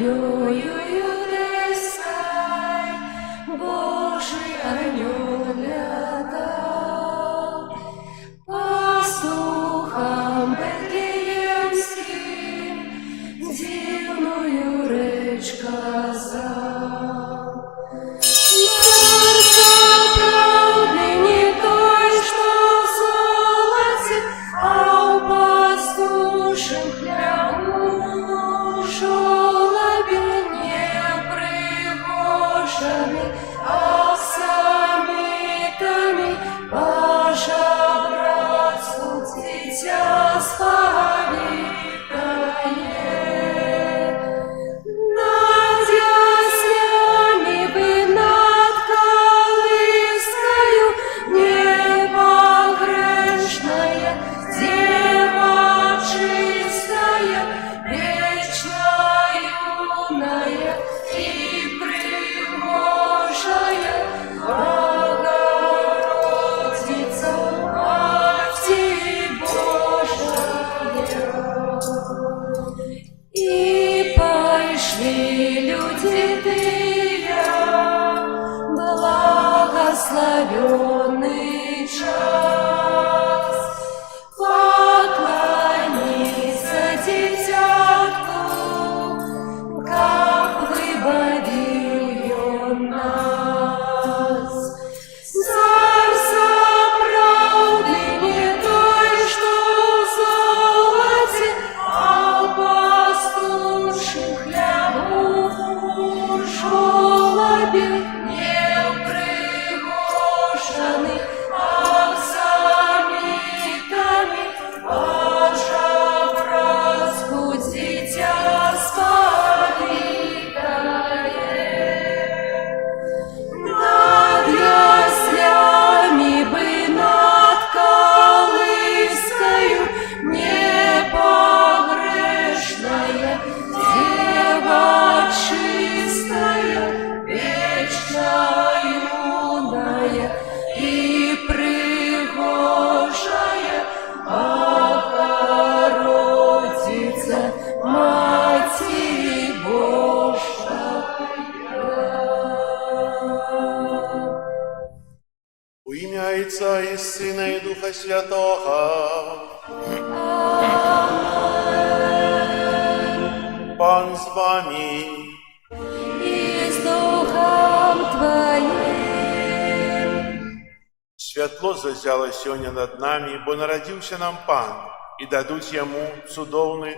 землею нехай Божий анёл летал, пастухам Бетлеемским дивную речь казал. Царство правды не той, что в золоте, а в пастушьем хлеву жолоби непригожими аксамитами пожабраться дитя сповитое. Над яслями бы над колыскою непогрешная дева чистая, вечно юная и пригожая Богородица, Матерь Божия. И пошли люди тыя, благословенный час, поклониться дитятку, как выбавил он нас. Царство правды не той, что в золоте, а в пастушьем хлеву жолоби непригожены аксамитами пожабраться дитя сповитое. Над яслями бы над колыскою непогрешная дева чистая, вечно юная и пригожая Богородица, Матерь Божия. У ім'я Отця і Сина і Духа Святого. Пан з вами. И с Духом Твоим. Святло зазяло сьогодні над нами, бо народився нам Пан, і дадуть йому цудовне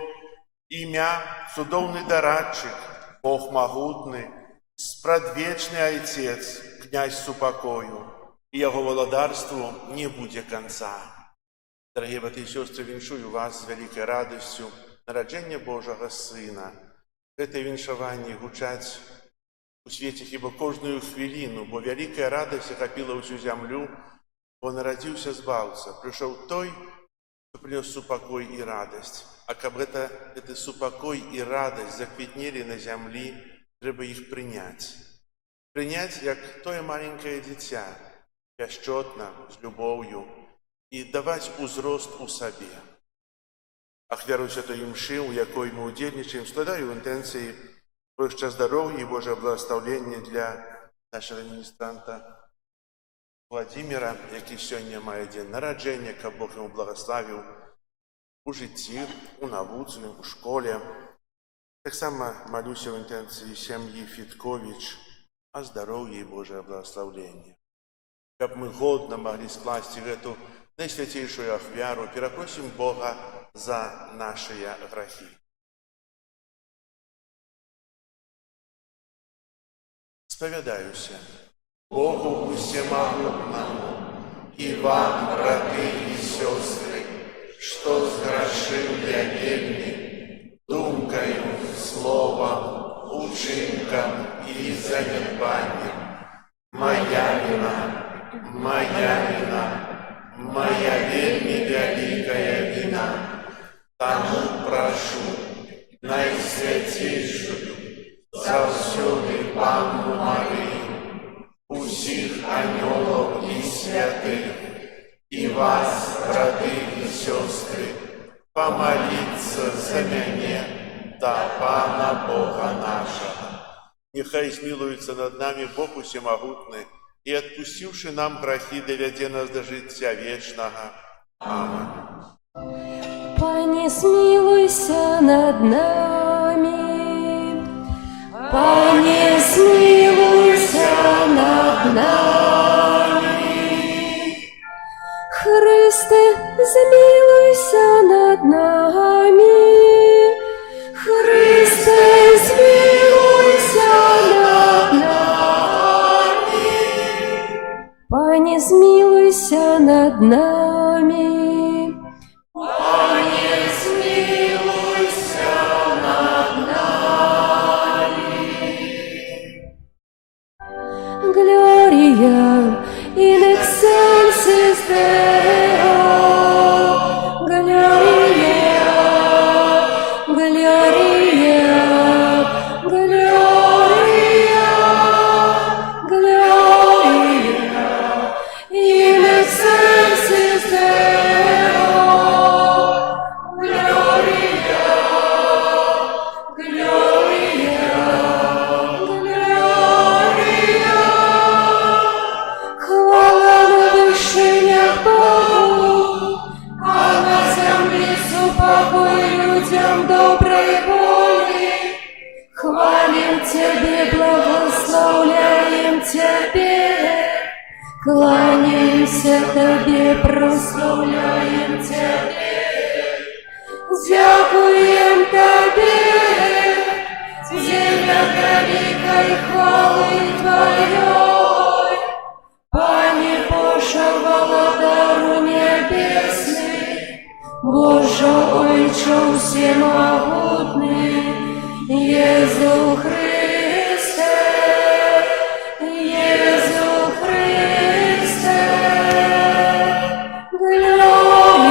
ім'я, цудовний дарадчик, Бог могутний, спрадвечний Отець, князь супокою, і його володарству не буде конца. Дорогі брати і сестри, віншую вас з великою радістю народження Божого Сина. Це віншування гучать у світі хіба кожну хвилину, бо велика радість охопила всю землю, бо народився Збавця. Прийшов той, хто принес супокой і радість. А каб это супокой і радість заквітнели на землі, треба їх прийняти. Прийняти, як тоє маленьке дитя, безчетно, з любов'ю, і давати узрост у собі. Ахвяру Святої Мши, у якої ми удільничаємо, складаю інтенції про ще здоров'я і Боже благословення для нашого міністранта Владимира, який сьогодні має день народження, щоб Бог йому благословив у житті, у науці, у школі. Так само молюся в інтенції сім'ї Фіткович о здоров'я і Божого благословення. Щоб ми годно могли скласти в эту наисвятейшую ахвяру, перепросим Бога за наши грехи. Споведаюся Богу всемогутному и вам, браты и сестры, что сгрешил я вельми, думкою, словом, учинком и занедбанием. Моя вина, моя вельми великая вина. Тому прошу найсвятейшую, завсёды Панну Марию, усіх анёлов и святых, и вас, браты и сестры, помолиться за меня, та Пана Бога нашого. Нехай змилується над нами Бог усемогутний, і, відпустивши нам грехи, доведе нас до життя вічного. Амінь. Пане, смилуйся над нами. Пане, смилуйся над нами. Христе, змилуйся над нами. Христе, змилуйся над нами. Пане, змилуйся над нами. Пане, змилуйся над нами. Gloria in excelsis Deo. Gloria, Gloria, Gloria, Gloria in excelsis Deo. Gloria, Gloria, Gloria. Хвала на вишенях Богу, а на землі супокой людям доброй воли. Хвалим Тебе, благословляем Тебе, кланяемся Тебе, прославляем Тебе, дякуем Тебе, Деля великой хвалы Твоей. Пане Боже, володару небесный, Боже, Ойче всемогутный, Иисус Христе, Иисус Христе. Gloria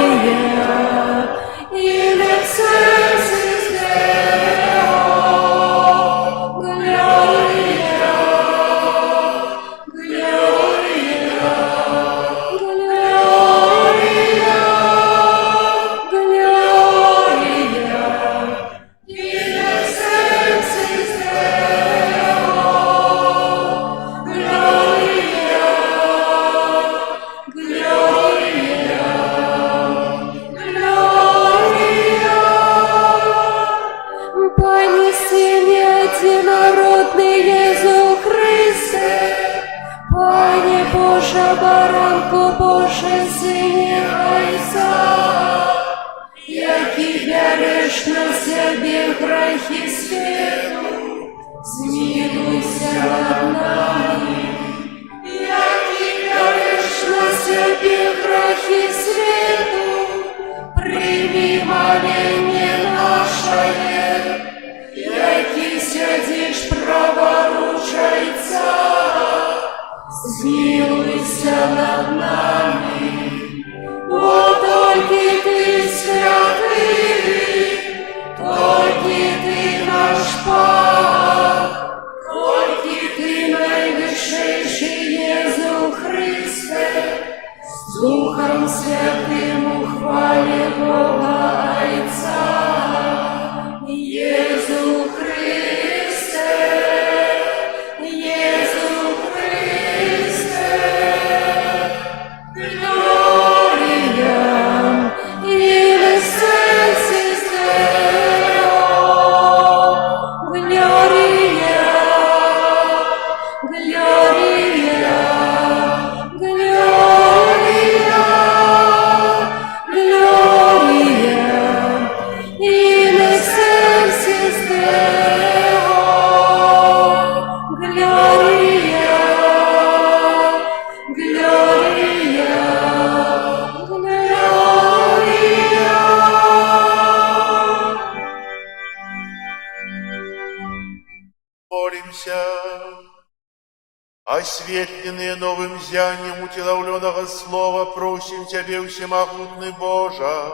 in excelsis Deo. Gloria, Gloria, Gloria, Gloria in excelsis Deo. Gloria, Gloria, Gloria. Пане Сыне единородный Иисус Христе, Пане Боже, баранку Боже, Сыне Христа, який береш на себе грехи світу, змилуйся над нами. Який береш на себе грехи світу, прийми моління наше. Який сидиш праворуч Отця, змилуйся над нами. Бо тільки Ти святий, тільки Ти наш Пан, тільки Ти найвищий Єсус Христе, з Духом Святим у хвалі Бога Отця. Єсус Христе, Єсус Христе. Gloria in excelsis Deo. Gloria, Gloria, Gloria, Gloria in excelsis Deo. Gloria, Gloria, Gloria. Молимся. Осветленные новым зянием утиловленного слова, просим Тебе, всемогутный Боже,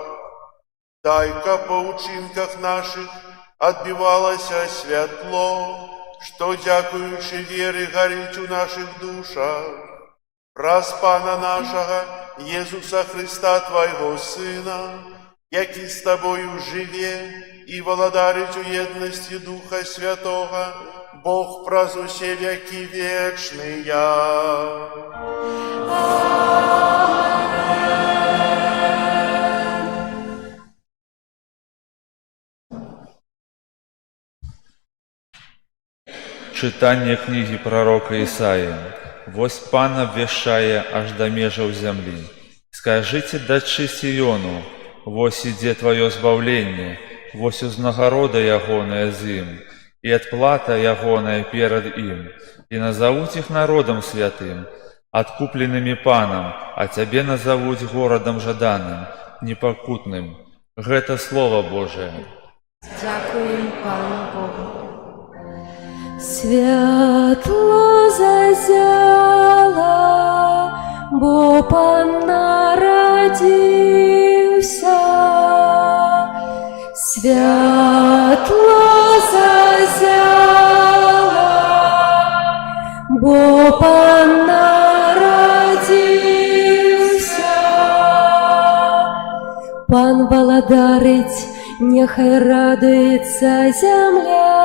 дай-ка по учинках наших отбивалось святло, что, дякуючи веры, горить у наших душах. Раз Пана нашего, Иисуса Христа, Твоего Сына, який з Тобою живе и володарить у едности Духа Святого, Бог праз усе веки вечные. Читання книги пророка Исаии. «Вось Пан обвещае аж до межаў земли. Скажите дачы Сиону, вось ідзе твое збавленне, вось узнагарода ягоная з ім, і адплата ягоная перад ім, і назовуць іх народам святым, адкупленымі Панам, а цябе назовуць горадам жаданым, непакутным». Гэта Слово Божие. Дякуємо Пану Богу. Світло зазяло, бо Пан народився. Світло зазяло, бо Пан народився. Пан володарить, нехай радується земля.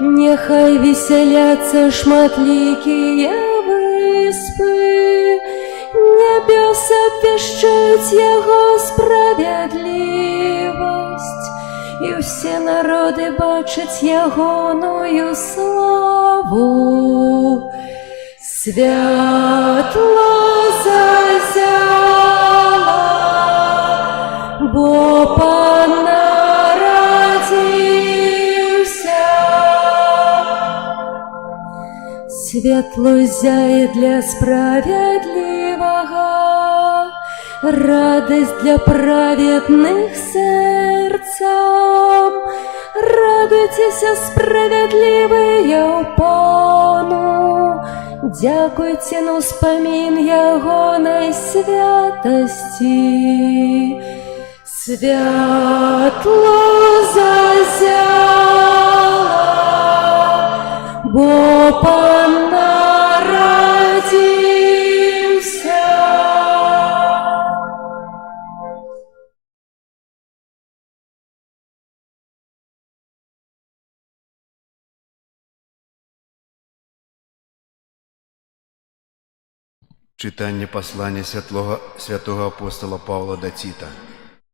Нехай веселятся шматликие выспы, небеса обвещают Его справедливость, и все народы бачать Ягоную славу. Святло зазяло, бо Пан светло зяє для справедливого, радость для праведных сердцем. Радуйтесь, справедливые у Пану, дякуйте на успомин Ягоной святости. Святло зазяло, бо Пан народився. Читання послання святого апостола Павла до Тита.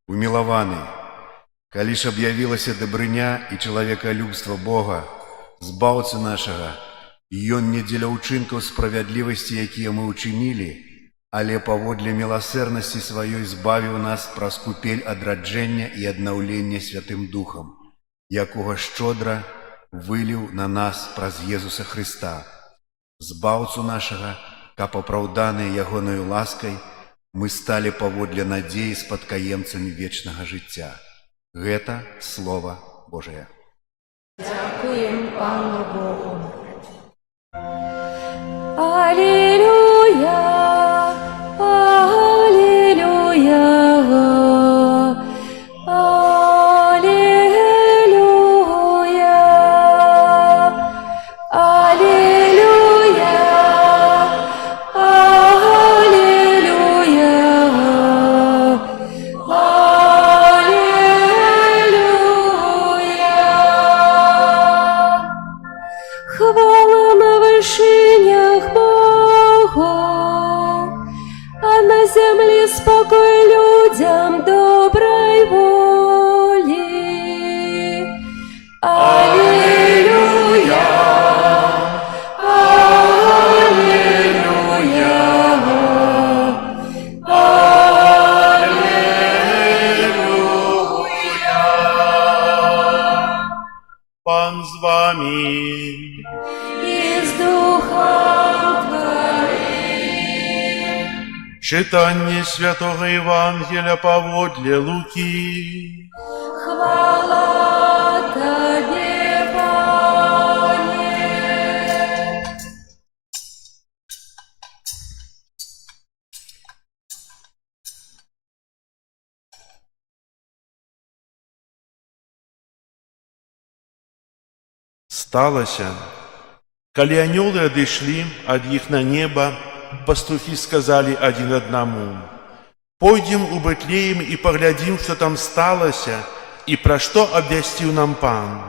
Умилованы, калі ж об'явілася дабрыня і чалавекалюбства Бога, збаўцы нашага, і ён не дзеля ўчынкаў справядлівасці, якія мы ўчынілі, але паводле міласэрнасці сваёй збавіў нас праз купель адраджэння і аднаўлення Святым Духам, якога шчодра выліў на нас праз Езуса Хрыста, збаўцу нашага, каб апраўданыя ягонаю ласкай, мы сталі паводле надзеі спадкаемцамі вечнага жыцця. Гэта Слово Божие. Дякуємо Пану Богу. Алілюя, алілюя, алілюя, алілюя, хвала на вишинях Богу, а на землі спокой людям доброї волі. Алілюя, Пан з вами. і з Духом Твоїм. Читання Святого Євангелія паводле Луки. Хвала Тобі, Пане. Сталося, калі анёлы адышлі ад іх на неба, пастухі сказалі адзін аднаму: «Пойдзем у Бэтлеем і паглядзім, што там сталася, і пра што абвясціў нам Пан.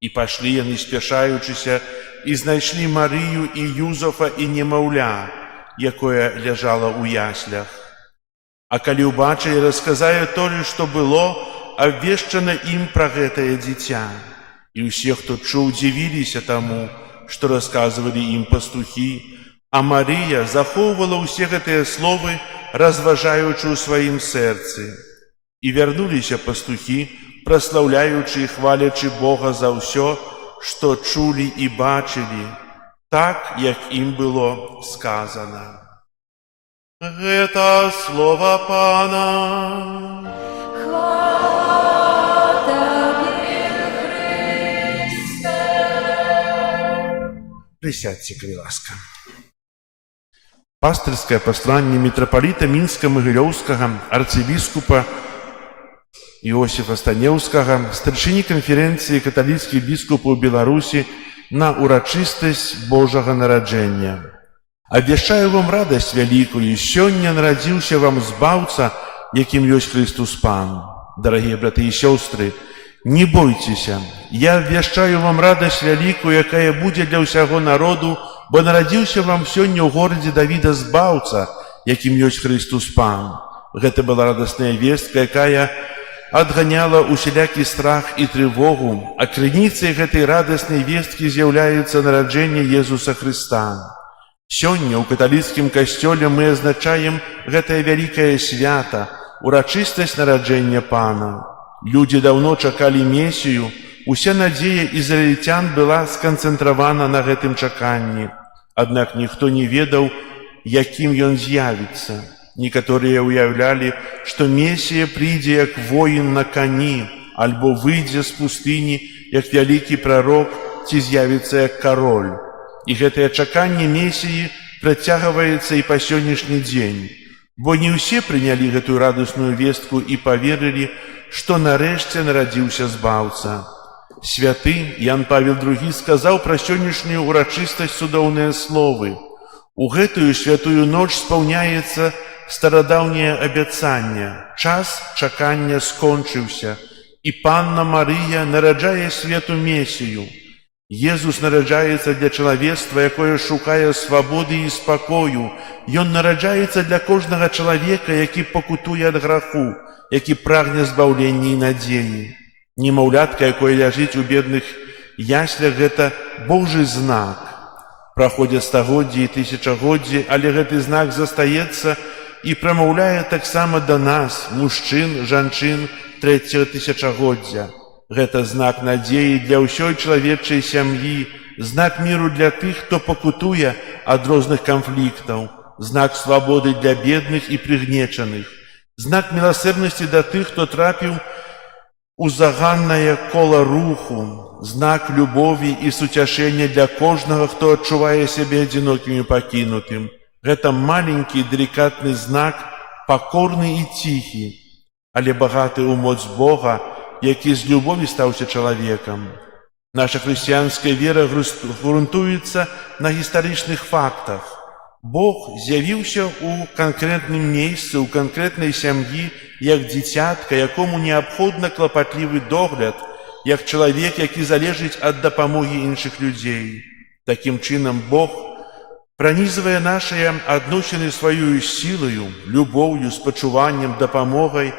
І пашлі яны, спяшаючыся, і знайшлі Марыю і Юзафа і немаўля, якое ляжала ў яслях. А калі ўбачылі, расказае тое, што было абвешчана ім пра гэтае дзіця. І ўсе, хто чуў, дзівіліся таму, што расказвалі ім пастухі, а Марыя захоўвала ўсе гэтыя словы, разважаючы ў сваім сэрцы. І вярнуліся пастухі, праслаўляючы і хвалячы Бога за ўсё, што чулі і бачылі, так, як ім было сказана. Гэта слова Пана. Хвала Табе, Христе. Присядьте, калі ласка. Пастырскае пасланне мітрапаліта Мінска-Магілёўскага арцыбіскупа Іосіфа Станеўскага, старшыні канферэнцыі каталіцкіх біскупаў Беларусі на урачыстасць Божага нараджэння. Абвяшчаю вам радасць вялікую, сёння нарадзіўся вам збаўца, якім ёсць Христус Пан. Дарагія браты і сёстры, не бойцеся, я абвяшчаю вам радасць вялікую, якая будзе для ўсяго народу, бо нарадзіўся вам сёння ў горадзе Давіда збаўца, якім ёсць Христус Пан. Гэта была радасная вестка, якая адганяла усялякі страх і трывогу, а крыніцай гэтай радаснай весткі з'яўляецца нараджэнне Езуса Хрыста. Сёння ў каталіцкім касцёле мы азначаем гэтае вялікае свята, урачыстасць нараджэння Пана. Людзі даўно чакалі Месію, уся надзея ізраільцян была сканцэнтравана на гэтым чаканні. Аднак ніхто не ведаў, якім ён з'явіцца. Некаторыя ўяўлялі, што Месія прыйдзе як воін на кані, альбо выйдзе з пустыні, як вялікі прарок, ці з'явіцца як кароль. І гэтае чаканне Месіі працягваецца і па сённяшні дзень, бо не ўсе прынялі гэтую радасную вестку і паверылі, што нарэшце нарадзіўся збаўца. Святы Ян Павел II сказаў пра сённяшнюю урачыстасць цудоўныя словы. У гэтую святую ноч спаўняецца старадаўняе абяцанне. Час чакання скончыўся, і Панна Марыя нараджае свету Месію. Езус нараджаецца для чалавецтва, якое шукае свабоды і спакою. Ён нараджаецца для кожнага чалавека, які пакутуе ад граху, які прагне збаўлення і надзеі. Немаўлятка, якое ляжыць у бедных яслях, гэта Божы знак. Праходзяць стагоддзі і тысячагоддзі, але гэты знак застаецца і прамаўляе таксама да нас, мужчын, жанчын, трэцяга тысячагоддзя. Гэта знак надзеі для ўсёй чалавечай сям'і, знак міру для тых, хто пакутуе ад розных канфліктаў, знак свабоды для бедных і прыгнечаных, знак міласэрнасці да тых, хто трапіў у заганнае кола руху, знак любові і суцяшэння для кожнага, хто адчувае сябе адзінокім і пакінутым. Гэта маленькі делікатны знак, пакорны і ціхі, але багаты ў моц Бога, які з любові стаўся чалавекам. Наша хрысціянская вера грунтуецца на гістарычных фактах. Бог з'явіўся ў канкрэтным месцы, ў канкрэтнай сям'і, як дзіцятка, якому неабходна клапатлівы догляд, як чалавек, які залежыць ад дапамогі іншых людзей. Такім чынам Бог пранізвае нашыя адносіны сваёю сілаю, любоўю, спачуваннем, дапамогай,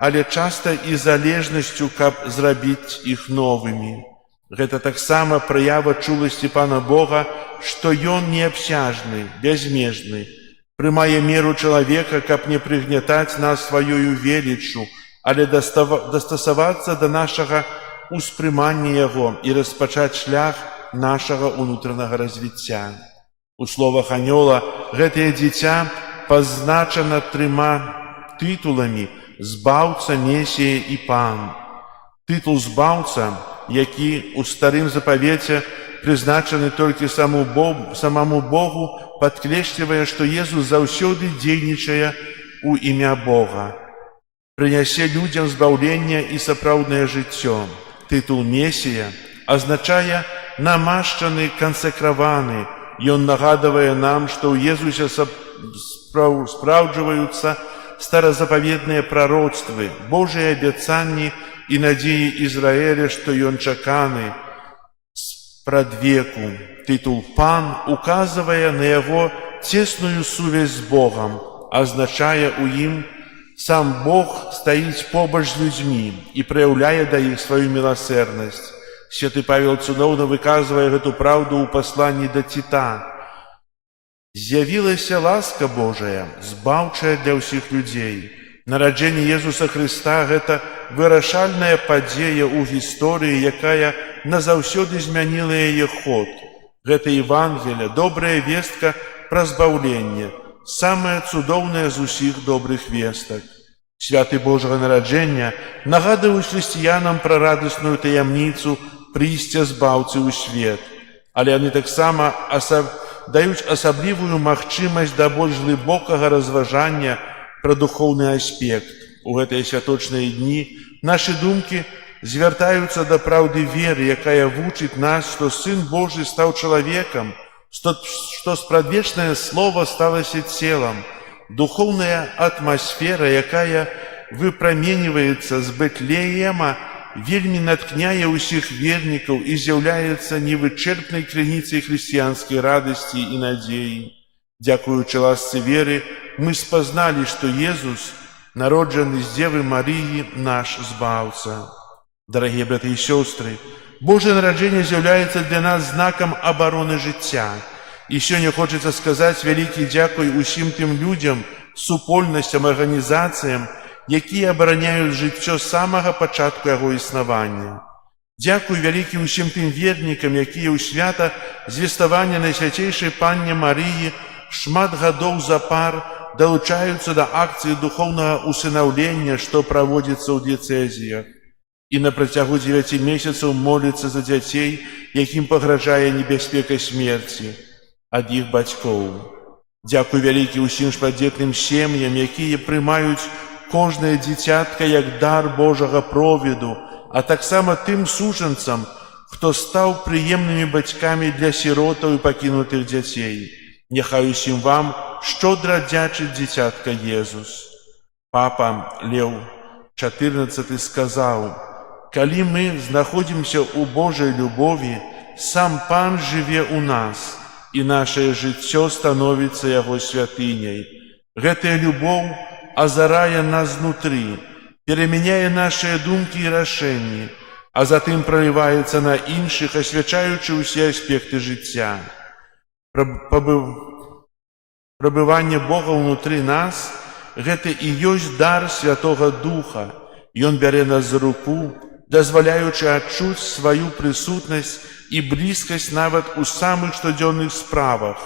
але часта і залежнасцю, каб зрабіць іх новымі. Гэта таксама праява чуласці Пана Бога, што Ён неабсяжны, бязмежны, прымае меру чалавека, каб не прыгнятаць нас сваёю веліччу, але дастасавацца да нашага ўспрымання Яго і распачаць шлях нашага ўнутранага развіцця. У словах анёла гэтае дзіця пазначана 3 тытуламі: збаўца, Месія і Пан. Тытул збаўца, які ў старым запавеце прызначаны толькі самому Богу, падкрэслівае, што Езус заўсёды дзейнічае ў імя Бога. Прынясе людзям збаўлення і сапраўднае жыццё. Тытул Месія азначае намашчаны, кансакраваны. Ён нагадвае нам, што ў Езусе спраўджваюцца старазапаветныя прароцтвы, Божыя абяцанні і надзеі Ізраіля, што ён чаканы спрадвеку. Тытул «Пан» указывае на яго цесную сувязь з Богам, азначае ў ім сам Бог стаіць побач з людзьмі і праяўляе да іх сваю міласэрнасць. Святы Павел цудоўна выказвае гэту праўду ў пасланні да Ціта. З'явілася ласка Божая, збаўчая для ўсіх людзей. Нараджэнне Езуса Хрыста – гэта вырашальная падзея ў гісторыі, якая назаўсёды змяніла яе ход. Гэта Евангелие, добрая вестка пра збаўленне, самая цудоўная з усіх добрых вестак. Святы Божага нараджэння нагадваюць хрысціянам пра радасную таямніцу прыйсця збаўцы ў свет, але яны таксама даюць асаблівую магчымасць да больш глыбокага разважання пра духоўны аспект. У гэтыя святочныя дні нашы думкі звяртаюцца да праўды веры, якая вучыць нас, што Сын Божы стаў чалавекам, што спрадвечнае Слова сталася целам, духоўная атмасфера, якая выпраменьваецца з Бэтлеема, вельмі наткняе ўсіх вернікаў і з'яўляецца невычэрпнай крыніцай хрысціянскай радасці і надзеі. Дзякуючы ласцы веры, мы спазналі, што Езус, народжаны з Дзевы Марыі, наш збаўца. Дарагія браты і сёстры, Божае нараджэнне з'яўляецца для нас знакам абароны жыцця. І сёння хочацца сказаць вялікі дзякуй усім тым людзям, супольнасцям, арганізацыям, якія абараняюць жыццё з самага пачатку яго існавання. Дзякуй вялікі ўсім тым вернікам, якія ў свята звеставання Найсвяцейшай Панне Марыі шмат гадоў запар далучаюцца да акцыі духоўнага усынаўлення, што праводзіцца ў дыяцэзіях. І на працягу 9 месяцаў моляцца за дзяцей, якім пагражае небяспека смерці ад іх бацькоў. Дзякуй вялікі ўсім шматдзетным сем'ям, якія прымаюць кожнае дзіцятка як дар Божага провіду, а таксама тым сужанцам, хто стаў прыемнымі бацькамі для сіротаў і пакінутых дзяцей. Няхай усім вам шчодра дзячыць дзіцятка Езус. Папа Леў XIV сказаў: «Калі мы знаходзімся ў Божай любові, сам Пан жыве ў нас, і нашае жыццё становіцца яго святыняй. Гэтая любоў азарае нас знутры, перамяняе нашыя думкі і рашэнні, а затым праліваецца на іншых, асвячаючы ўсе аспекты жыцця. Прабыванне Бога ўнутры нас – гэта і ёсць дар Святога Духа. Ён бярэ нас за руку, дазваляючы адчуць сваю прысутнасць і блізкасць нават у самых штодзённых справах,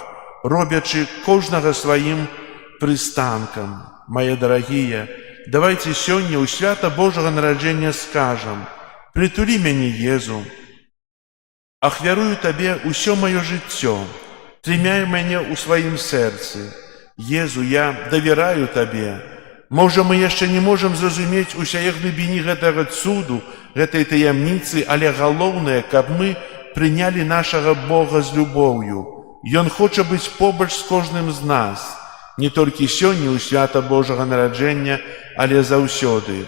робячы кожнага сваім прыстанкам. Мае дарагія, давайце сёння ў свята Божага нараджэння скажам: «Прытулі мяне, Езу, ахвярую Табе ўсё маё жыццё, трымай мяне ў сваім сэрцы. Езу, я давяраю Табе». Можа, мы яшчэ не можам зразумець усяе глыбіні гэтага цуду, гэтай таямніцы, але галоўнае, каб мы прынялі нашага Бога з любоўю. Ён хоча быць побач з кожным з нас, не толькі сёння ў свята Божага нараджэння, але заўсёды.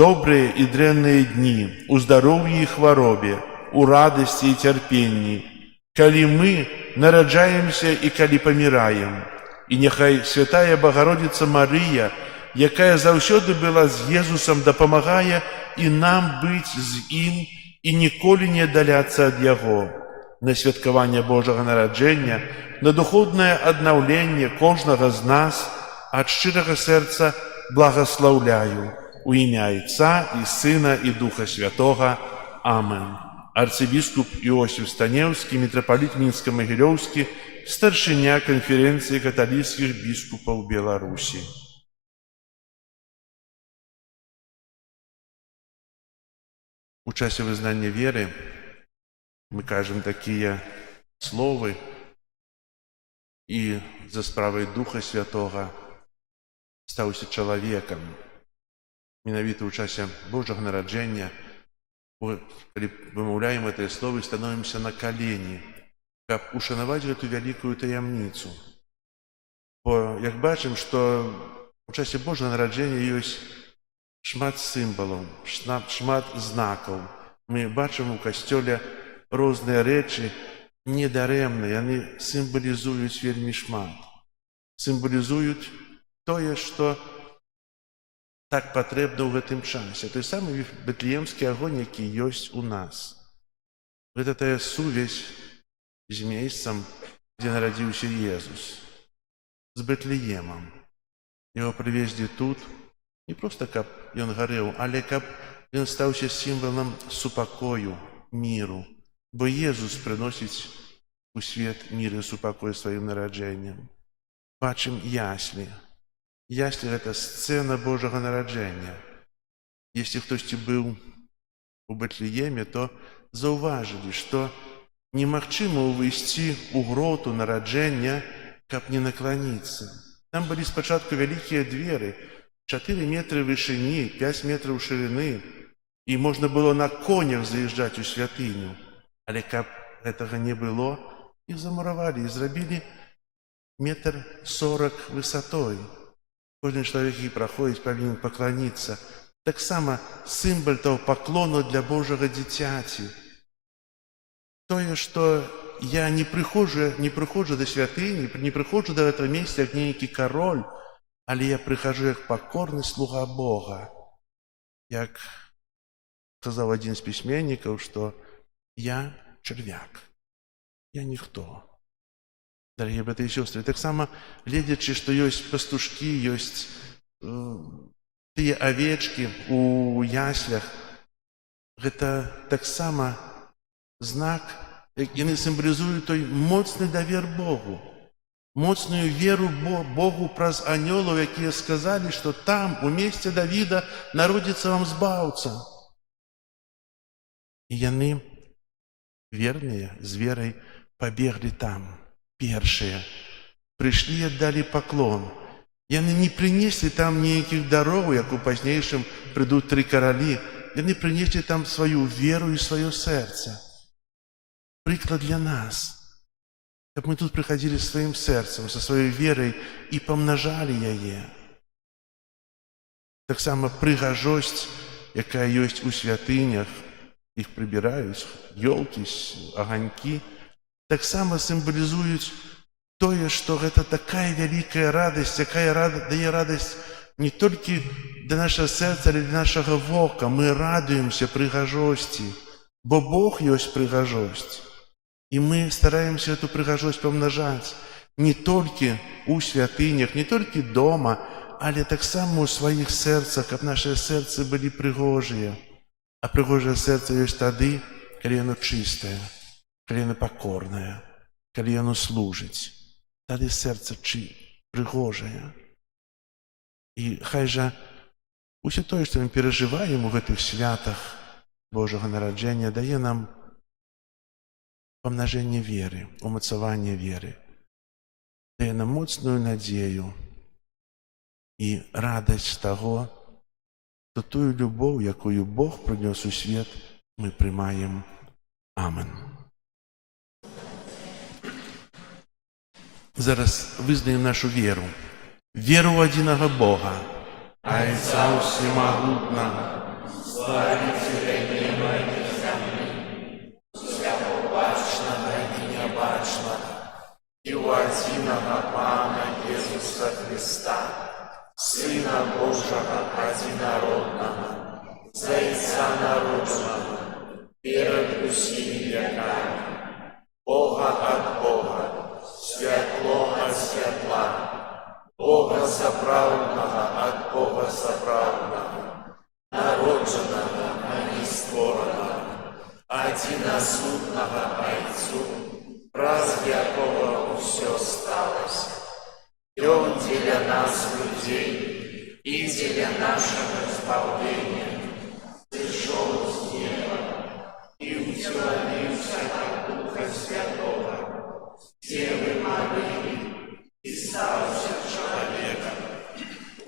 Добрыя і дрэнныя дні, у здароўі і хваробе, у радасці і цярпенні, калі мы нараджаемся і калі паміраем. І няхай Святая Багародзіца Марыя, якая заўсёды была з Езусам, дапамагае і нам быць з ім і ніколі не аддаляцца ад яго. На святкаванне Божага нараджэння, на духоўнае аднаўленне кожнага з нас ад шчырага сэрца благаслаўляю у імя Отца і Сына і Духа Святога. Амен. Арцыбіскуп Іосиф Станеўскі, мітрапаліт Мінска-Магілёўскі, старшыня канферэнцыі каталіцкіх біскупаў Беларусі. У часе вызнання веры мы кажам такія словы, і за справай Духа Святога стаўся чалавекам. Менавіта ў часе Божага нараджэння, калі вымаўляем гэтыя словы, становімся на калені, каб ушанаваць гэту вялікую таямніцу. Бо як бачым, што ў часе Божага нараджэння ёсць шмат символів, шмат знаків. Ми бачимо в костьолі різні речі недаремні, вони символізують вельми шмат. Символізують те, що так потрібно в этом часе. Той самий Бетлеемский огонь, який есть у нас. Это та сувязь з місцем, де народився Єсус, з Бетлеємом. Його привезли тут, не просто каб він горів, але каб він стався символом супокою, миру. Бо Єсус приносить у світ мир і супокой своїм народженням. Бачимо яслі. Яслі – это сцена Божого народження. Якщо хтось був у Бетлеємі, то зауважили, що немагчыма увійсці у гроту нараджэння, каб не накланіцца. Там былі спачатку вялікія дзверы, 4 метры вышыні, 5 метраў шырыны, і можна было на конях заязджаць у святыню. Але каб гэтага не было, іх замуравалі і зрабілі 1,40 метра высотой. Кожны чалавек, які праходзіць, павінен пакланіцца. Таксама сімвол того паклону для Божага дзіцяці. Тое, што я не прыходжу да святыні, не прыходжу да гэтага месца як нейкі кароль, але я прыхожу як пакорны слуга Бога. Як сказаў адзін з пісьменнікаў, што я чарвяк, я ніхто. Дарагія браты і сёстры, таксама гледзячы, што ёсць пастушкі, ёсць тыя авечкі у яслях, гэта таксама знак, яны сімвалізуюць той моцны давер Богу, моцную веру Богу праз анёлаў, якія сказалі, што там, у месце Давіда, народзіцца вам збаўца. І яны, верныя, з верай пабеглі там, першыя, прыйшлі і аддалі паклон. Яны не прынеслі там ніякіх дароў, як у пазнейшым прыйдуць 3 каралі, яны прынеслі там сваю веру і сваё сэрца. Прыклад для нас, каб мы тут прыходили сваім сэрцам, са сваёй верай і памнажалі яе. Таксама прыгажосць, якая ёсць у святынях, іх прыбіраюць, ёлкі, аганькі, таксама сімвалізуюць тое, што гэта такая вялікая радасць, якая дае радасць не толькі для нашага сэрца, але для нашага вока. Мы радуемся прыгажосці, бо Бог ёсць прыгажосць. І мы стараемся эту прыгажосць памнажаць не толькі у святынях, не толькі дома, але таксама ў сваіх сэрцах, каб нашыя сэрцы былі прыгожыя. А прыгожае сэрца ёсць тады, калі яно чыстае, калі яно пакорнае, калі яно служыць. Тады сэрца прыгожае. І хай жа усё тое, што мы перажываем у гэтых святах Божага нараджэння, дае нам памнажэнне веры, умацаванне веры, дае нам моцную надзею і радасць таго, што тую любоў, якую Бог прынёс у свет, мы прымаем. Амен. Зараз вызнаем нашу веру. Веру ў адзінага Бога, Айца Всемагутнага, Стварыцеля неба і зямлі, усяго бачнага і нябачнага, і ў адзінага Пана Jesуса Христа, Сына Божага адзінароднага, Зайца народжанага, перад усімі вякамі, Бога ад Бога, святло ад святла, Бога сапраўднага ад Бога сапраўднага, народжанага, а не створанага, адзінасутнага Айцу, праз якога ўсё сталася. Ён дзеля нас, людзей, і дзеля нашага збаўлення, зышоў з неба і ўцелавіўся ад Духа Святога, Девы Марыі, і стаўся чалавекам,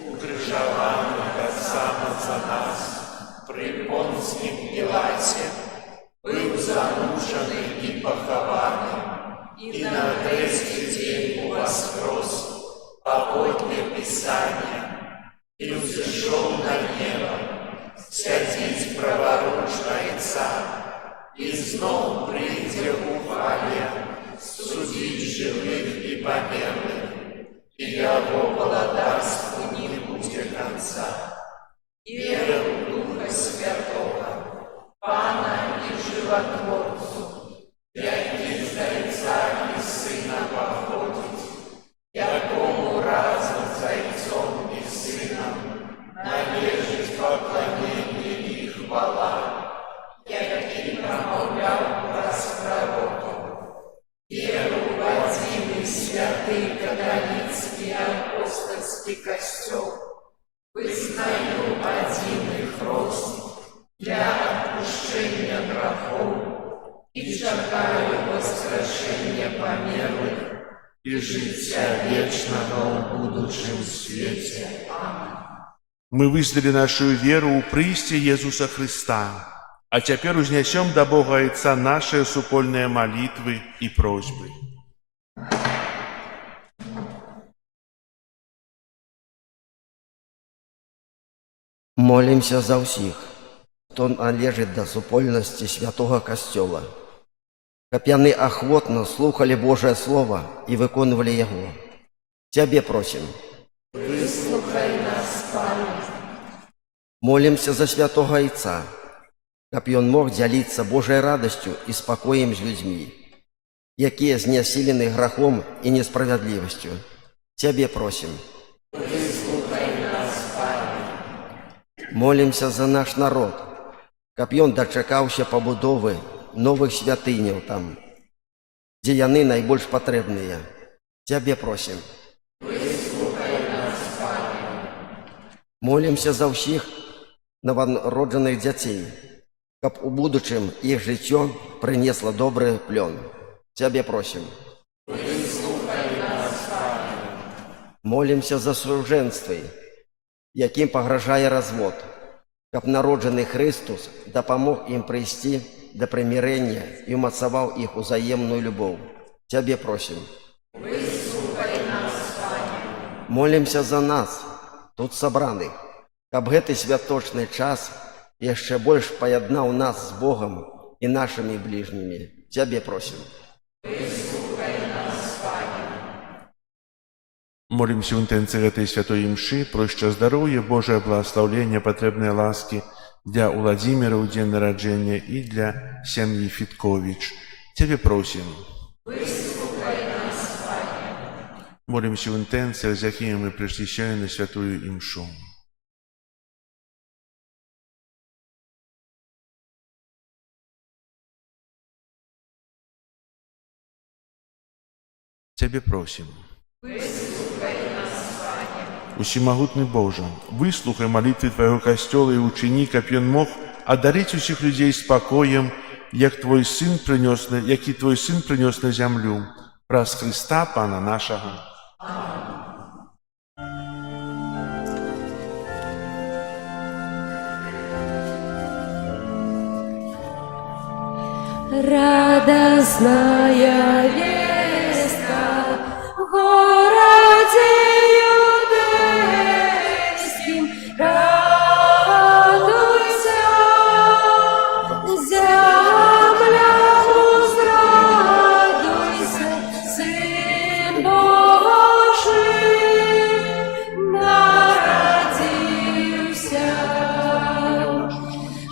укрыжаваны таксама за нас, пры Понцкім Пілаце, быў замучаны і пахаваны, і на трэці дзень уваскрос, паводле Пісання, і ўзышоў на неба, Мы вызнали нашу веру у прысці Езуса Христа, а цяпер узнясём да Бога Айца нашыя супольныя малітвы і просьбы. Молимся за ўсіх, хто належыць да супольнасці святога Касцёла, каб яны ахвотна слухалі Божае Слово і выконвалі яго. Цябе просім. Выслухай нас, Пане. Молимся за святога Айца, каб ён мог дзяліцца Божай радасцю і спакоем з людзьмі, якія знясілены грахом і несправядлівасцю. Цябе просім. Выслухай нас, Пане. Молимся за наш народ, каб ён дачакаўся пабудовы новых святыняў там, дзе яны найбольш патрэбныя. Цябе просім. Выслухай нас, Пане. Молимся за ўсіх нованароджаных дзяцей, каб у будучым іх жыццё прынесла добры плён. Цябе просім. Выслухай нас, Пане. Молимся за сужэнствы, якім пагражае развод, каб народжаны Христус дапамог ім прыйсці да прымірэння і ўмацаваў іх узаемную любоў. Цябе просім. Выслухай нас, Пане. Молимся за нас, тут сабраных, каб гэты святочны час яшчэ больш паяднаў нас з Богам і нашымі бліжнімі. Цябе просім. Выслухай нас, Пане. Молимся ў інтэнцыі гэтай святой імшы про шчасце здароўя, Божае благаслаўленне, патрэбныя ласкі для Уладзіміра ў дзень нараджэння і для сям'і Фітковіч. Цябе просім. Выслухай нас, Пане. Молимся ў інтэнцыях, з якімі мы прыйшлі сёння на святую імшу. Цябе просім. Выслухай нас, Пане. Усімагутны Божа, выслухай малітвы Твайго Касцёла і ўчыні, каб ён мог адарыць усіх людзей спакоем, які Твой Сын прынёс на зямлю, праз Хрыста Пана нашага. Радостная вестка в городе Юдейским, радуйся, земля, возрадуйся, Сын Божий народился.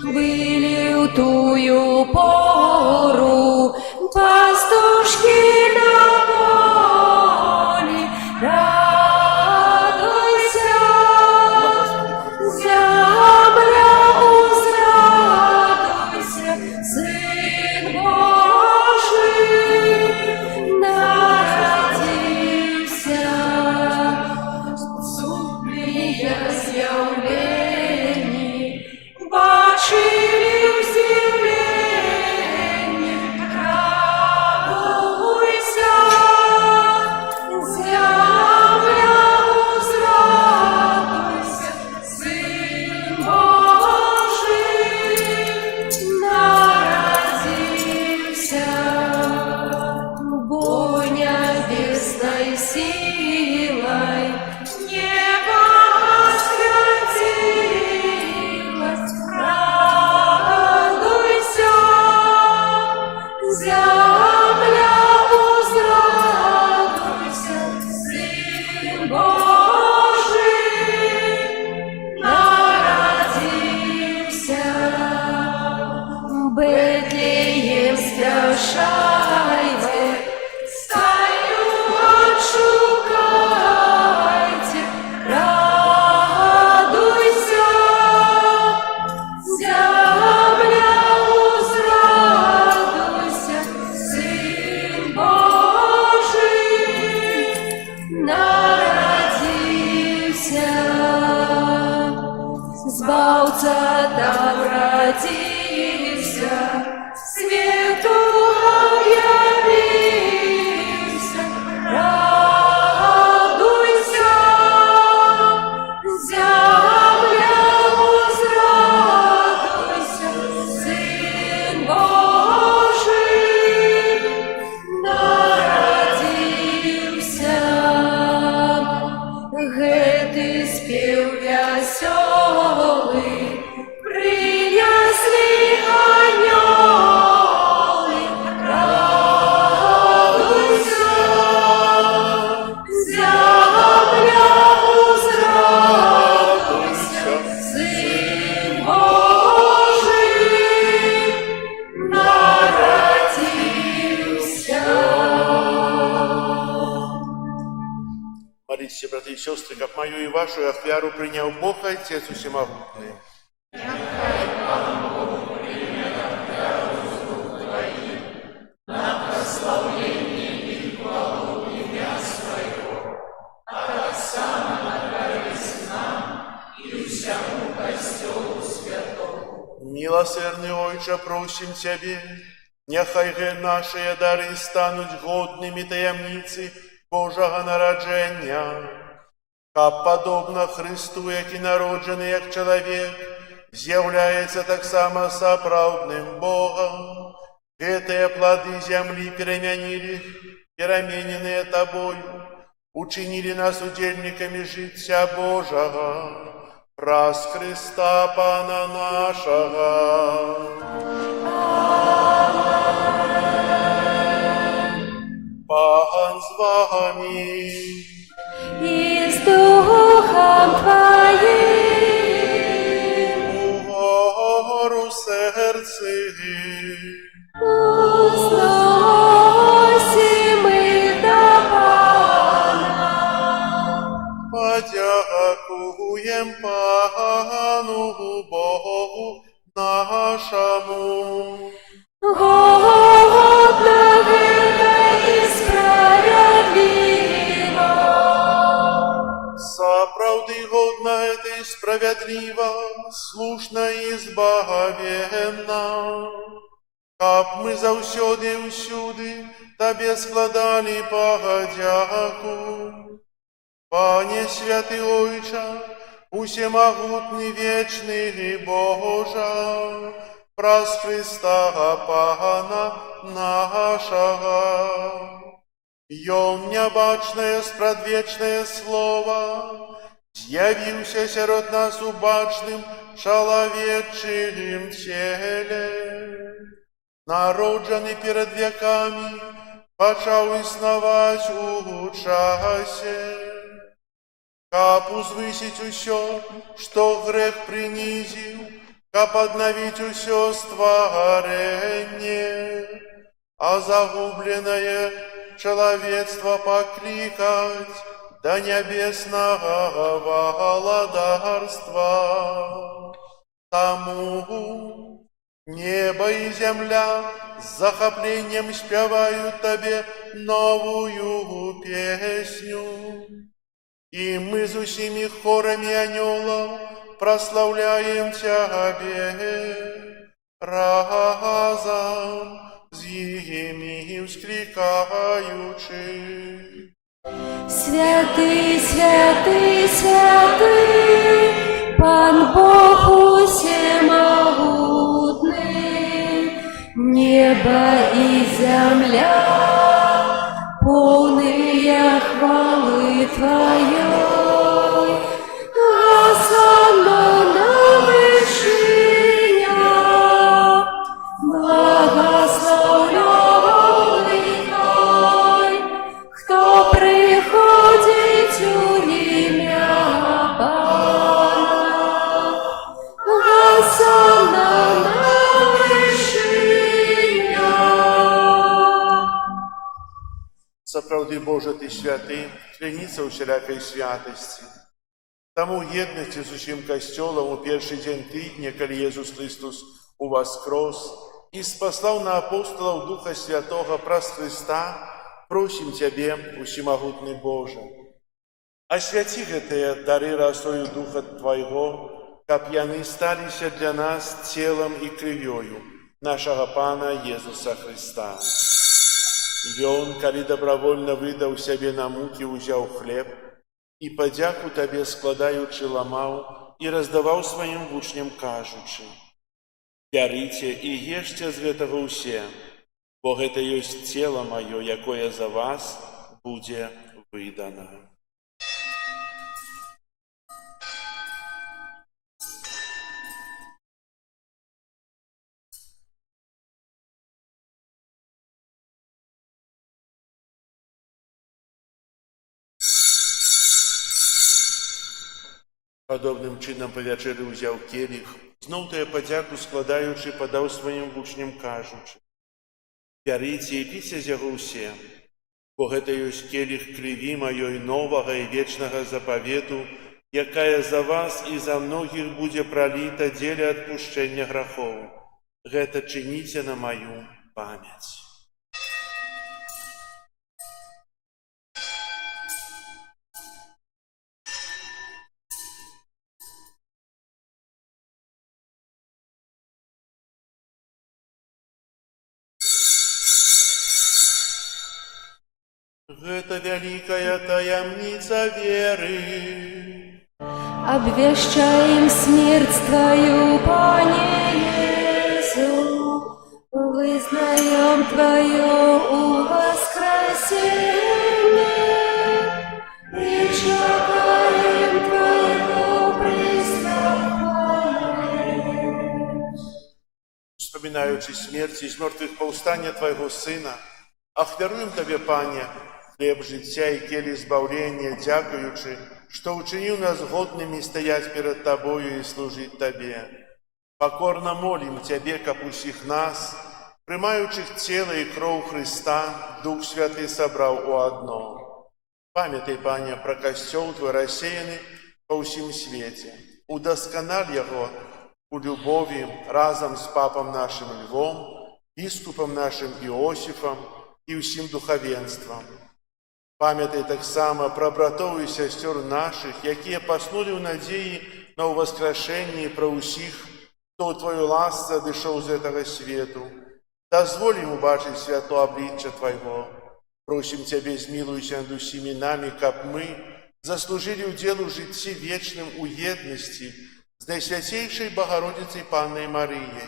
Были в тую пору пастушки земля узрадуйся, Син Божий народився. Бетлеємська шайбе, стаю отшукайте, радуйся, земля узрадуйся, Син Божий народився. Збавця там родився, свету объявился, радуйся, земля возрадуйся, Сын Божий народился. Гэты спев веселый принесли анёлы, радуйся, земля узрадуйся, Сын Божий народился. Молитесь, братья и сестры, как мою и вашу ахвяру принял Бог Отец Всемогутный. Милосердный Отче, просим Тебе, нехай же наши дары стануть годными таємниці Божого народження, как подобно Христу, який народжений як чоловік, з'являється так само соправдним Богом. Гэтые плоды земли перемененные Тобою, учинили нас удельниками життя Божого, раз Христа Пана нашого. Пан з вами. И с Духом Твоим Угору серці. узносим мы до Пана. Подякуєм Пану Богу нашому. Годно это и справедливо. Соправды годно это и справедливо, слушно и избавенно. Как мы завсёды и всюди Тебе складали подяку. Пане святый Ойче, усемогутный вечный Боже, праз Христа Пана нашего. Йом небачное спрадвечное слово, з'явився серед нас у бачным человечьем теле. Народжений перед веками, почав існувати у часе. Как узвысить усё, что грех принизил, как подновить усё створение, а загубленное человечество покликать до небесного владарства. Тому небо и земля с захоплением спевают Тебе новую песню. И мы с усими хорами анёлов прославляем Тебе разом с ими вскликаючи. Святый, святый, святый, Пан Бог усемогутный, небо и земля, полные хвалы Твоей. Осанна на вышинях, благословлен Сапраўды, Божа, Ты святы, кляніца ўсялякай святасці. Таму ў єднасці з усім касцёлам у першы дзень тыдня, калі Езус Христос уваскрос і спаслаў на апостолаў Духа Святога праз Христа, просім Цябе, усімагутны Божа, асвяці гэтыя дары расою Духа Твайго, каб яны сталіся для нас целам і крывёю нашага Пана Езуса Христа. Ён, калі добравольна выдаў сябе на мукі, узяў хлеб і падзяку Табе складаючы ламаў і раздаваў сваім вучням, кажучы: «Бярыце і ешце з гэтага ўсе, бо гэта ёсць цела маё, якое за вас будзе выдана». Падобным чынам па вячэры ўзяў келіх, зноў тая падзяку складаючы, падаў сваім вучням, кажучы: «Бярыце і піце з яго ўсе, бо гэта ёсць келіх крыві маёй новага і вечнага запавету, якая за вас і за многіх будзе праліта дзеля адпушчэння грахоў. Гэта чыніце на маю памяць». Гэта вялікая таямніца веры. Обвещаем смерть Твою, Пане Иисус, вызнаем Твое воскресение и чекаем Твоего преступления. Вспоминаючи смерть и из мертвых повстания Твоего Сына, ахвяруем Табе, Пане, хлеб життя і келіх збавлення, дякуючи, що учинив нас годними стоять перед Тобою і служить Табе. Покорно молим Тебе, каб усіх нас, приймаючих тіло і кров Христа, Дух Святий собрав у одно. Пам'ятай, Пане, про костел Твой рассеяний по всім світі. Удоскональ його у любові разом з папом нашим Львом, біскупом нашим Іосифом і всім духовенством. Пам'ятай так само про братов і сестер наших, якія паснули ў надзеі на ўваскрашэнне, і про ўсіх, хто ў Твою ласку адышоў з гэтага свету. Дазволь ім убачыць святло аблічча Твайго. Просім Цябе, змілуйся над усімі намі, каб мы заслужили удзел у жыцці вечным у еднасці з Найсвяцейшай Богородицей Паннай Марыяй,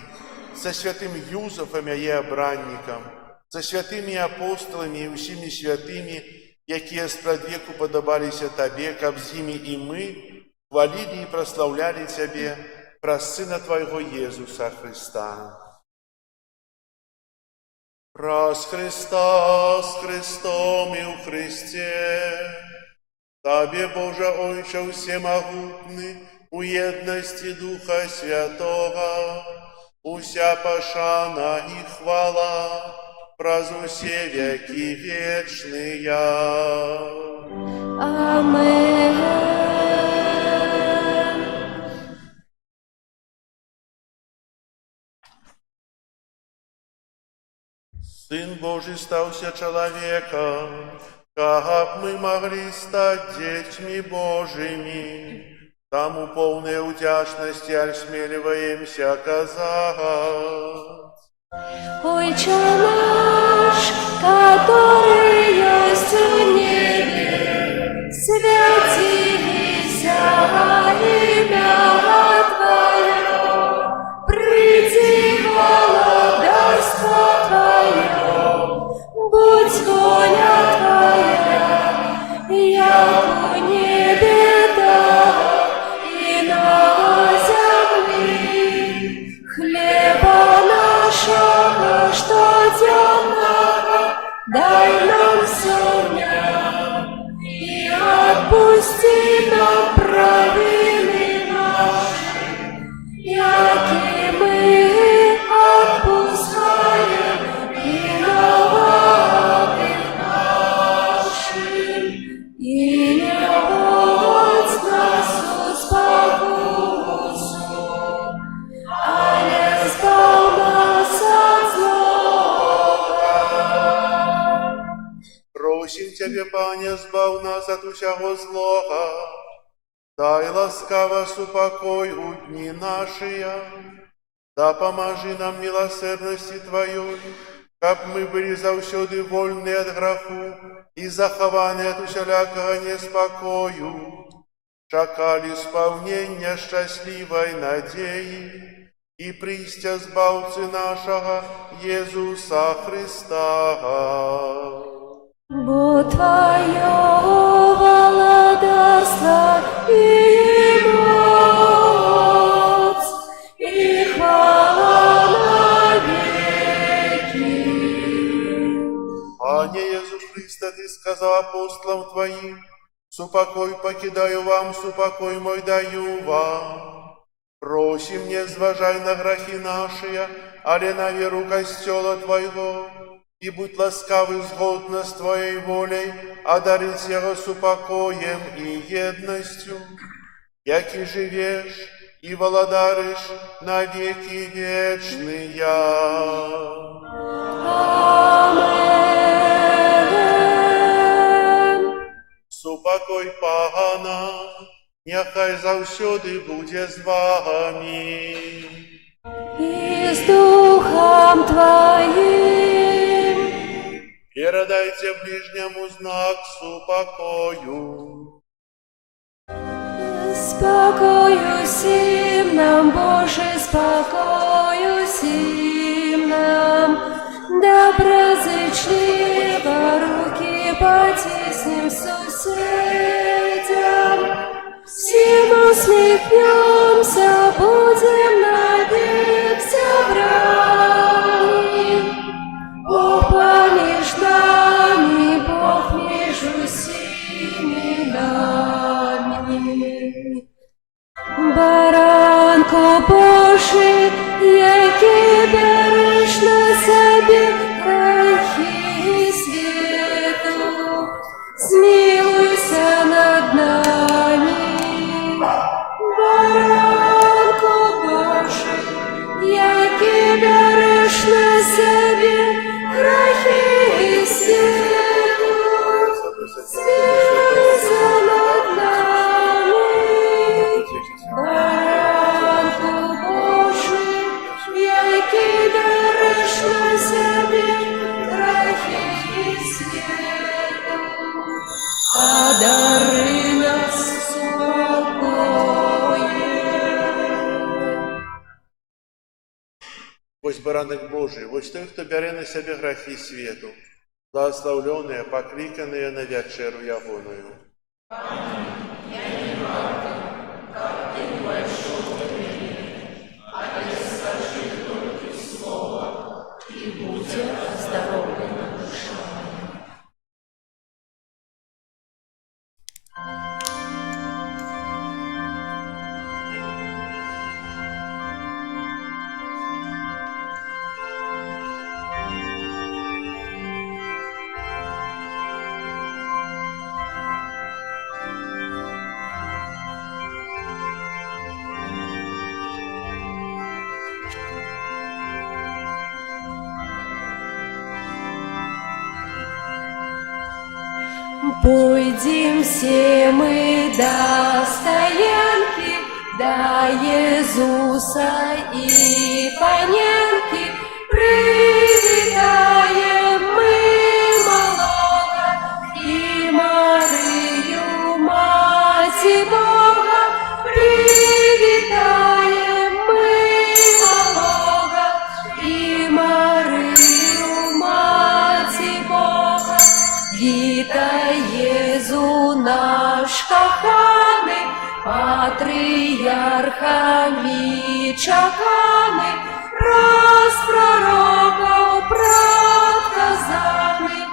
со святым Юзафом, яе абраннікам, со святымі апостолами і усімі святымі, якія спрадвеку падабаліся Табе, каб з імі і мы хвалілі і праслаўлялі Цябе праз Сына Твайго Езуса Христа. Праз Христа, с Христом і ў Христе, Табе, Божа Ойче всемогутны, у едности Духа Святого, уся пашана и хвала, праз усе веки вечные. Амен. Сын Божий стался человеком, как мы могли стать детьми Божьими. Тому полной удячности осмеливаемся оказать. Отче наш, который есть в небе, святися имя Твое, приди владарство Твое, будь воля Твоя, як в небе, так и на земле. Хлеба нашего штоденного дай нам сегодня, и отпусти нам провины наши, яки мы отпускаем виноватым нашим. Тебе, Пане, збав нас от усяго злога. Дай ласкаво супокой у дни наши. Да поможи нам милосердности Твоей, каб мы были заўсёды вольны от граху и захованы от усялякого неспокою, чакали исполнения счастливой надеи и прийстя збавцы нашего Иисуса Христа. Бо Твое владарство и моц, и хвала навеки. Пане Иисус Христе, Ты сказал апостолам Твоим: «Супокой покидаю вам, супокой мой даю вам». Просим, не зважай на грехи наши, але на веру костела Твоего, и будь ласкавый згодно с Твоей волей, одарить его супокоем и едностью, яки живешь и володаришь на веки вечные. Амен. Супокой Пана, няхай заўсёды будзе з вами. И с Духом Твоим. Передайте ближнему знак супокою. Спокою сим нам, Боже, спокою сим нам, доброзычливо руки потеснем соседям, всем усмехнемся, будем навек собраны. Бог помеж нами, Бог между сими нами. Баранку Божий, який береш на себе грехи світу, змилуйся над нами. Баранку Божий, який береш на себе грехи світу, змилуйся над нами. Баранку Божий, який береш на себе грехи світу, одари нас спокоєм. Ось баранок Божий, ось той, хто бере на себе грехи світу, благословленные, покликанные на вечеру ягоную. Пойдем все мы до стоянки, до Иисуса и Паненки, привитаем мы малого и Марию, Мать Бога, привитаем мы малого и Марию, Мать Бога. Вітай, Єзу наш коханий, патріархами чаканий, раз пророков предказаний,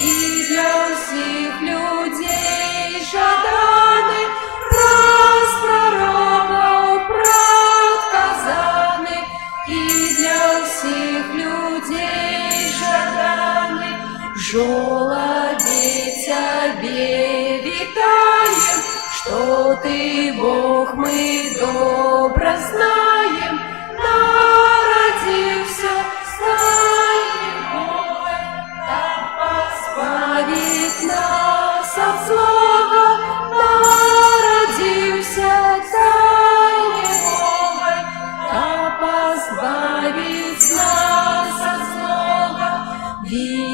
і для всіх людей жаданий, раз пророков предказаний, і для всіх людей жаданий. Жолобе тебе витаем, что ты Бог, мы добро знаем, народился с нами Бог, так поспавит нас.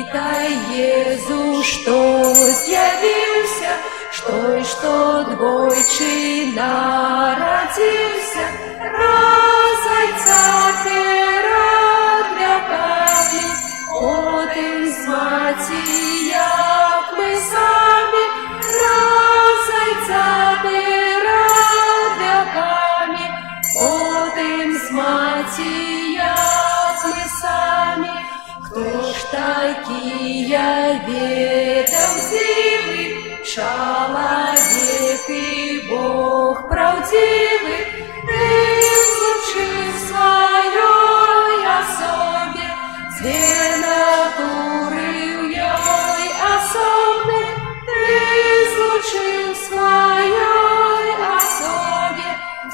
Вітай, Єзу, що з'явився, що двойчі народився, разайця перед веками, один з маті, як ми самі, разайця перед веками, один з маті, як ми самі. Хто ж такія ведом дивы, человек и Бог правдивый, ты злучив своей особе, две натуры в ёй особны, ты злучив своей особе,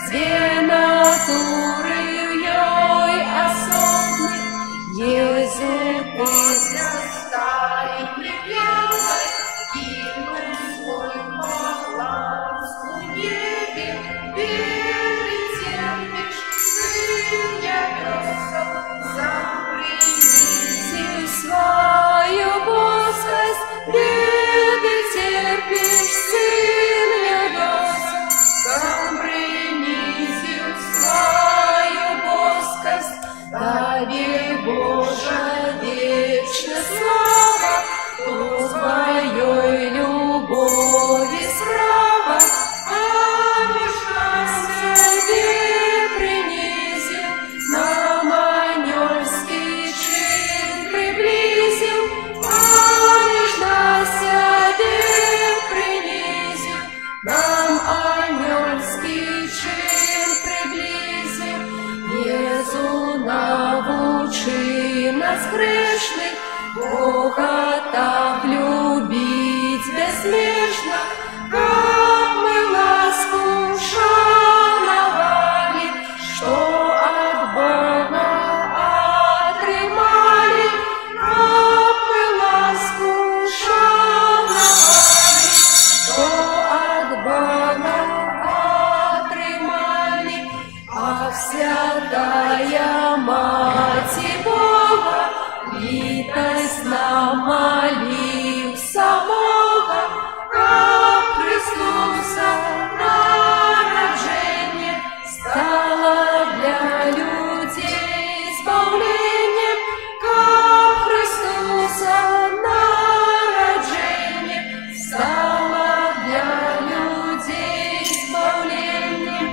две натуры в ёй особны. Єзу, після старій прип'ялай, кинув свой баланс у небі, білий терпиш, син явився, сам принизив свою боскость, білий терпиш, син явився, сам принизив свою боскость, Тобі, Божа, вічна слава, у твоєї любові справа, а між нас себе принизив, нам ангельський чин приблизив, а між нас себе принизив, нам ангельський чин приблизив. Єзу, научи нас грешных, Бога так любить безмежно, как мы ласку шановали, что от Бога отрымали, как мы ласку шановали, что от Бога отрымали, а святая Мати Бога, літась нам молився Бога, как Христоса народження стало для людей избавлением, как Христоса народження стало для людей избавлением.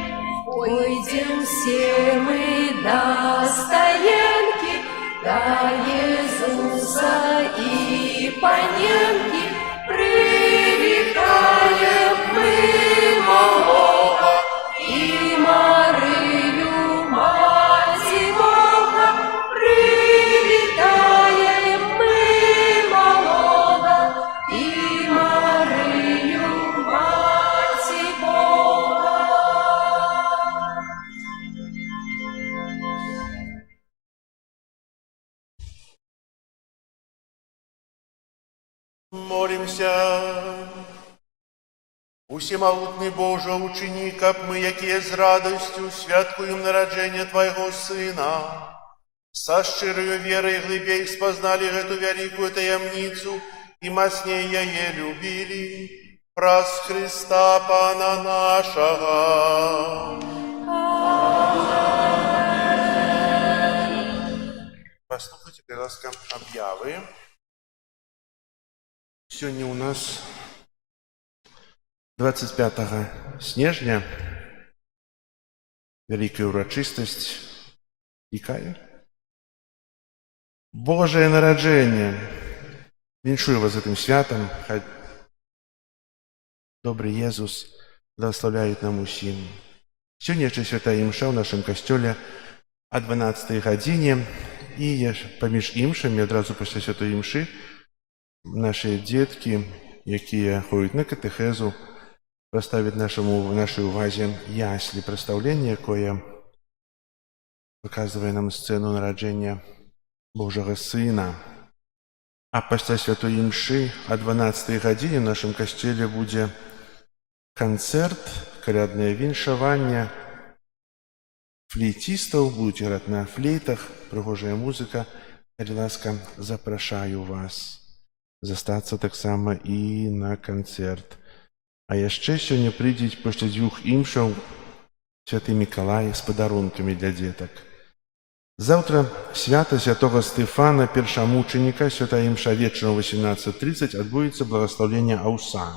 Пойдем все мы до стоянки, до Иисуса и Паненки, привітаєм ми малого і Марию, Маті Бога, привітаєм ми малого і Марию, Маті Бога. Молимся. Усемогутний Боже, учини, как мы, якие з радостью святкуем народження Твоего Сына, со щирою верой глибей спознали эту великую таємницю и маснее ее любили, праз Христа Пана нашего. Послухайте, будь ласка, об'яви. Сьогодні у нас 25 снежня, велика урочистость, якая? Божие народження. Віншую вас этим святом, хай добрий Єзус благословляє нам усім. Сьогодні ще свята імша в нашому костьолі о 12 годині, і поміж імшами, одразу після святої імши, наші дітки, які ходять на катехезу, представить нашій увазі яслі представлення, яке показує нам сцену народження Божого Сина. А після святої імши о 12 годині в нашому костелі буде концерт, колядне віншавання флейтистів, будуть грати на флейтах, пригожая музика. Калі ласка, запрашаю вас застацца таксама і на канцэрт. А яшчэ сёння прыйдзець пасля 2 імшаў Святы Мікалай з падарункамі для дзетак. Заўтра свята святого Стефана, першамучаніка, святая імша вечара ў 18:30 адбудзецца благаслаўленне аўса.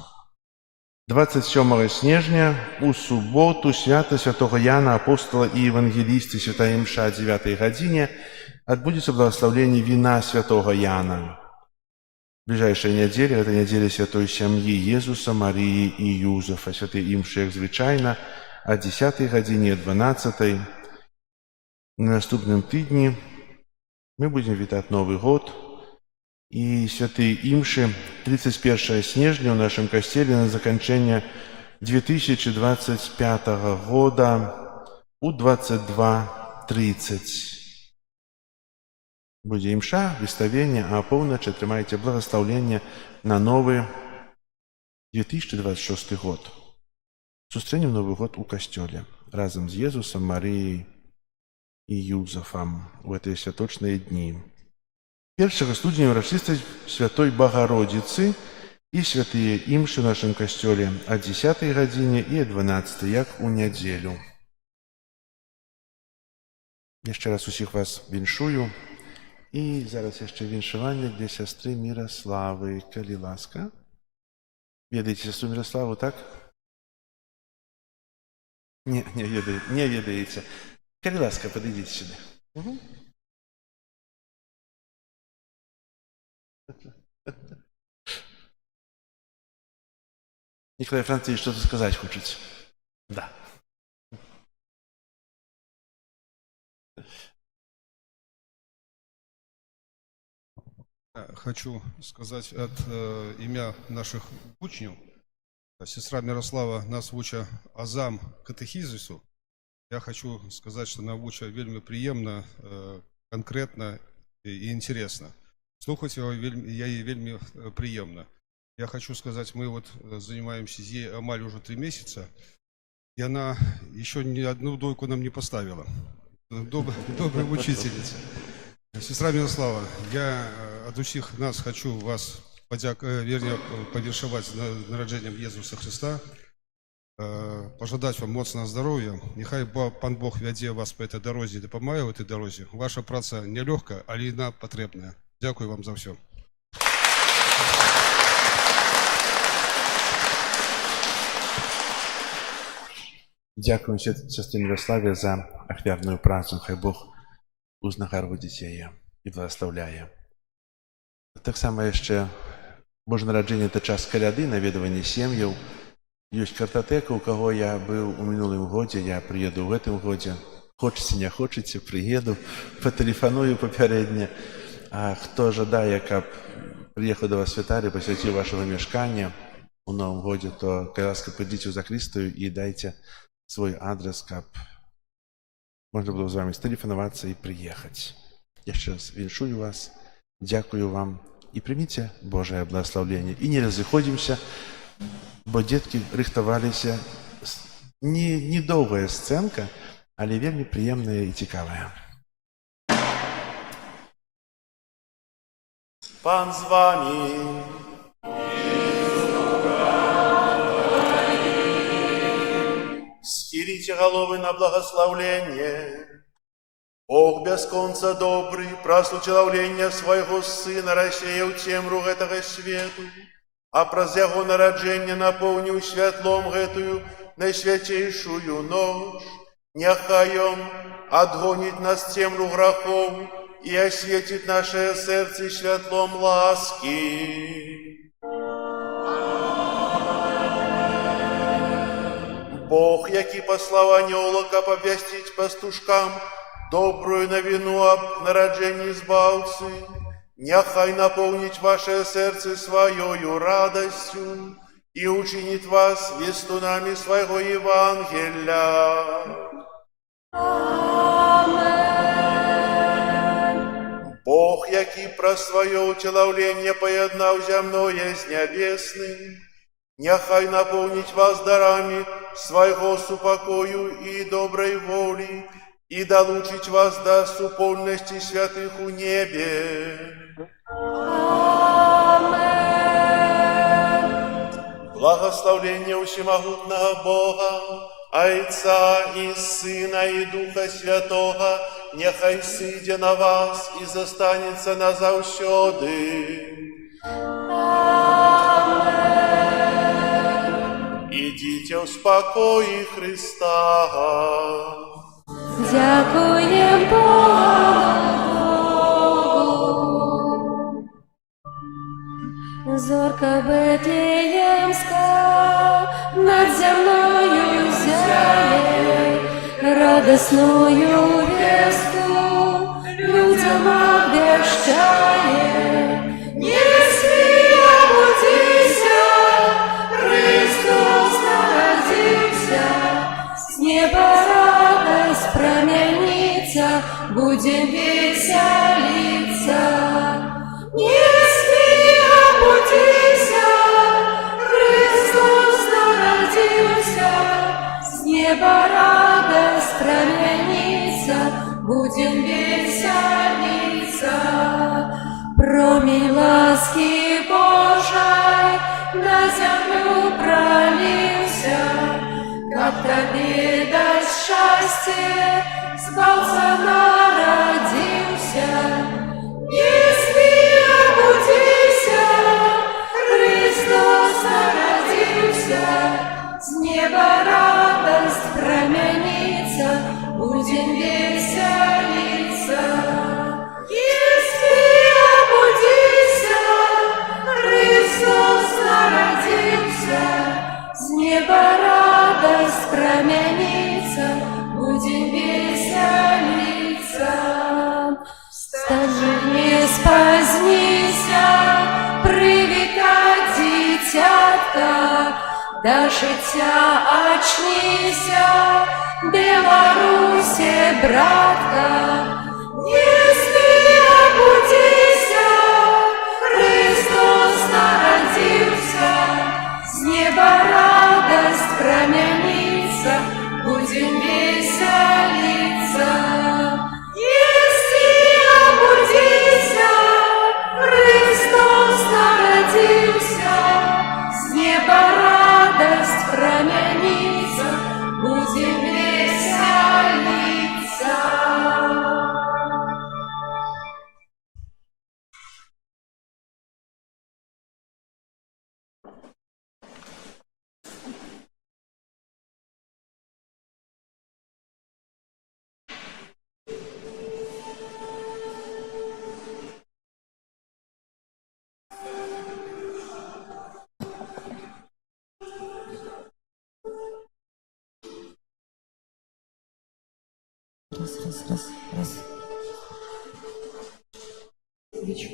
27 снежня у суботу свята святого Яна, апостола і евангелісты, святая імша о 9 гадзіне, адбудзецца благаслаўленне віна святого Яна. Бліжэйшая нядзеля – гэта нядзеля святой сям'і Езуса, Марыі і Юзефа. Святы імшы, як звычайна, о 10 гадзіне, о 12. На наступным тыдні мы будзем вітаць Новы год. І святы імшы 31 снежня ў нашым касцеле на заканчэнне 2025 года у 22:30. Будзе імша, выставленне, а апоўначы атрымаеце благаслаўленне на новы 2026 год. Сустрэнем Новы год у касцёле разам з Езусам, Марыяй і Юзефам у гэтыя святочныя дні. 1 студзеня ўрачыстасць святой Багародзіцы і святыя імшы ў нашым касцёле о 10 гадзіне і о 12, як у нядзелю. Яшчэ раз усіх вас віншую. І зараз яшчэ віншаванне для сястры Міраславы, калі ласка. Ведаеце сястру Міраславу, так? Не ведаеце. Калі ласка, падыдзіце сюды. Николай Францевич, что-то сказать хочется? Да. Хочу сказать от имя наших учнів. Сестра Мирослава нас вуча азам катехізису. Я хочу сказать, что она вуча вельми приємно, конкретно и интересно. Слухать его ей вельми приємно. Я хочу сказать, мы вот занимаемся ей амаль уже 3 месяца, и она еще ни одну дойку нам не поставила. Добрая учительница. Сестра Мирослава, я от усіх нас хочу вас повіршувати з народженням Єсуса Христа, пожадати вам моцного здоров'я. Нехай Пан Бог веде вас по этой дорозі, допомагає в этой дорозі. Ваша праця нелегка, але вона потрібна. Дякую вам за все. Дякую сестрі Мирославі за ахвярную працу. Хай Бог узнагародзіць яе і благаслаўляе. Таксама яшчэ Божае нараджэнне – это час каляды, наведванне сем'яў. Ёсць картатэка, у каго я быў у мінулым годзе, я прыеду ў гэтым годзе. Хочаце, не хочаце, прыеду, патэлефаную папярэдне. А хто жадае, каб прыехаў да вас святары, пасвяціў вашага мяшкання у новым годзе, то, калі ласка, прыйдзіце ў закрыстую і дайце свой адрес, каб можна было з вами стэлефанавацца і прыехаць. Яшчэ раз віншую вас, дзякую вам і прыміце Божае благаслаўленне. І не разыходзімся, бо дзеткі рыхтаваліся. Недоўгая сцэнка, але вельмі прыемная і цікавая. Пан з вами. Схилите головы на благословление. Бог без конца добрый, прослучалаўлення свайго Сына рассеяў цемру гэтага свету, а праз яго нараджэнне напоўніў святлом гэтую найсвяцейшую ноч. Няхай ён адгоніць нас цемру грахоў і асветіць нашае сэрцы святлом ласкі. Бог, які паслаў анёла, каб абвясціць пастушкам добрую навіну аб нараджэнні збаўцы, няхай напоўніць вашае сэрцы сваёю радасцю і учыніць вас вестунамі свайго Евангелля. Бог, які праз сваё ўцелаўленне паяднаў зямное з нябесным, няхай напоўніць вас дарамі свайго супакою і добрай волі и долучить вас до супольности святых у небе. Благословение всемогутного Бога, Отца и Сына и Духа Святого, нехай сидя на вас и застанется назавсёды. Идите в спокої Христа. Дякуєм Богу. Зорка Бетлеємська над земною зяє, радосною вестку людям обвещає. Не спи, обудися, Христос народился, с неба радость променится, будем веселиться. Не спи, обудися, Христос народился, с неба радость променится, будем веселиться. Промень ласки Божией на землю пролился, как тебе дать счастье, спался, народился. Не спи, обудися, Христос народился, с неба радость променится, будем веселиться. Не спи, обудися, Христос народился, с неба радость променится, будем веселиться. Встань же, не спозднися, привітать дитятка, до життя очнися, Беларуси, братка. Не спи, обудися, Христос народился, с неба радость променится, будем веселиться. Не спи, обудися, Христос народился, с неба радость променится, будем веселиться. Раз. Свечу.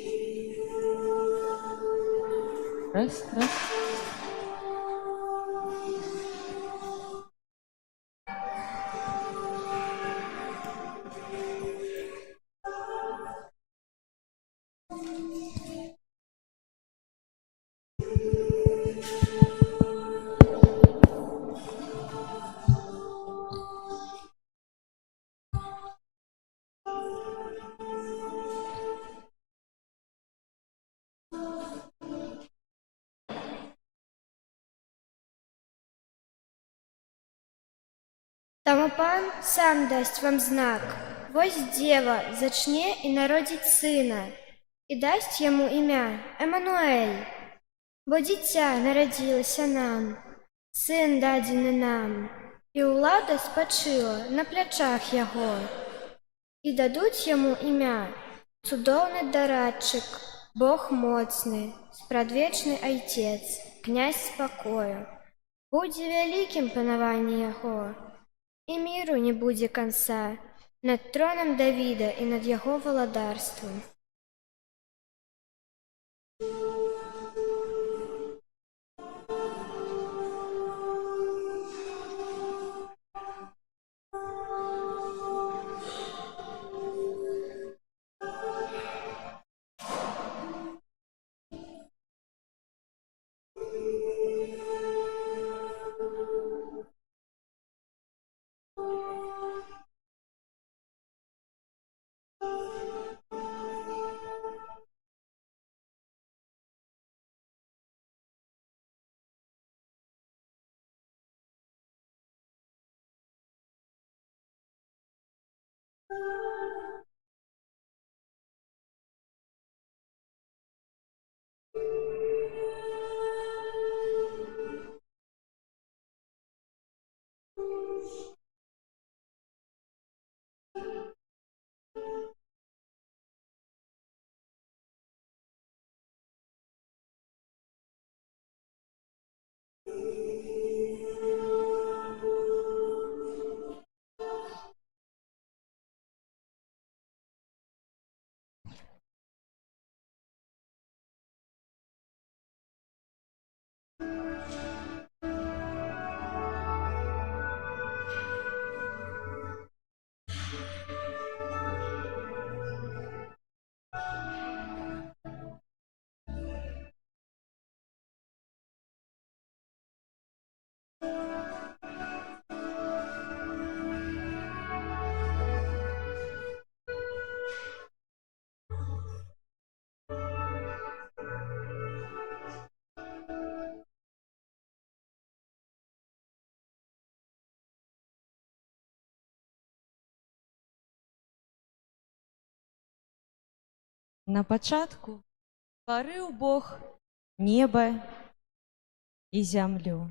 Раз. Таму пан сам дасть вам знак. Вось дева зачне і народзіць сына, і дасць яму імя Эмануэль. Бо дзіця нарадзілася нам, сын дадзены нам, і ўлада спачыла на плячах яго. І дадуць яму імя цудоўны дарадчык, Бог моцны, спрадвечны Айцец, князь спакою. Будзе вялікім панаванне яго, і міру не будзе канца над тронам Давіда і над яго валадарствам. На пачатку стварыў Бог неба і зямлю.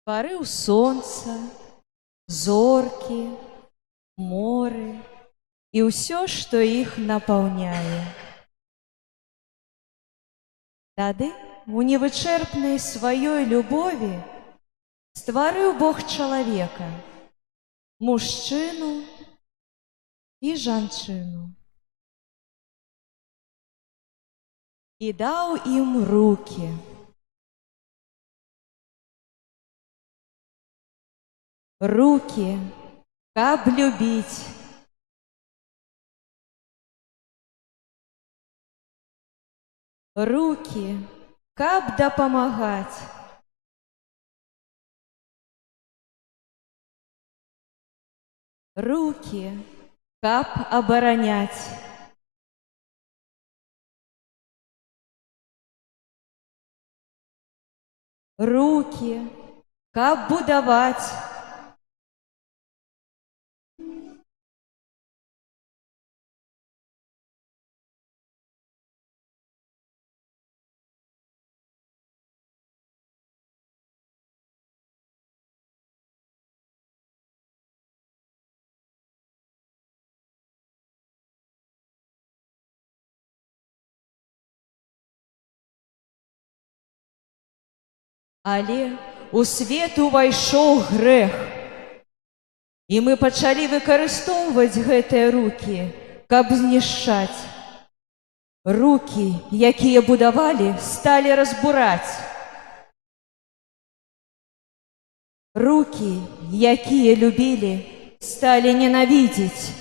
Стварыў сонца, зоркі, моры і ўсё, што іх напаўняе. Тады у невычэрпнай сваёй любові стварыў Бог чалавека, мужчыну і жанчыну. І даў ім рукі. Рукі, каб любіць. Рукі, каб дапамагаць. Рукі, каб абараняць. Рукі, каб будаваць. Але у свет увайшоў грэх. І мы пачалі выкарыстоўваць гэтыя рукі, каб знішчаць. Рукі, якія будавалі, сталі разбураць. Рукі, якія любілі, сталі ненавідзець.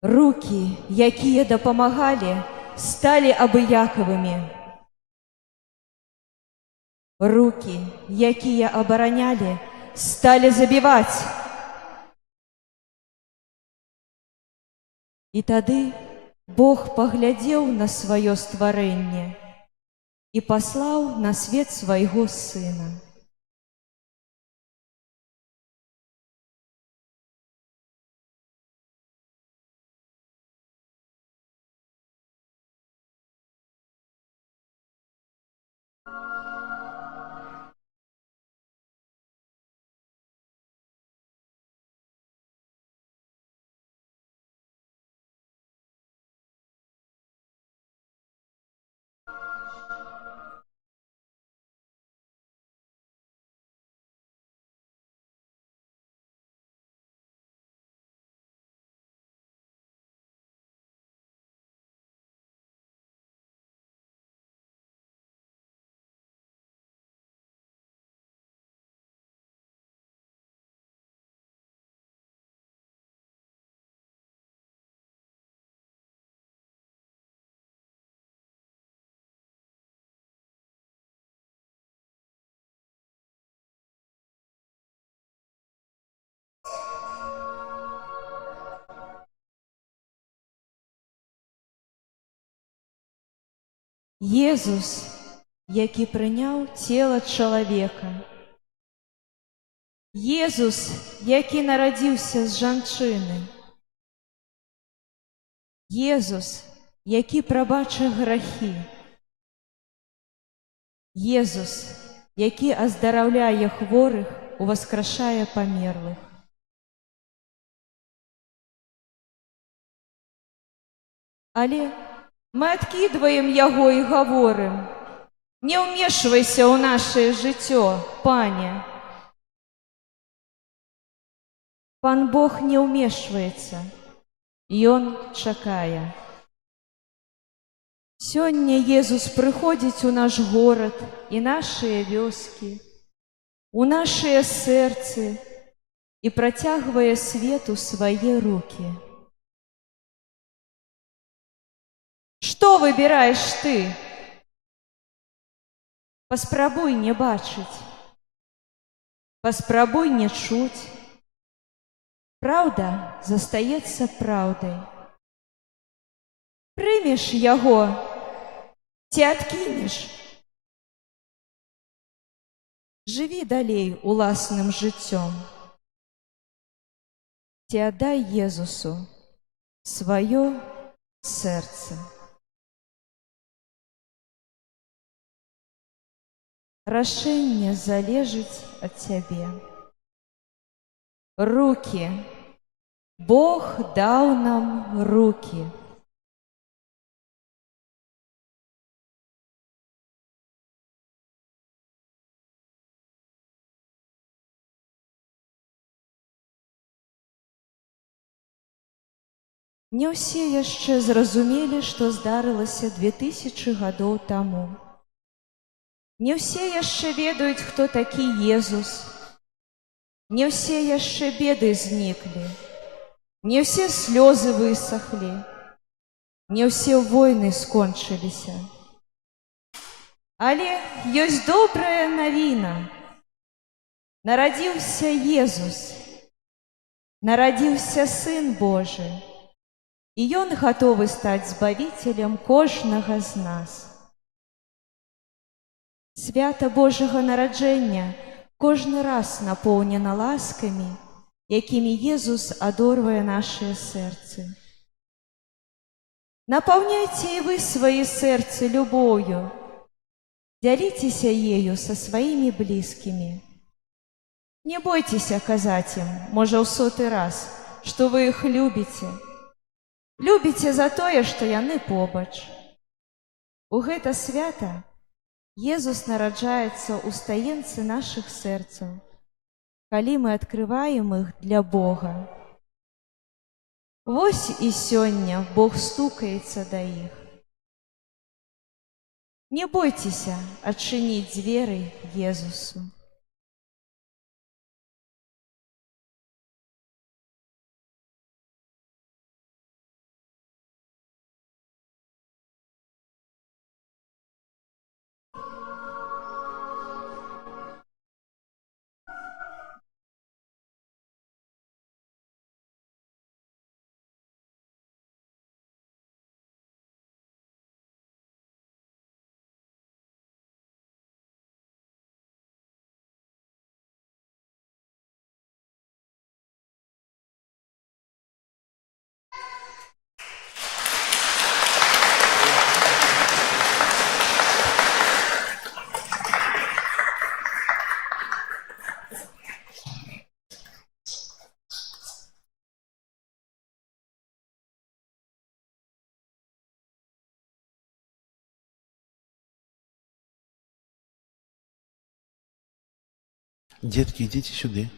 Рукі, якія дапамагалі, стали абыякавымі. Рукі, якія абаранялі, сталі забіваць. І тады Бог паглядзеў на сваё стварэнне і паслаў на свет свайго сына. Езус, які прыняў цела чалавека Езус, які нарадзіўся з жанчыны. Езус, які прабачыў грахі. Езус, які аздараўляе хворых, уваскрашае памерлых. Але мы адкідваем яго і гаворым: не ўмешвайся ў нашае жыццё, Пане. Пан Бог не ўмешваецца, Ён чакае. Сёння Езус прыходзіць у наш горад і нашыя вёскі, у нашыя сэрцы і працягвае свету свае рукі. Што выбіраеш ты? Паспрабуй не бачыць, паспрабуй не чуць. Праўда застаецца праўдай. Прымеш яго ці адкінеш? Жыві далей уласным жыццём. Ці аддай Езусу сваё сэрца. Рашэнне залежыць ад цябе. Рукі. Бог даў нам рукі. Не ўсе яшчэ зразумелі, што здарылася 2000 гадоў таму. Не ўсе яшчэ ведаюць, хто такі Езус. Не ўсе яшчэ беды зніклі. Не ўсе слёзы высохлі. Не ўсе войны скончыліся. Але ёсць добрая навіна. Нарадзіўся Езус. Нарадзіўся Сын Божы. І Ён гатовы стаць збавіцелем кожнага з нас. Свята Божага нараджэння кожны раз напоўнена ласкамі, якімі Езус адорвае нашыя сэрцы. Напаўняйце і вы свае сэрцы любоўю. Дзяліцеся ею са сваімі блізкімі. Не бойцеся казаць ім, можа ў 100-ы раз, што вы іх любіце. Любіце за тое, што яны побач. У гэта свята Езус нараджаецца ў стаенцы нашых сэрцаў, калі мы адкрываем іх для Бога. Вось і сёння Бог стукаецца да іх. Не бойцеся адчыніць дзверы Езусу. Детки, идите сюда.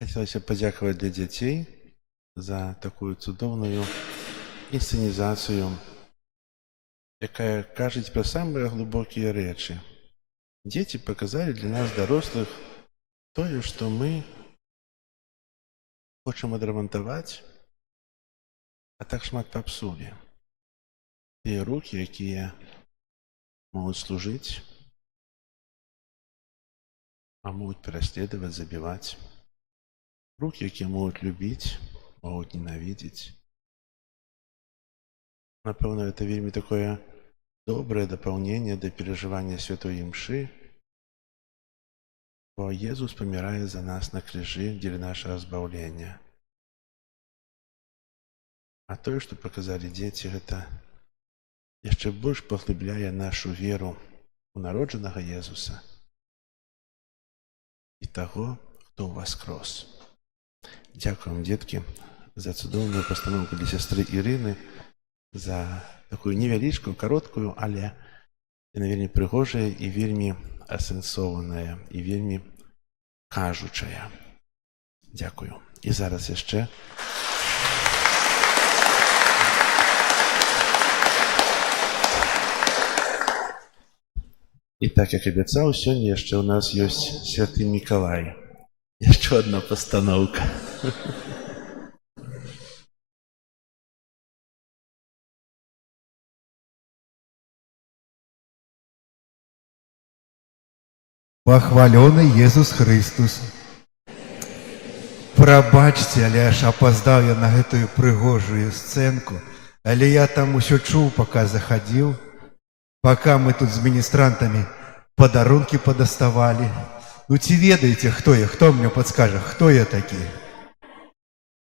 Хотелось подякувати для детей за такую цудовную інсценізацію, яка каже про самые глубокие речи. Дети показали для нас, дорослых, то, что мы хочем адрамантаваць, а так шмат папсулі. Тыя рукі, якія могуць служыць, а могуць пераследаваць, забіваць. Рукі, якія могуць любіць, могуць ненавідзець. Напэўна, это вельмі такое добрае дапаўненне да перажывання святой імшы, бо Езус памірае за нас на крыжы дзеля нашага збаўлення. А тое, што паказалі дзеці, гэта яшчэ больш паглыбляе нашу веру у народжанага Езуса і таго, хто ўваскрос. Дзякуем, дзеткі, за цудоўную пастаноўку для сястры Ірыны, за такую невялічкую, кароткую, але яна вельмі прыгожая і вельмі асэнсованая, і вельмі кажучая. Дзякую. І зараз яшчэ і так, як абяцаў, сёння яшчэ ў нас ёсць святы Мікалай. Яшчэ одна пастаноўка. Пахвалёны Езус Христус. Прабачце, але аж апаздаў я на гэтую прыгожую сцэнку, але я там усё чуў, пака захадзіў, пака мы тут з міністрантамі падарункі падаставалі. Ну ці ведаеце, хто я? Хто мне падскажа, хто я такі?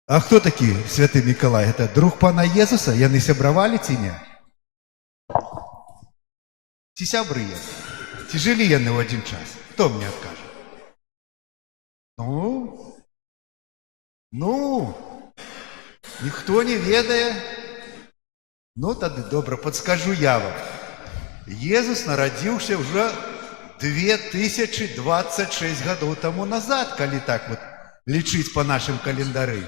А хто такі святы Мікалай? Это друг пана Езуса? Яны сябравалі ці не? Ці сябры яны? Ці жылі яны ў адзін час? Хто мне адкажа? Ну, ніхто не ведае? Ну, тады добра, падскажу я вам. Езус нарадзіўся ўжо 2026 гадоў таму назад, калі так вот лічыць па нашым календары.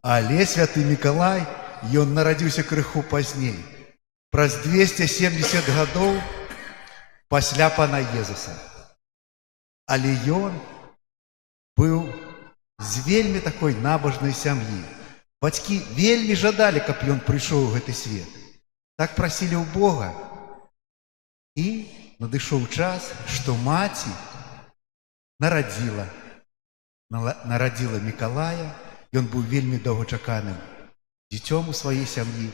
Але святы Мікалай, ён нарадзіўся крыху пазней, праз 270 гадоў пасля пана Езуса. Але ён быў з вельмі такой набожнай сям'і. Бацькі вельмі жадалі, каб ён прыйшоў у гэты свет. Так прасілі ў Бога. І надышоў час, што маці нарадзіла Мікалая. Ён быў вельмі доўгачаканым дзіцём у сваёй сям'і.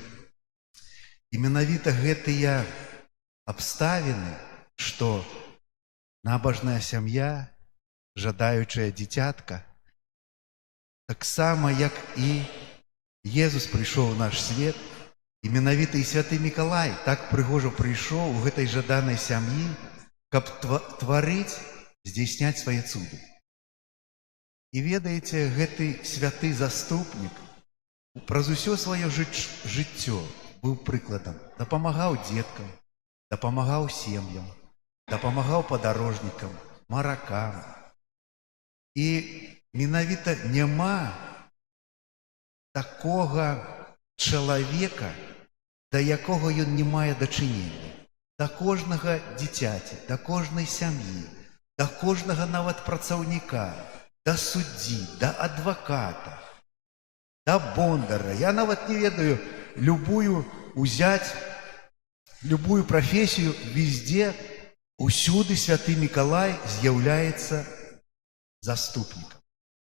І менавіта гэтыя абставіны, што набожная сям'я, жадаючая дзіцятка, таксама, як і Езус прыйшоў у наш свет, і менавіта і святы Мікалай так прыгожа прыйшоў у гэтай жаданай сям'і, каб тварыць, здзейсняць свае цуды. І ведаеце, гэты святы заступнік праз усё сваё жыццё быў прыкладам, дапамагаў дзеткам, дапамагаў сем'ям, дапамагаў падарожнікам, маракам. І менавіта няма такога чалавека, да якога ён не мае дачынення. Да кожнага дзіцяці, да кожнай сям'і, да кожнага нават працаўніка, да суддзі, да адваката, да бондара. Я нават не ведаю, любую прафесію, везде, усюды святы Мікалай з'яўляецца заступнікам,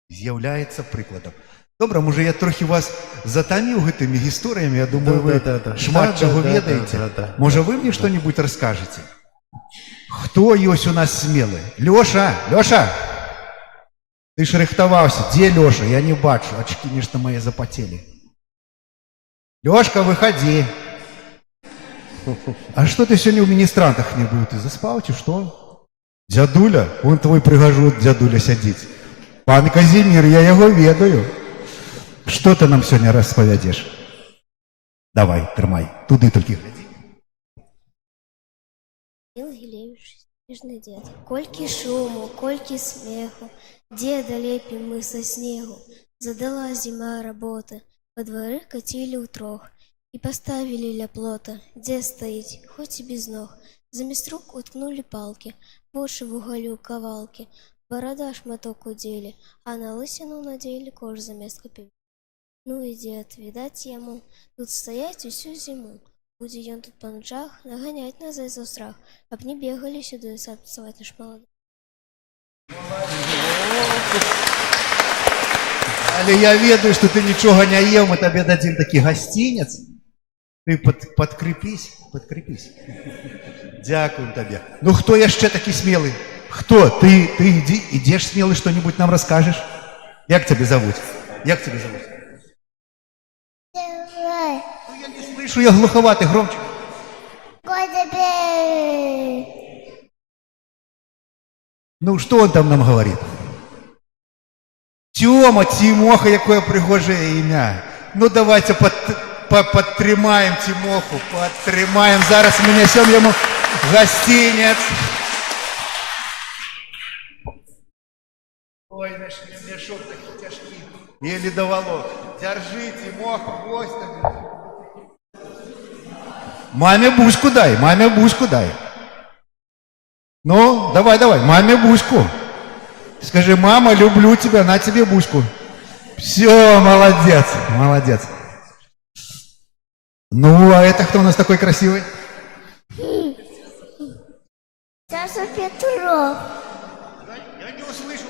з'яўляецца прыкладам. Добра, можа, я трохі вас затаміў гэтымі гісторыямі, я думаю, вы шмат чаго ведаеце. Можа, вы мне што-нибудь раскажаце? Хто ёсць у нас смелы? Лёша, Лёша! Ты ж рыхтаваўся. Дзе Лёша? Я не бачу. Ачкі нешта мае запацелі. Лёшка, выходи. А што ты сёння ў міністрантах не быў? Ты заспаў ці што? Дзядуля? Вон твой прыгажут дзядуля сядзіць. Пан Казімір, я яго ведаю. Што ты нам сёння распавядзеш? Давай, трымай. Туды толькі глядзі. Гілевіч, снежны дзед. Колькі шуму, колькі смеху, деда лепім мы са снегу. Задала зіма работы, па двары кацілі ўтрох і паставілі ля плота, дзе стаіць, хоць і без ног. Замест рук уткнулі палкі, вочы вугалю кавалкі, барада шматок удзелі, а на лысіну надзелі кош замест капель. Ну і дзед, відаць яму, тут стаяць усю зіму. Будзе ён тут па ночах наганяць нас за страх, каб не бегалі сюды сад псаваць наш малады. Але я ведаю, што ты нічога не еў, мы табе дадзім такі гасцінец. Ти подкріпись. Дякую тобі. Ну, хто ще такий смілий? Хто? Ти ідеш смілий, що-нибудь нам розкажеш? Як тебе зовут? Як тебе зовут? Давай. Ну, я не слышу, я глуховатый, громче. Ну, что он там нам говорит? Тимоха, якое пригожее ім'я. Ну, давайте подтримаем Тимоху, подтримаем. Зараз мы несем ему гостинец. Ой, наш мешок такий тяжкий. Еле доволок. Держи, Тимоха, гость тобі. Маме бузьку дай. Ну, давай, маме бузьку. Скажи, мама, люблю тебя, на тебе бузьку. Все, молодец. Ну, а это кто у нас такой красивый? Саша Петров. Я не услышу.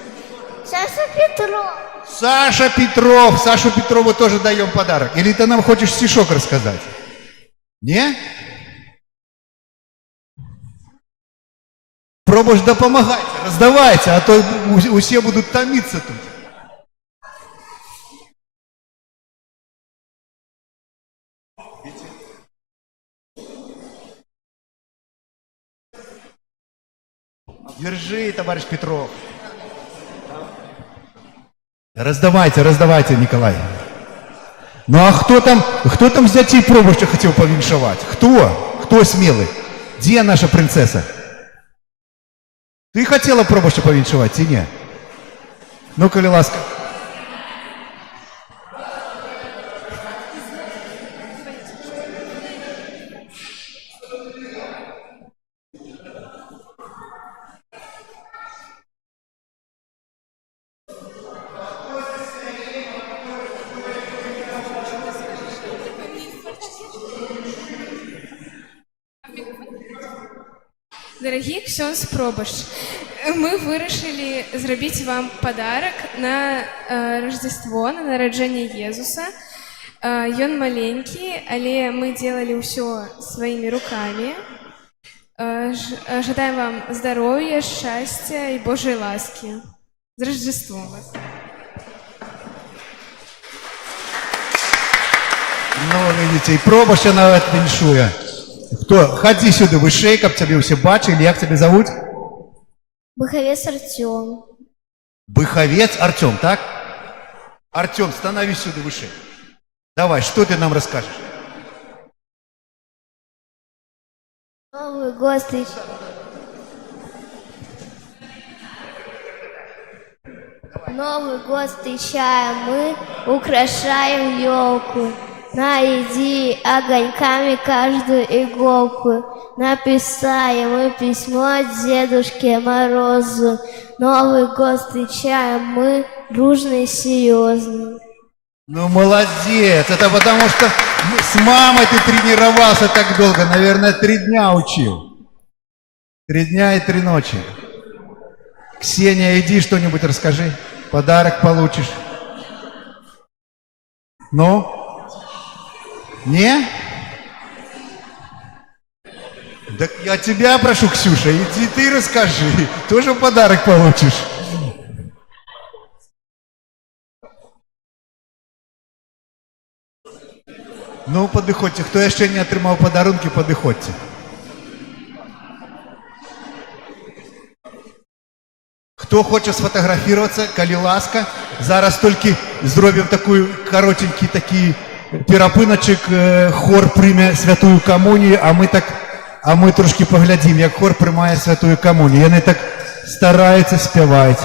Саша Петров. Саша Петров. Сашу Петрову тоже даем подарок. Или ты нам хочешь стишок рассказать? Не? Пробуешь допомагать, раздавайте, а то все будут томиться тут. Держи, товарищ Петров. Раздавайте, Николай. Ну а кто там взять и пробуще хотел повіншувати? Кто смелый? Где наша принцесса? Ты хотела пробуще повіншувати, чи ні? Ну, коли ласка. Дорогі ксьондз Пробаш, ми вирішили зробити вам подарок на Рождество, на народження Єзуса. Ён маленький, але ми делали все своими руками. Жадаем вам здоровья, счастья и Божьей ласки. С Рождеством вас! Ну, видите, и пробуще навіть віншує. Хто? Ходи сюди, вище, каб тебе всі бачили. Як тебе зовут? Быховец Артем. Быховец Артем, так? Артем, становись сюда выше. Давай, что ты нам расскажешь? Новый год Новый год встречаем мы, украшаем елку. Найди огоньками каждую иголку. Написаем мы письмо Дедушке Морозу. Новый год встречаем мы дружно и серьезно. Ну, молодец. Это потому что с мамой ты тренировался так долго. Наверное, 3 дня учил. 3 дня и 3 ночи. Ксения, иди что-нибудь расскажи. Подарок получишь. Ну? Не? Так я тебя прошу, Ксюша, иди ты расскажи. Тоже подарок получишь. Ну, подыходьте. Хто ще не отримав подарунки, подыходьте. Хто хоче сфотографуватися, коли ласка, зараз тільки зробимо такий коротенький такий перепиночок, хор прийме Святую Комунію, а ми трошки поглядимо, як хор приймає Святую Комунію. Вони так стараються, співають.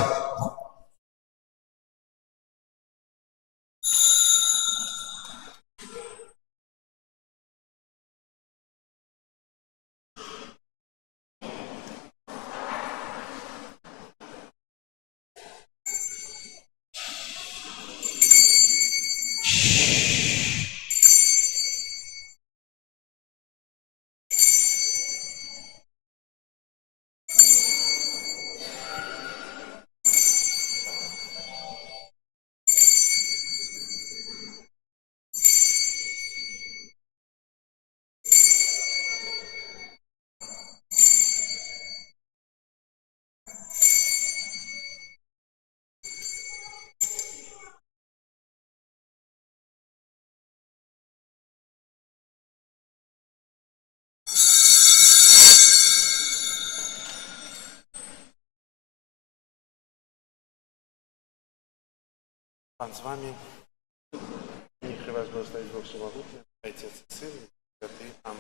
Пан с вами. Нехай вас благословит Бог Всемогутный, Отец и Сын, и Святый. Аминь.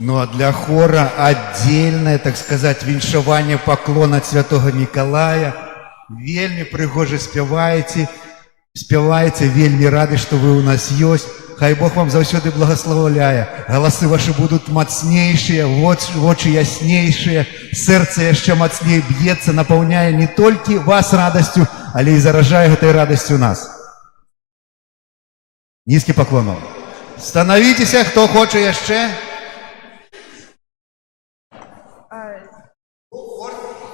Ну а для хора отдельное, так сказать, віншаванне паклон ад Святого Миколая. Вельмі прыгожа спяваеце, вельмі рады, што вы у нас ёсць. Хай Бог вам заўсёды благословляе. Галасы ваши будут мацнейшие, вочы яснейшие, сэрца яшчэ мацней б'ецца, напаўняе не толькі вас радасцю, але і заражае гэтай радасцю нас. Нізкі паклон вам. Становіцеся, хто хоча яшчэ.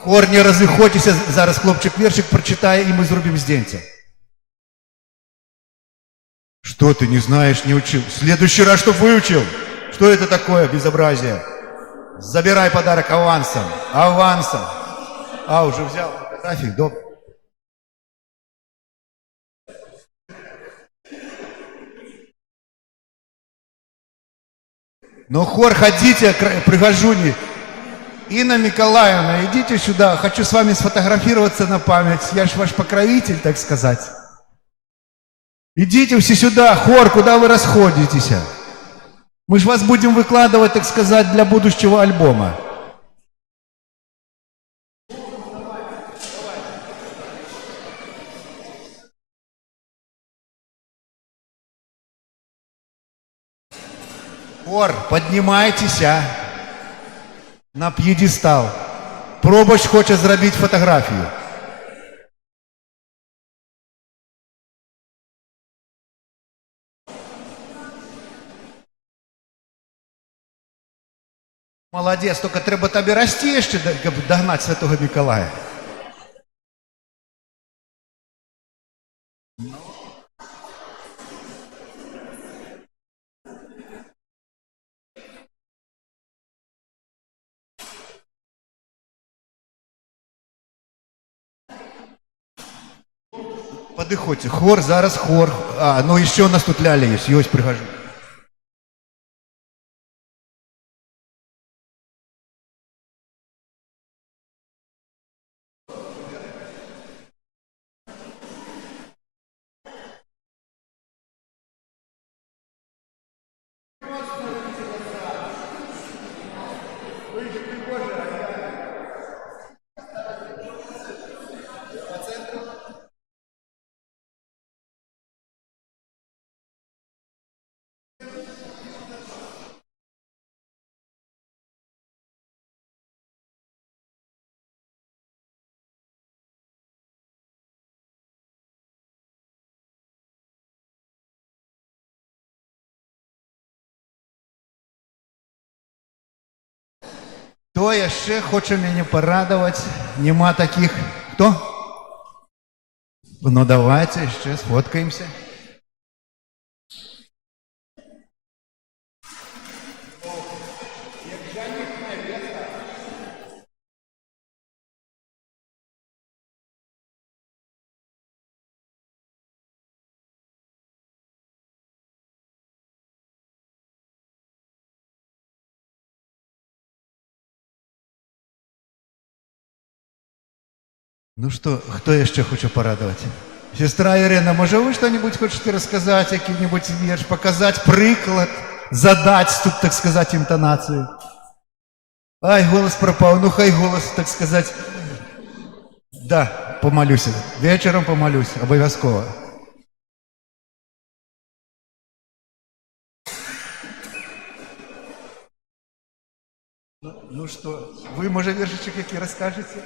Хор, не разыходзьцеся, зараз хлопчык вершик прочитае, и мы зробім здзенце. Что ты не знаешь, не учил? В следующий раз, чтоб выучил. Что это такое безобразие? Забирай подарок авансом. Авансом. А, уже взял фотографии? Добро. Ну, хор, ходите, прихожуни. Инна Николаевна, идите сюда. Хочу с вами сфотографироваться на память. Я ж ваш покровитель, так сказать. Идите все сюда, хор, куда вы расходитесь? Мы ж вас будем выкладывать, так сказать, для будущего альбома. Хор, поднимайтесь на пьедестал. Пробач хоче зробить фотографию. Молодец, только треба тобі расти ще, щоб догнати Святого Миколая. Подыходьте, хор, зараз хор. А, ну еще у нас тут ляля есть, ось прихожу. Хто яшчэ хоча мяне парадаваць? Нема таких. Хто? Ну давайте яшчэ сфоткаемся. Ну что, кто еще хочет порадовать? Сестра Ирина, может вы что-нибудь хотите рассказать, какой-нибудь верш, показать приклад, задать тут, так сказать, интонацию? Ай, голос пропал, ну хай голос, так сказать. Да, помолюсь, вечером помолюсь, обовязково. Ну что, вы, может, вершичек какие расскажете?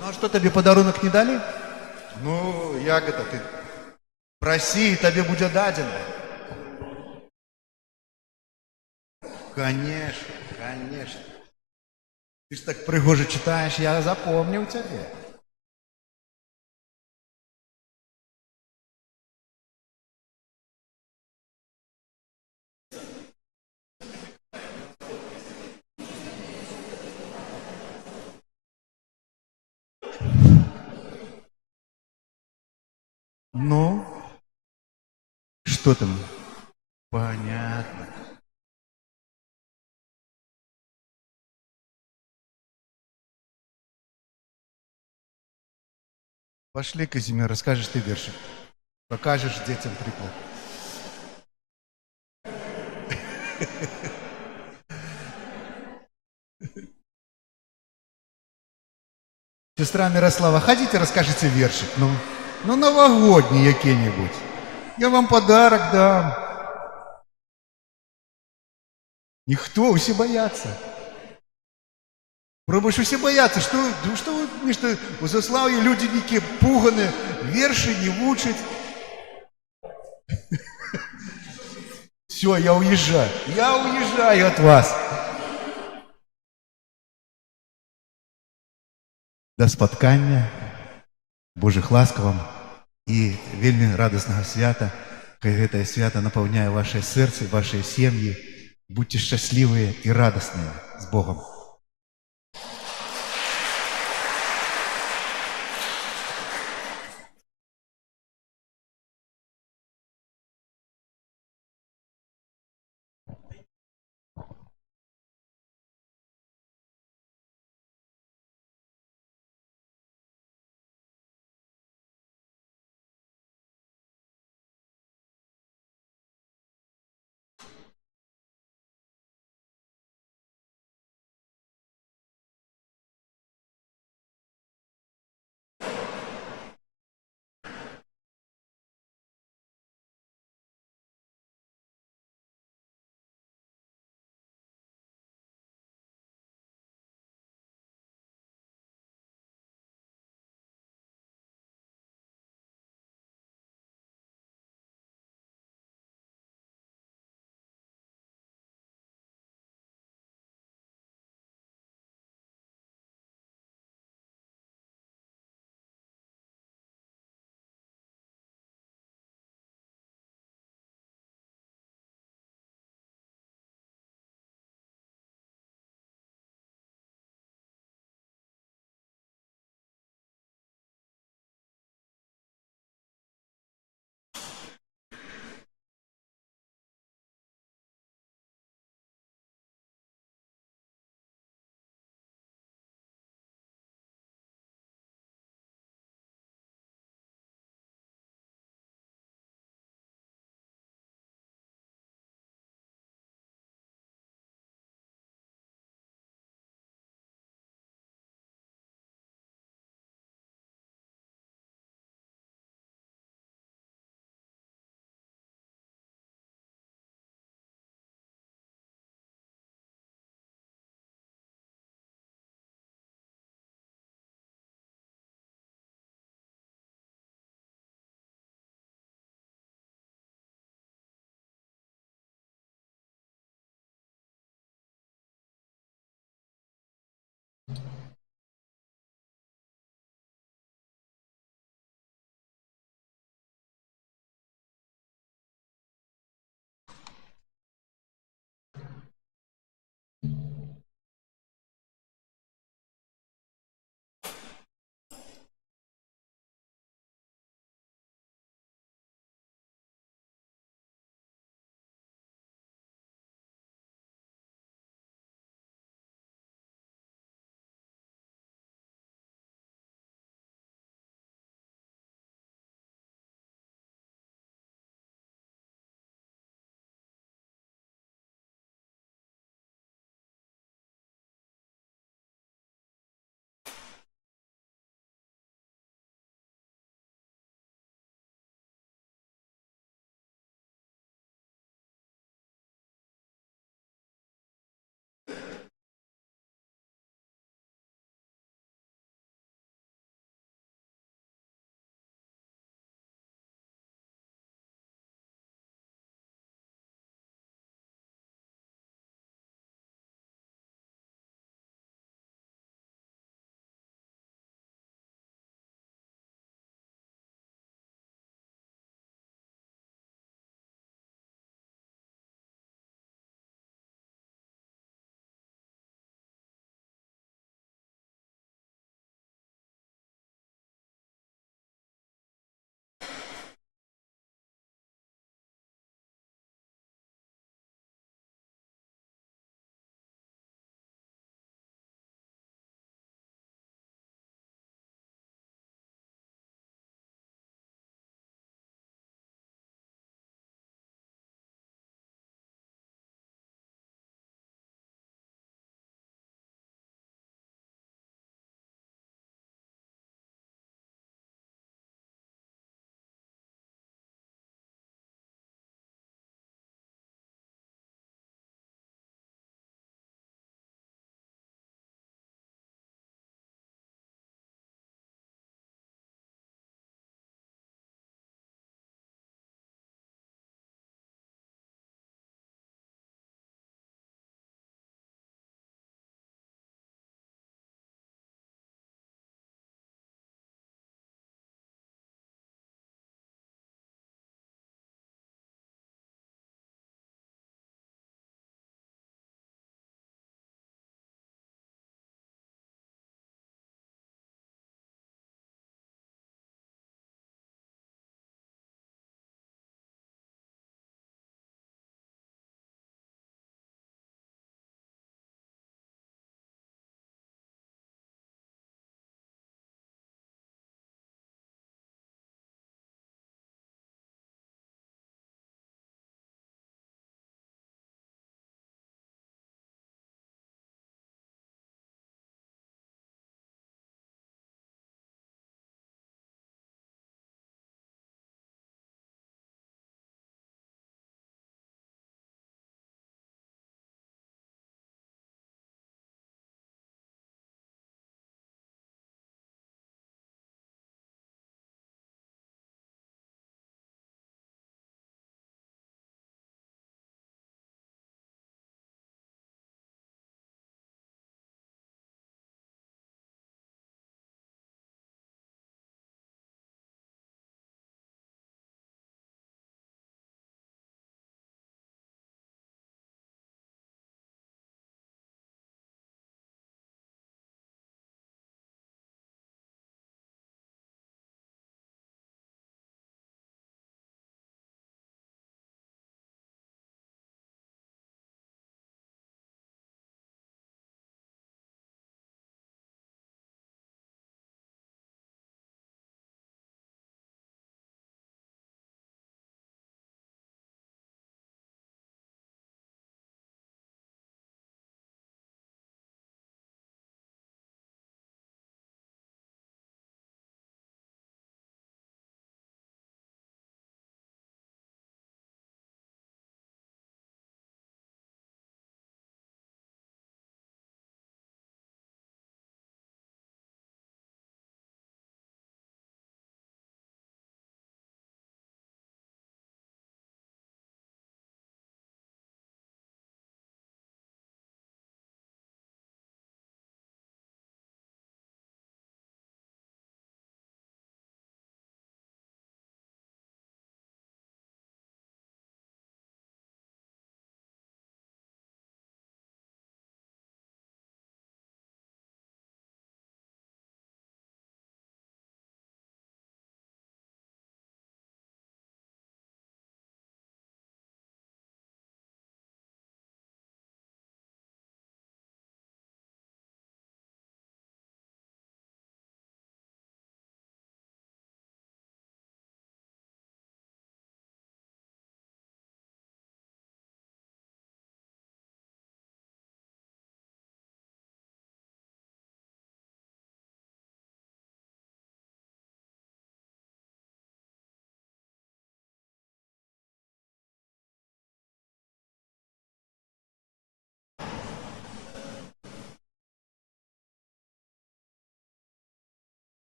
Ну а что, тебе подарунок не дали? Ну, як это ты? Проси, и тебе будет дадено. Конечно, конечно. Ты ж так пригоже читаешь, я запомнил тебе. Ну, что там? Понятно. Пошли, Казимир, расскажешь ты вершик. Покажешь детям приклад. Сестра Мирослава, ходите, расскажите вершик. Ну новогодний який-нибудь. Я вам подарок дам. Ніхто, усі бояться. Пробуешь, усі бояться, что вы, Мишта, у Заславья люди некие пуганы, верши не вучат. Все, я уезжаю. Я уезжаю от вас. До спаткання, Божих ласк вам і вельмі радостного свята. Хай гэтае свято напаўняе ваше сердце, ваши семьи. Будьте счастливые и радостные. С Богом.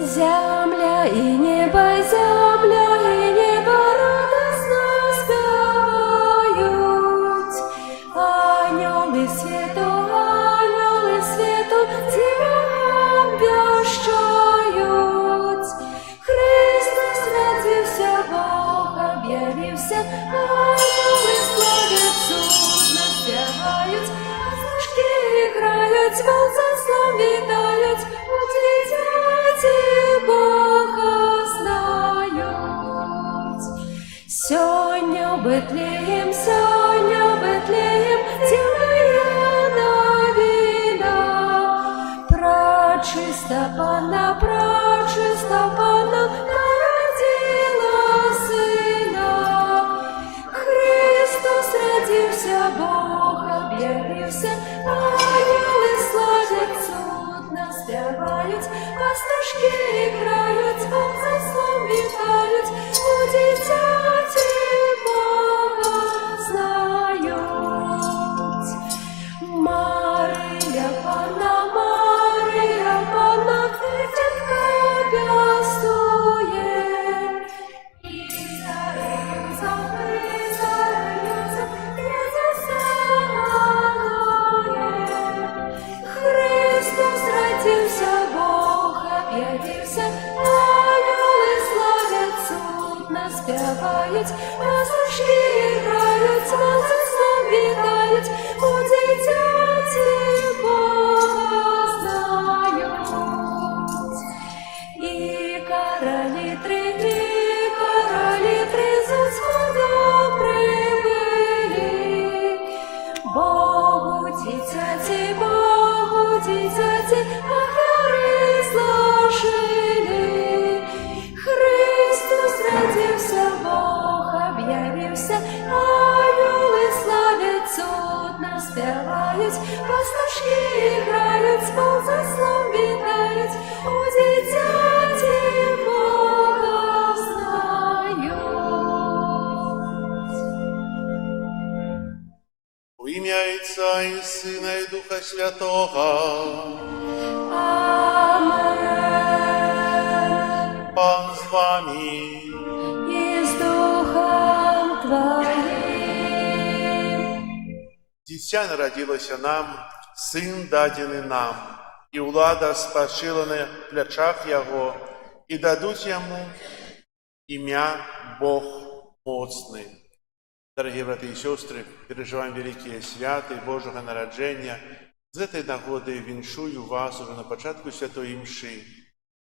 Земля і небо, і небо радосно співають. об'явився, ангели славять, судно співають, пастушки грають, вол заслон вітають, у дитяті Бога знають. Сьогодні Бетлеєм, цілує новина, пречиста Панна, народила сина. Христос родився, Бог об'явився, ангели славять, судно співають, пастушки грають, вол заслон вітають, у дитяті Бога знають. Марія Панна, дитятка п'ястує, і зараються, князя радує. Христос родився, Бог об'явився, ангели славять, судно співають, пастушки грають, вол заслон вітають, у дитяті Бога знають. І королі три з сходу прибили, Богу дитяті, ахари зложили. Христос родився, Бог об'явився, ангели славять, судно співають, пастушки грають, вол заслон вітають, у дитяті Бога знають. У ім'я Отця і Сина і Духа Святого. Амен. Пан з вами. І з Духом Твоїм. Дитя народилося нам, син дадений нам, і влада спочила на плечах Його, і дадуть Йому ім'я Бог моцний. Дорогі брати і сестри, переживаємо великі святи Божого народження. З цієї нагоди віншую вас уже на початку святої мши.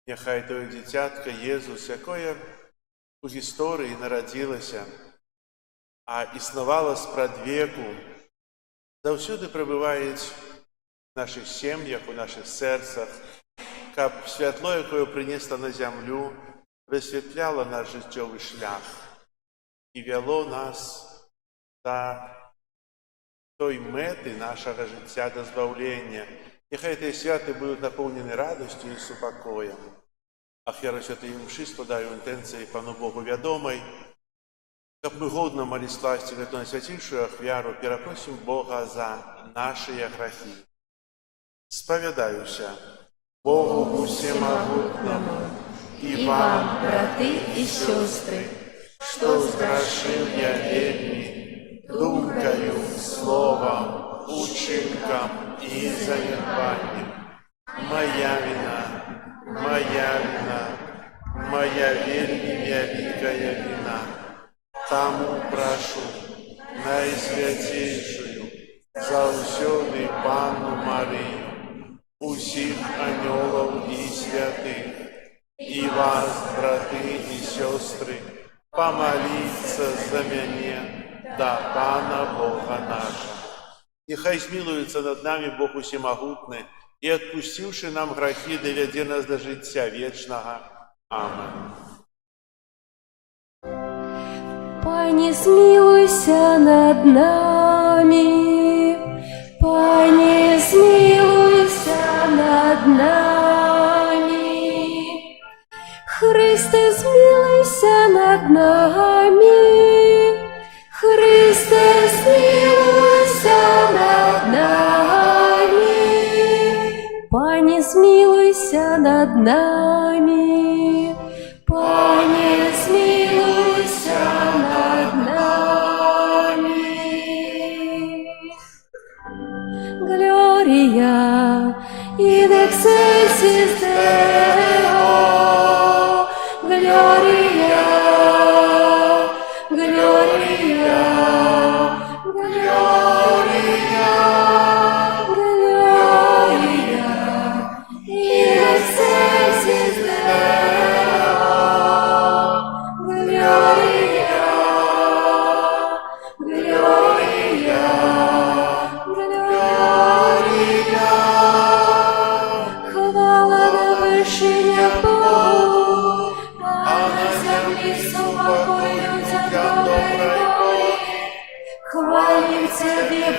Нехай той дитятка Єсус, яке у історії народилося, а існувало спрадвеку, завсюди перебуває в наших сім'ях, у наших серцях, щоб світло, яке принесло на землю, висвітляло наш життєвий шлях і вело нас до той мети нашого життя, до збавлення. Нехай ці святи будуть наповнені радістю і спокоєм. А хіра святої мши складаю інтенції Пану Богу відомої, щоб ми годно молились власти в эту найсвятейшую ахвяру, перепросим Бога за наши грехи. Споведаюся Богу Всемогутному И вам, браты и сестры, что сгрешил я вельми, думкою, словом, учинком и занедбанием. Моя вина, моя вельми великая вина. Тому прошу найсвятейшую, заусюди Панну Марию, усіх анgelов и святых, и вас, браты и сестры, помолиться за меня, да Пана Бога нашего. Нехай смилуется над нами Бог Усемогутный, и, отпустивший нам грехи, доведе нас до життя вечного. Аминь. Пані, змилуйся над нами, Пані, змилуйся над нами, Христе, змилуйся над нами, Христе, змилуйся над нами, Пані, змилуйся над нами, Пані, змилуйся над нами.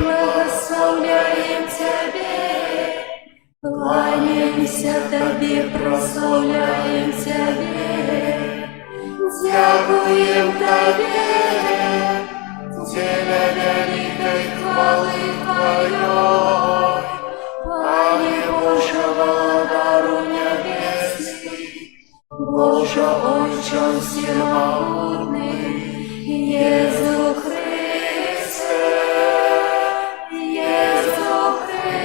благословляем Тебе, кланяемся Тебе, прославляем Тебе, дякуем Тебе, Тебе великой хвалы Твоей, Пане Боже, Владару Небесный, Боже, Отче всемогутный, Иисус Христе, Иисус Христе,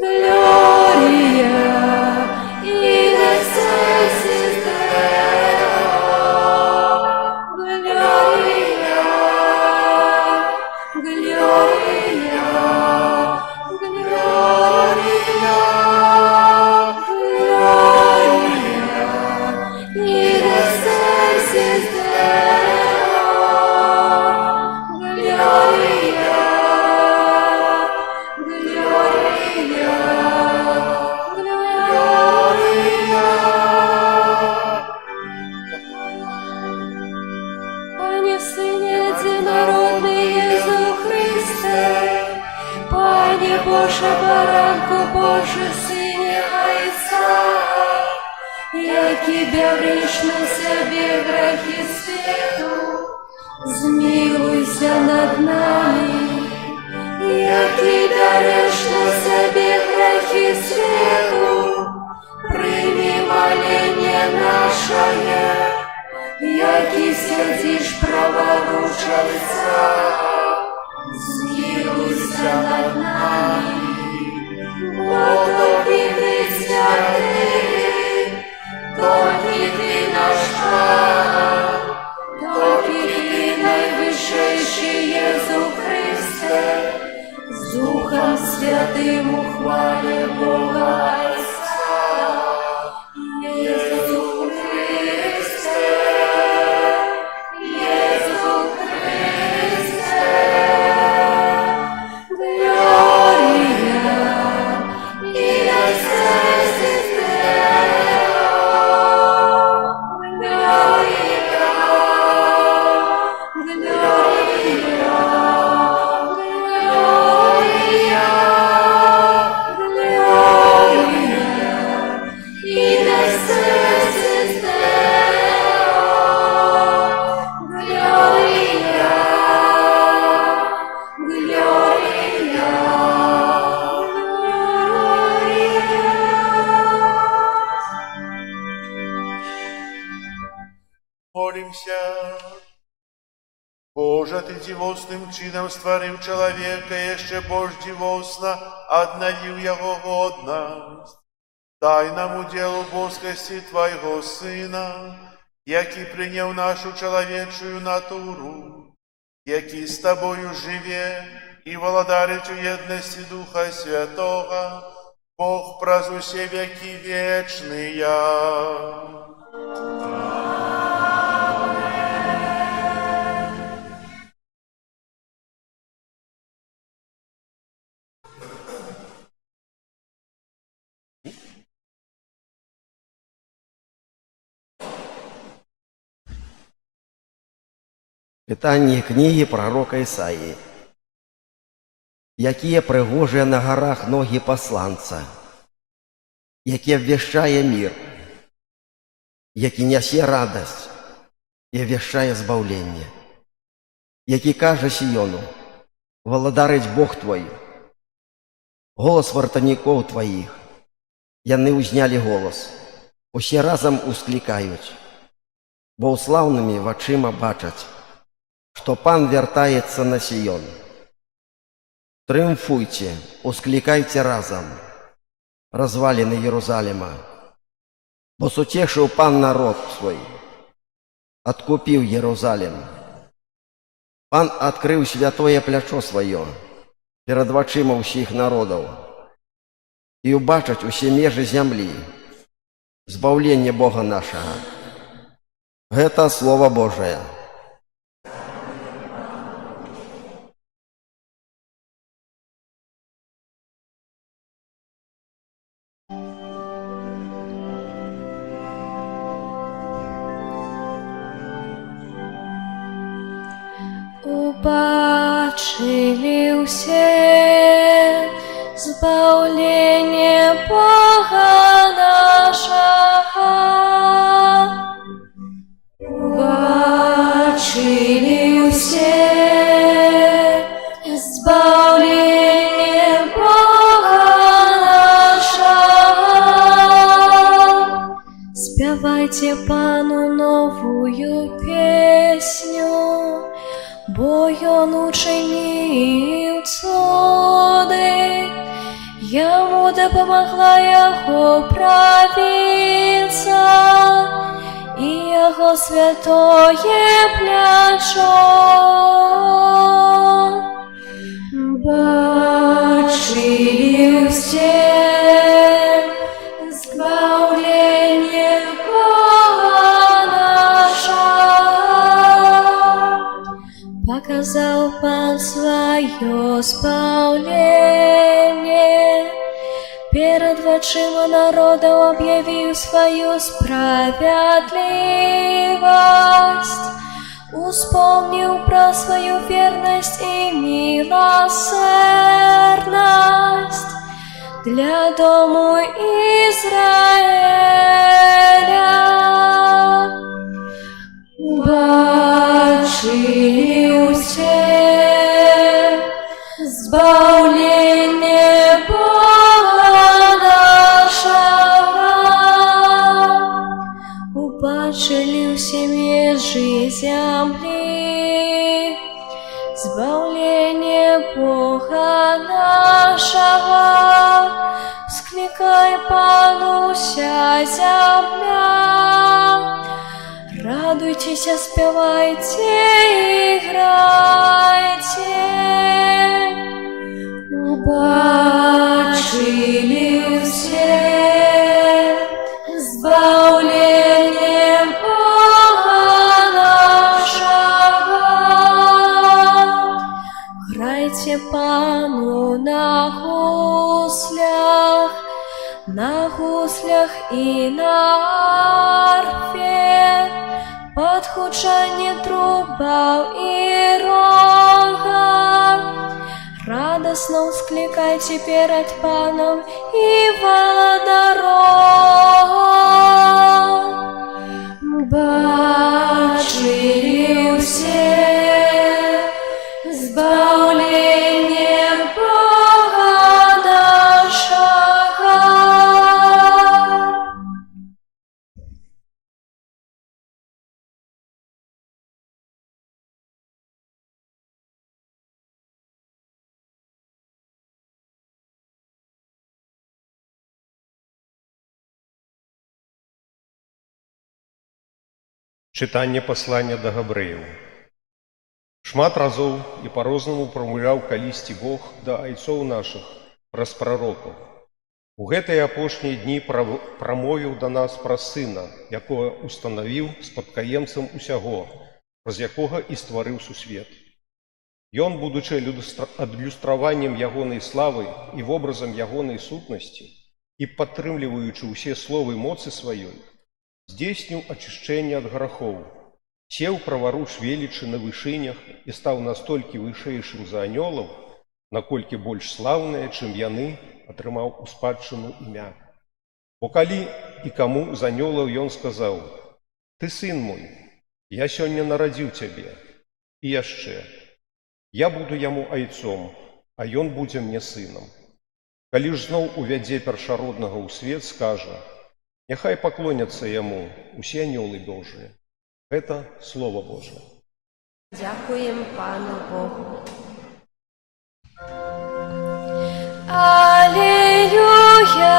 Gloria in excelsis Deo, Gloria, Gloria, Gloria, Gloria in excelsis Deo, Gloria, Gloria, Gloria. Пане Сыне Единородный Иисус Христе, Пане Боже, Баранку Божий, Сыне Отца, які береш на себе грехи свету, змилуйся над нами. Які береш на себе грехи свету, прийми моление наше, які сидиш праворуч Отца, змилуйся над нами. Бо тобі ти святий, тобі ти наш Пан, тобі ти найвищий Єсус Христе, з Духом Святим у хвалі Бога Отця. Єсус Христе, Єсус Христе, Gloria in excelsis Deo, Gloria, Gloria, Gloria, Gloria in excelsis Deo, Gloria, Молимся. Боже, Ты дивосным чином створив человека, еще Бож дивосно однолив его годность. Дай нам уделу боскости Твоего Сына, який приняв нашу человечую натуру, який с Тобою живе и владарит у едности Духа Святого, Бог празднуй все веки вечные. Читання книги пророка Ісаї. Якія пригожыя на горах ноги посланца, які обвещає мир, які нясе радость і обвещає збавлення, які каже Сіону, владарить Бог твой, голос вартовников твоїх, яны узняли голос, усі разом ускликають, бо уславними вачима бачать, что Пан вертается на Сион. Триумфуйте, ускликайте разом, развалины Иерусалима, бо сутешил Пан народ свой, откупил Иерусалим. Пан открыл святое плячо свое перед вачима усіх народов, и убачать усе межи земли, збавление Бога нашего. Это Слово Божие. Убачили все збавление Бога нашего. Убачили все збавление Бога нашего. Спевайте Пану новую песню, бо ён учинив чуди, йому допомогла його правиця, і його святое плечо. Бачили все збавление Бога нашего. Показал Пан свое спавление, перед очима народа объявил свою справедливость, успомнил про свою верность и милосердность для дому Израиля. Бачили все збавление Бога нашего. Убачили все межи земли збавление Бога нашего. Вскликай Пану вся земля, радуйтесь, спевайте, играйте. Убачили все збавление Бога нашего. Грайте Пану на гуслях и на арфе, под хучание трубов и рога. Радостно вскликайте перед Паном и володаром. Бачили все збавление Бога нашего. Чытанне паслання да габрэяў. Шмат разоў і па-рознаму прамаўляў калісьці Бог да айцоў нашых праз прарокаў. У гэтыя апошнія дні прамовіў да нас праз Сына, якога устанавіў спадкаемцам усяго, праз якога і стварыў сусвет. Ён, будучы адлюстраваннем ягонай славы і вобразам ягонай сутнасці і падтрымліваючы ўсе словы моцы сваёй, здзейсніў ачышчэнне ад грахоў, сеў праваруч велічы на вышынях і стаў настолькі вышэйшым за анёлаў, наколькі больш слаўныя, чым яны, атрымаў у спадчыну імя. Бо калі і каму з анёлаў ён сказаў: «Ты сын мой, я сёння нарадзіў цябе», і яшчэ: «Я буду яму айцом, а ён будзе мне сынам». Калі ж зноў увядзе першароднага ў свет, скажа: «Няхай паклоняцца яму усе анёлы Божыя». Гэта Слово Божие. Дякуем Пану Богу. Аллилуйя,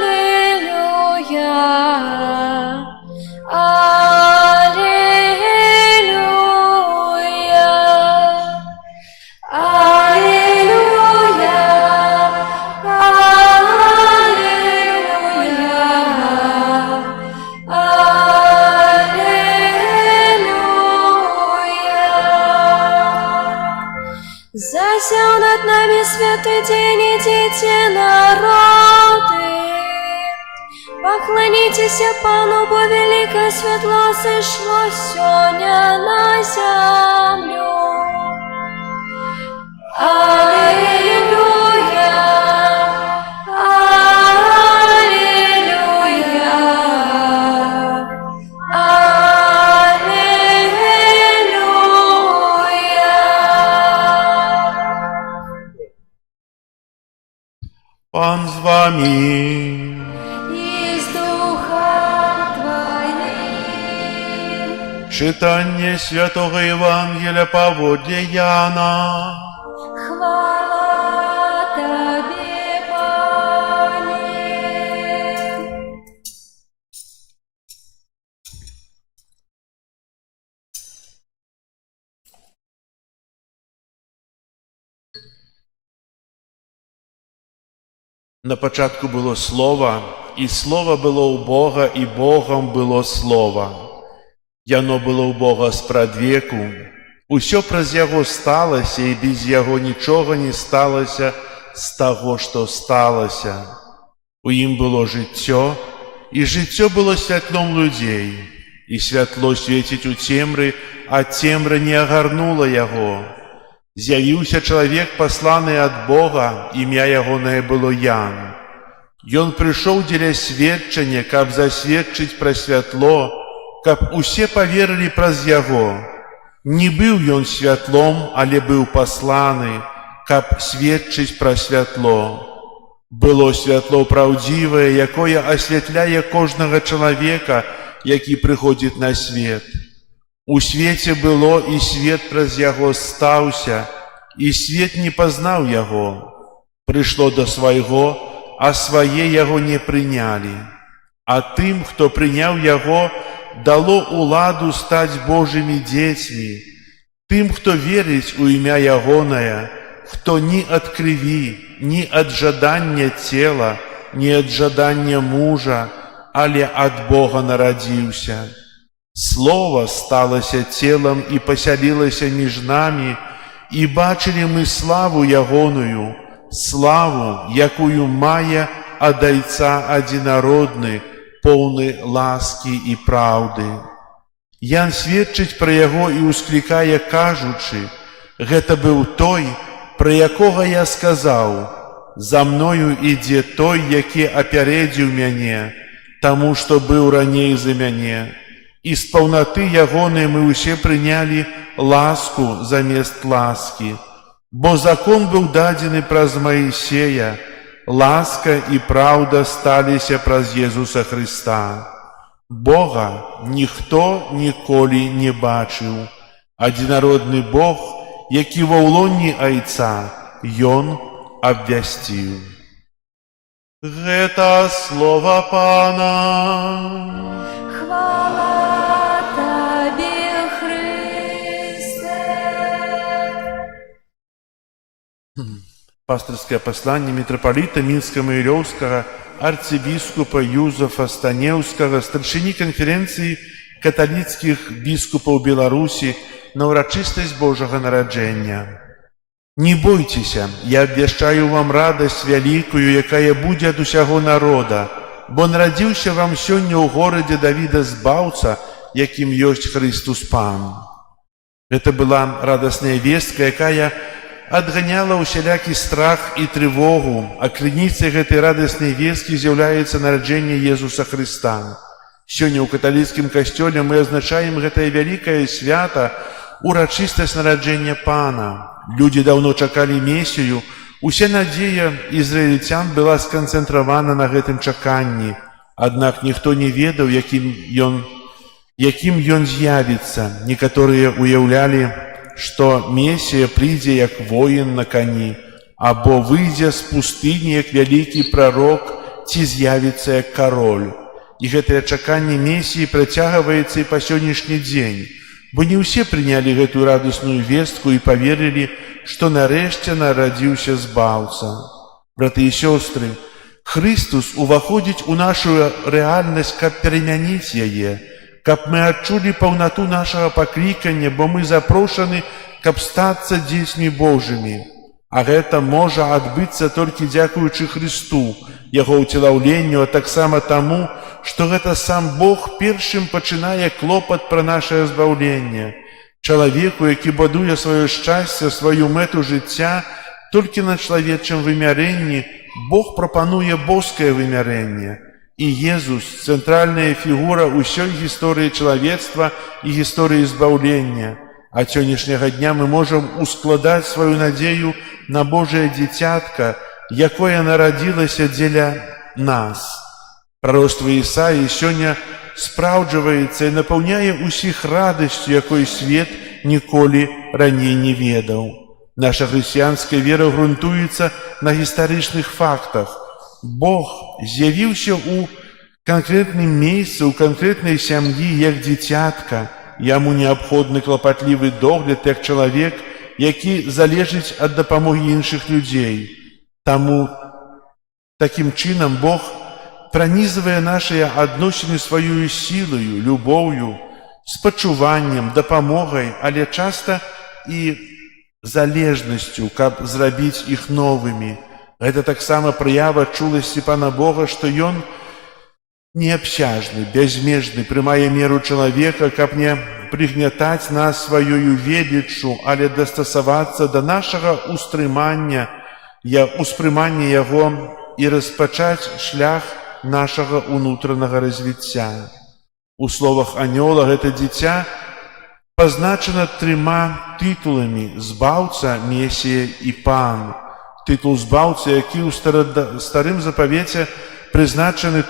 аллилуйя, аллилуйя, аллилуйя, засял над нами святый день, идите, народы, поклонитесь Пану, бо велик велике світло зійшло сьогодні на землю. Алілуя, алілуя, алілуя. Пан з вами. І з Духом Твоїм. Читання Святого Євангелія Павлія Яна. Хвала Тобі, Пане. На початку було Слово, і Слово було у Бога, і Богом було Слово. Яно було у Бога спрадвеку. Усьо праз Яго сталося, і без Яго нічого не сталося з того, що сталося. У ім було життя, і життя було святлом людей. І святло світить у темрі, а темра не огарнула Яго. З'явився чоловік, посланий від Бога, ім'я Ягоне було Ян. Ён прийшов для свідчення, каб засвідчить про святло, каб усе поверили праз Яго. Не быў ён святлом, але быў посланы, каб сведчыць пра святло. Было святло праўдзівае, якое асвятляе кожнага чалавека, які прыходзіць на свет. У свеце было, і свет праз яго стаўся, і свет не пазнаў яго. Прыйшло да свайго, а свае яго не прынялі. А тым, хто прыняў яго, дало уладу стаць Божымі дзецьмі, тым, хто верыць у імя Ягонае, хто ні ад крыві, ні ад жадання цела, ні ад жадання мужа, але ад Бога нарадзіўся. Слово сталося целом і пасялілася між намі, і бачылі мы славу Ягоную, славу, якую мае ад Айца адзінародны, поўны ласкі і праўды. Ян сведчыць пра яго і ўсклікае, кажучы: гэта быў той, пра якога я сказаў: за мною ідзе той, які апярэдзіў мяне, таму што быў раней за мяне. І з паўнаты ягонай мы ўсе прынялі ласку замест ласкі, бо закон быў дадзены праз Маісея, ласка і праўда сталіся праз Езуса Хрыста. Бога ніхто ніколі не бачыў. Адзінародны Бог, які ва ўлоні Айца, Ён абвясціў. Гэта слова Пана. Хвала Табе, Христе. Пастырскае пасланне митрополита Мінска-Магілёўскага арцыбіскупа Юзафа Станеўскага, старшыні канферэнцыі каталіцкіх біскупаў Беларусі на ўрачыстасць Божага нараджэння. Не бойцеся, я абвяшчаю вам радасць вялікую, якая будзе ад усяго народа, бо нарадзіўся вам сёння ў горадзе Давіда збаўца, якім ёсць Хрыстус Пан. Гэта была радасная вестка, якая адганяла ўсялякі страх і трывогу, а крыніцай гэтай радаснай весткі з'яўляецца нараджэнне Езуса Хрыста. Сёння ў каталіцкім касцёле мы азначаем гэтае вялікае свята, урачыстасць нараджэння Пана. Людзі даўно чакалі Месію, уся надзея ізраільцян была сканцэнтравана на гэтым чаканні, аднак ніхто не ведаў, якім ён з'явіцца. Некаторыя уяўлялі, што Месія прыйдзе як воін на кані, або выйдзе з пустыні як вялікі прарок, ці з'явіцца як кароль. І гэтае чаканне Месіі працягваецца і па сённяшні дзень, бо не ўсе прынялі гэтую радасную вестку і паверылі, што нарэшце нарадзіўся збаўца. Браты і сёстры, Хрыстус уваходзіць у нашу рэальнасць, каб перамяніць яе, каб мы адчулі паўнату нашага паклікання, бо мы запрошаны, каб стацца дзецьмі Божымі. А гэта можа адбыцца толькі дзякуючы Хрысту, яго ўцелаўленню, а таксама таму, што гэта сам Бог першым пачынае клопат пра нашае збаўленне. Чалавеку, які будуе сваё шчасце, сваю мэту жыцця толькі на чалавечым вымярэнні, Бог прапануе боскае вымярэнне. І Езус – цэнтральная фігура ўсёй гісторыі чалавецтва і гісторыі збаўлення. А сённяшняга дня мы можам ускладаць сваю надзею на Божае дзіцятка, якое нарадзілася дзеля нас. Прароцтва Ісаі сёння спраўджваецца і напаўняе ўсіх радасцю, якой свет ніколі раней не ведаў. Наша хрысціянская вера грунтуецца на гістарычных фактах. Бог з'явіўся ў канкрэтным месцы, ў канкрэтнай сям'і, як дзіцятка. Яму неабходны клапатлівы догляд, як чалавек, які залежыць ад дапамогі іншых людзей. Таму такім чынам Бог пранізвае нашыя адносіны сваёю сілаю, любоўю, спачуваннем, дапамогай, але часта і залежнасцю, каб зрабіць іх новымі. Гэта таксама праява чуласці Пана Бога, што Ён неабсяжны, бязмежны, прымае меру чалавека, каб не прыгнятаць нас сваёю веліччу, але дастасавацца да нашага ўспрымання яго і распачаць шлях нашага ўнутранага развіцця. У словах анёла гэта дзіця пазначана 3 тытуламі: збаўца, месія і пан. Тытул збаўцы, які ў старым запавеце прызначаны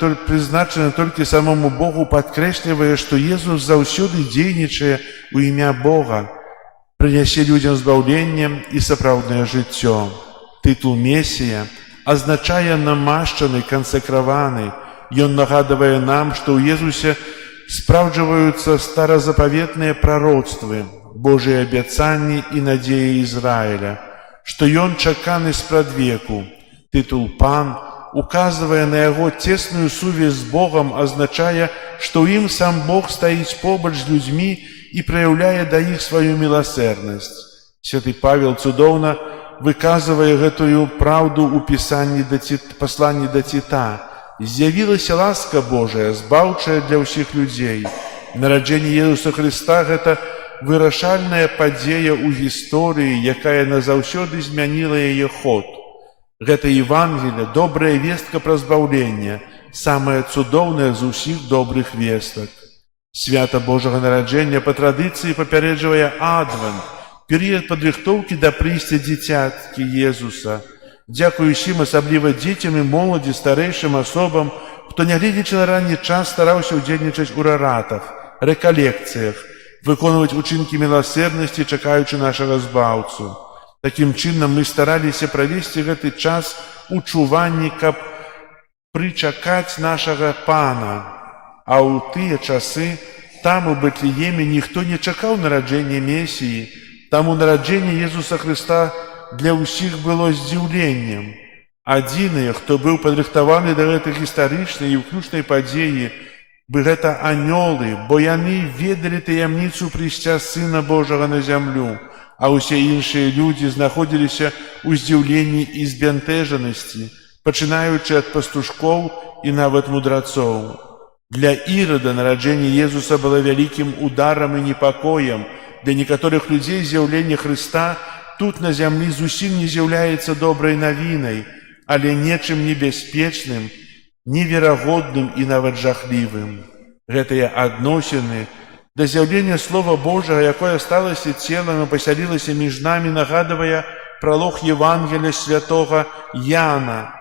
толькі самому Богу, падкрэслівае, што Езус заўсёды дзейнічае ў імя Бога, прынясе людзям збаўленне і сапраўднае жыццё. Тытул месія азначае намашчаны, кансакраваны. Ён нагадвае нам, што ў Езусе спраўджваюцца старазапаветныя прароцтвы, Божыя абяцанні і надзеі Ізраіля, што ён чаканы спрадвеку. Тытул «Пан» указвае на яго цесную сувязь з Богам, азначае, што ў ім сам Бог стаіць побач з людзьмі і праяўляе да іх сваю міласэрнасць. Святы Павел цудоўна выказвае гэтую праўду ў пасланні да Ціта. З'явілася ласка Божая, збаўчая для ўсіх людзей. Нараджэнне Езуса Хрыста – гэта вырашальная падзея ў гісторыі, якая назаўсёды змяніла яе ход. Гэта Евангелие, добрая вестка пра збаўленне, самая цудоўная з усіх добрых вестак. Свята Божага нараджэння па традыцыі папярэджвае Адвент, перыяд падрыхтоўкі да прыйсця дзіцяткі Езуса. Дзякую ўсім, асабліва дзецям і моладзі, старэйшым асобам, хто, нягледзячы на ранні час, стараўся ўдзельнічаць у раратах, рэкалекцыях, выконваць учынкі міласэрнасці, чакаючы нашага збаўцу. Такім чынам мы стараліся правесці гэты час у чуванні, каб прычакаць нашага Пана. А ў тыя часы там у Бэтлееме ніхто не чакаў нараджэння Месіі, таму нараджэнне Езуса Хрыста для ўсіх было здзіўленнем. Адзіныя, хто быў падрыхтаваны да гэтай гістарычнай і ўключнай падзеі, бы гэта анёлы, бо яны ведалі таямніцу прыйсця Сына Божага на зямлю, а ўсе іншыя людзі знаходзіліся ў здзіўленні і збянтэжанасці, пачынаючы ад пастушкоў і нават мудрацоў. Для Ірада нараджэнне Езуса было вялікім ударам і непакоем. Для некаторых людзей з'яўленне Хрыста тут на зямлі зусім не з'яўляецца добрай навінай, але нечым небяспечным, неверагодным і нават жахлівым. Гэтыя адносіны да з'яўлення Слова Божага, якое сталася целам і пасялілася між намі, нагадвае пралог Евангелія святога Яна.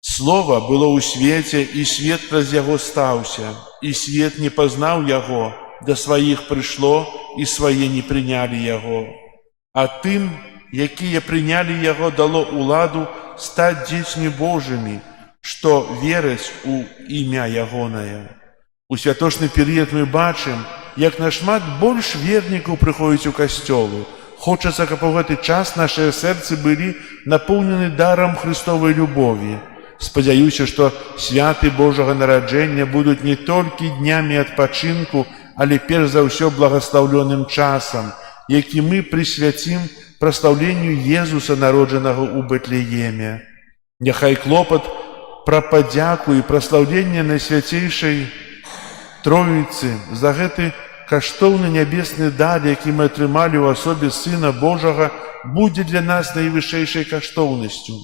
Слова было ў свеце, і свет праз яго стаўся, і свет не пазнаў яго, да сваіх прыйшло, і свае не прынялі яго. А тым, якія прынялі яго, дало ўладу стаць дзецьмі Божымі, што вераць у імя ягонае. У святочны перыяд мы бачым, як нашмат больш вернікаў прыходзіць у касцёлы. Хочацца, каб у гэты час нашыя сэрцы былі напоўнены дарам Христовай любові. Спадзяюся, што святы Божага нараджэння будуць не толькі днямі адпачынку, але перш за ўсё благаслаўлёным часам, які мы прысвяцім праслаўленню Езуса, народжанага ў Бэтлееме. Няхай клопат пра падзяку і праслаўленне Найсвяцейшай Троіцы за гэты каштоўны нябесны дар, які мы атрымалі ў асобе Сына Божага, будзе для нас найвышэйшай каштоўнасцю.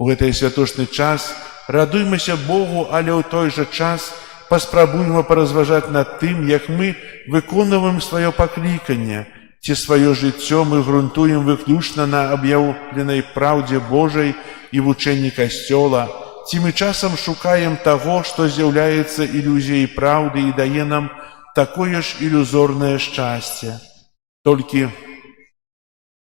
У гэты святочны час радуймася Богу, але ў той жа час паспрабуем паразважаць над тым, як мы выконваем сваё пакліканне, ці сваё жыццё мы грунтуем выключна на аб'яўленай праўдзе Божай і вучэнні Касцёла, ці мы часам шукаем таго, што з'яўляецца ілюзіяй праўды і дае нам такое ж ілюзорнае шчасце. Толькі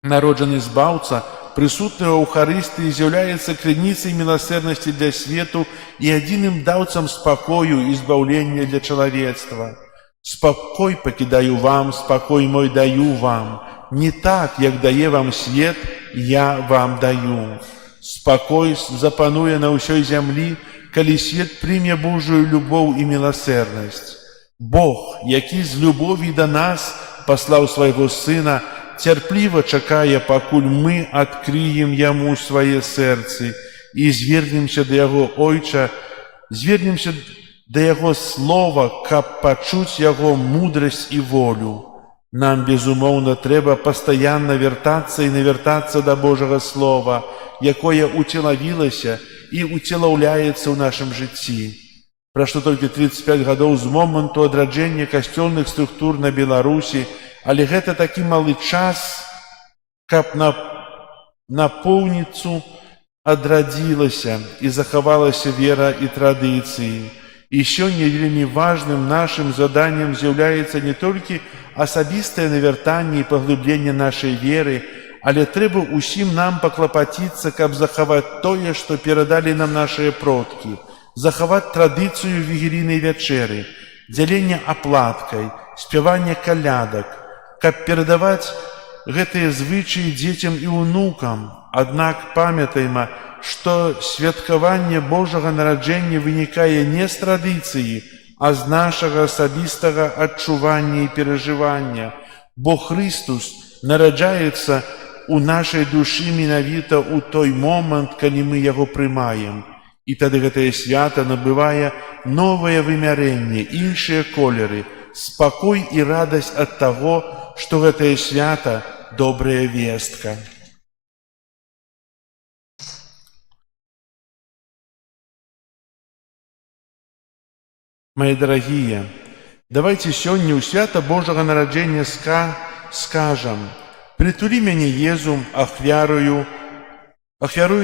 народжаны збаўца, прысутны ў Эўхарыстыі, з'яўляецца крыніцай міласэрнасці для свету і адзіным даўцам спакою і збаўлення для чалавецтва. Спакой пакідаю вам, спакой мой даю вам. Не так, як дае вам свет, я вам даю. Спакой запануе на ўсёй зямлі, калі свет прыме Божую любоў і міласэрнасць. Бог, які з любові да нас паслаў свайго Сына, цярпліва чакае, пакуль мы адкрыем Яму свае сэрцы і звернемся да Яго Ойча, звернемся да Яго Слова, каб пачуць Яго мудрасць і волю. Нам, безумоўна, трэба пастаянна вяртацца і навяртацца да Божага Слова, якое уцелавілася і уцелаўляецца ў нашым жыцці. Прайшло толькі 35 гадоў з моманту адраджэння касцёльных структур на Беларусі, але гэта такі малы час, каб напоўніцу адрадзілася і захавалася вера і традыцыі. І сёння вельмі важным нашым заданнем з'яўляецца не толькі асабістае навяртанне і паглыбленне нашай веры, але трэба ўсім нам паклапаціцца, каб захаваць тое, што перадалі нам нашыя продкі, захаваць традыцыю вігілійнай вячэры, дзялення аплаткай, спявання калядак, каб перадаваць гэтыя звычаі дзецям і ўнукам. Аднак памятайма, што святкаванне Божага нараджэння вынікае не з традыцыі, а з нашага асабістага адчування і перажывання, бо Хрыстус нараджаецца у нашай душы менавіта ў той момант, калі мы яго прымаем. І тады гэтае свята набывае новае вымярэнне, іншыя колеры, спакой і радасць ад таго, што гэтае свята добрая вестка. Мои дорогие, давайте сёння ў свята Божага нараджэння скажам: прытулі мяне, Езу, ахвярую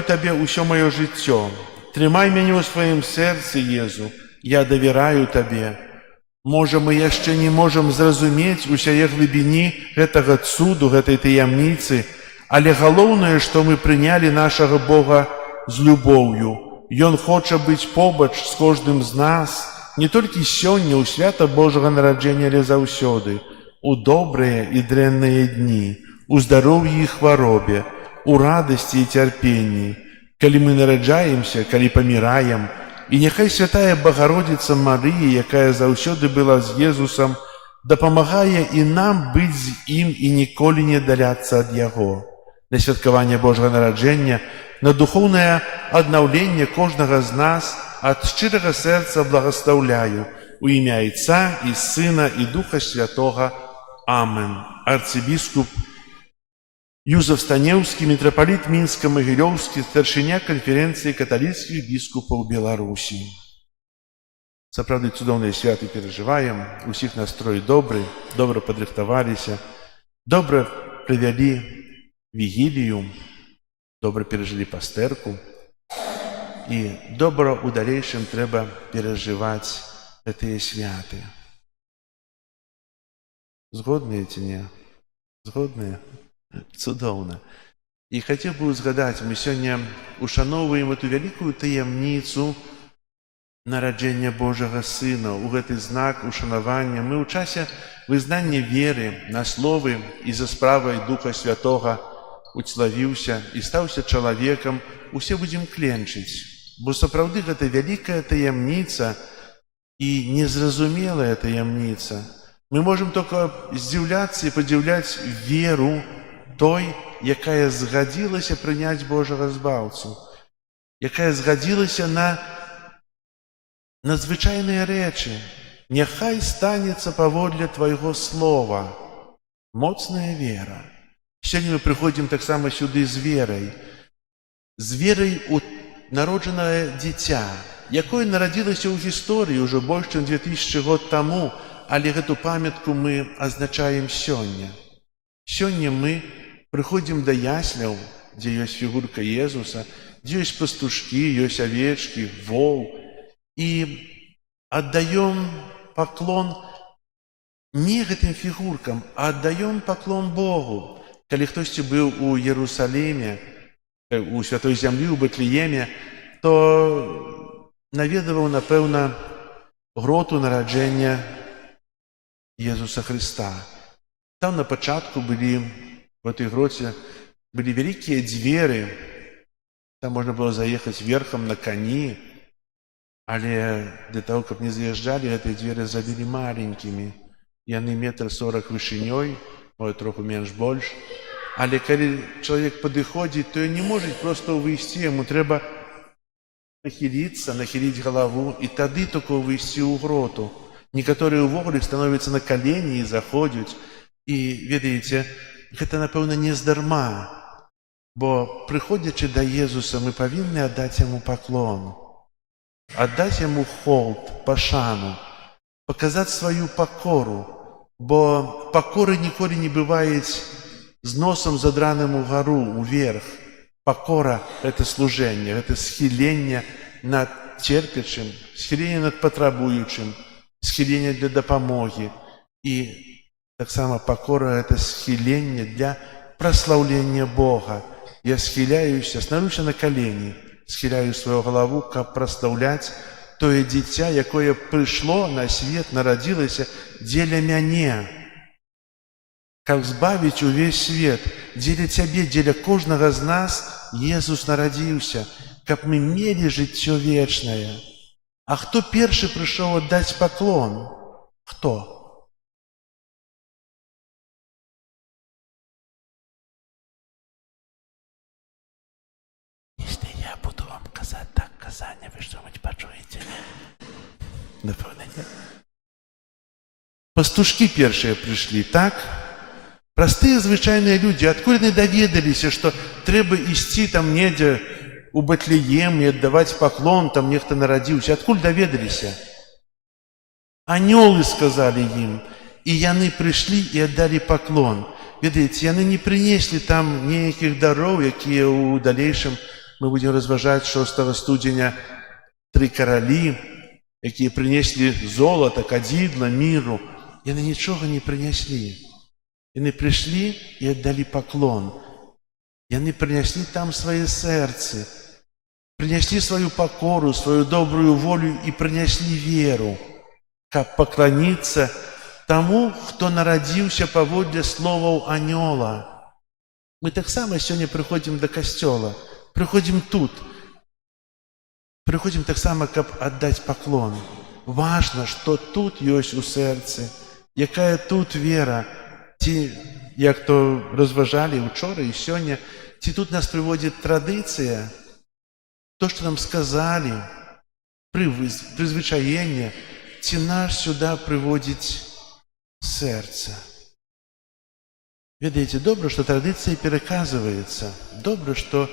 табе ўсё маё жыццё. Трымай мяне ў сваім сэрцы, Езу, я давяраю табе. Можа, мы яшчэ не можам зразумець усяе глыбіні гэтага цуду, гэтай таямніцы, але галоўнае, што мы прынялі нашага Бога з любоўю. Ён хоча быць побач з кожным з нас, не толькі сёння ў свята Божага нараджэння, але заўсёды, у добрыя і дрэнныя дні, у здароўі і хваробе, у радасці і цярпенні, калі мы нараджаемся, калі паміраем. І няхай святая Багародзіца Марыя, якая заўсёды была з Езусам, дапамагае і нам быць з ім і ніколі не даляцца ад Яго. На святкаванне Божага нараджэння, на духоўнае аднаўленне кожнага з нас ад шчырага сэрца благаслаўляю у імя Отца і Сына і Духа Святога. Амен. Арцыбіскуп Юзеф Станеўскі, мітрапаліт Мінска-Магілёўскі, старшыня канферэнцыі каталіцкіх біскупаў Беларусі. Сапраўды цудоўныя святы перажываем, усіх настрой добры, добра падрыхтаваліся, добра правялі вігілію, добра перажылі пастэрку. І добра ў далейшым трэба перажываць гэтыя святы. Згодныя ці не? Згодныя? Цудоўна. І хацеў бы узгадаць, мы сёння ушаноўваем эту вялікую таямніцу нараджэння Божага Сына. У гэты знак ушанавання мы ў часе вызнання веры на словы і за справай Духа Святога уцелавіўся і стаўся чалавекам, усе будзем кленчыць. Бо сапраўды гэта вялікая таямніца і незразумелая таямніца. Мы можам толькі здзіўляцца і падзіўляць веру той, якая згадзілася прыняць Божага збаўцу, якая згадзілася на надзвичайні речі. Нехай станеться паводле Твайго слова. Моцная вера. Сёння мы прыходзім таксама сюды з верай у народжанае дзіця, якое нарадзілася ў гісторыі ўжо больш чым 2000 год таму, але гэту памятку мы азначаем сёння. Сёння мы прыходзім да ясляў, дзе ёсць фігурка Езуса, дзе ёсць пастушкі, ёсць авечкі, вол, і аддаём паклон не гэтым фігуркам, а аддаём паклон Богу. Калі хтосьці быў у Єрусаліме, у Святой Зямлі, у Бэтлееме, то наведаваў, напэўна, гроту нараджэння Езуса Христа. Там на пачатку былі, в этой гроце, былі вялікія дзверы. Там можна было заехаць верхам на кані, але для таго, каб не заязджалі, гэтыя дзверы зрабілі маленькімі. Яны 1,40 м вышынёй, ой, троху менш больш. Але калі чалавек падыходзіць, то ён не можа проста выйсці, яму трэба нахіліцца, нахіліць галаву, і тады толькі выйсці ў гроту. Некаторыя ўвогуле становяцца на калені і заходзяць. І, ведаеце, гэта, напэўна, не здарма, бо, прыходзячы да Езуса, мы павінны аддаць яму паклон, аддаць яму холд, пашану, паказаць сваю пакору, бо пакоры ніколі не бываюць з носам задраным угару, уверх. Пакора – гэта служэнне, гэта схіленне над церпячым, схіленне над патрабуючым, схіленне для дапамогі. І таксама пакора – гэта схіленне для праслаўлення Бога. Я схіляюся, становлюся на калені, схіляю сваю галаву, каб праслаўляць тое дзіця, якое прыйшло на свет, нарадзілася дзеля мяне, каб збавіць увесь свет. Дзеля цябе, дзеля кожнага з нас Езус нарадзіўся, каб мы мелі жыццё вечнае. А хто першы прыйшоў аддаць паклон? Хто? Если я буду вам казать так казание, вы что-нибудь почуете? Напевно, нет. Пастушкі першыя прыйшлі, так? Простыя звычайныя людзі, адкуль яны даведаліся, што трэба ісці там недзе у Бэтлеем і аддаваць паклон, там нехта нарадзіўся. Адкуль даведаліся? Анёлы сказалі ім, і яны прыйшлі і аддалі паклон. Ведаеце, яны не прынеслі там ніякіх дароў, якія ў далейшым мы будзем разважаць 6 студзеня 3 каралі, якія прынеслі золата, кадзідла, міру. Яны нічога не прынеслі. Яны прыйшлі і аддалі паклон. Яны прынеслі там свае сэрцы, прынеслі сваю пакору, сваю добрую волю і прынеслі веру, каб пакланіцца таму, хто нарадзіўся паводле словаў анёла. Мы таксама сёння прыходзім да касцёла, прыходзім тут, прыходзім таксама, каб аддаць паклон. Важна, што тут ёсць у сэрцы, якая тут вера, ці, як то разважалі учора і сёння, ці тут нас прыводзіць традыцыя, то, што нам сказалі, прызвычаенне, ці нас сюда прыводзіць сэрца. Ведаеце, добра, што традыцыя пераказваецца, добра, што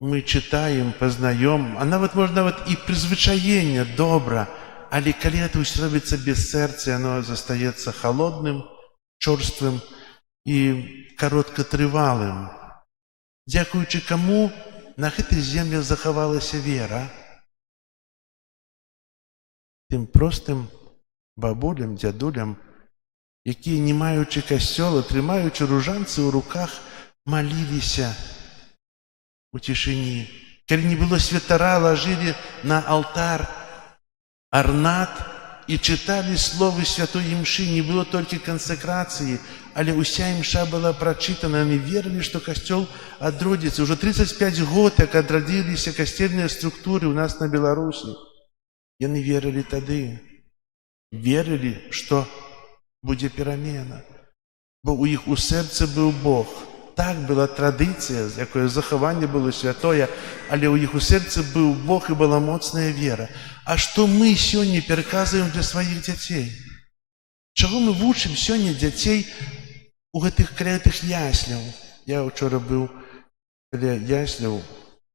мы чытаем, пазнаём, а нават, можна, нават і прызвычаенне добра, але калі гэта ўсё робіцца без сэрца, яно застаецца халодным, чорствым і кароткатрывалым. Дзякуючы каму на гэтых землях захавалася вера? Тым простым бабулям, дзядулям, якія, не маючы касцёла, трымаючы ружанцы ў руках, маліліся у цішыні. Калі не было святара, лажылі на алтар арнат і чыталі словы святой імшы. Не было толькі кансакрацыі, але ўся імша была прачытана. Яны верылі, што касцёл адродзіцца. Ужо 35 год, як адрадзіліся касцельныя структуры ў нас на Беларусі. Яны верылі тады. Верылі, што будзе перамена. Бо ў іх у сэрцы быў Бог. Так была традыцыя, з якой захаванне было святое, але ў іх у сэрцы быў Бог і была моцная вера. А што мы сёння пераказваем для сваіх дзяцей? Чаго мы вучым сёння дзяцей у каля гэтых ясляў? Я учора быў каля ясляў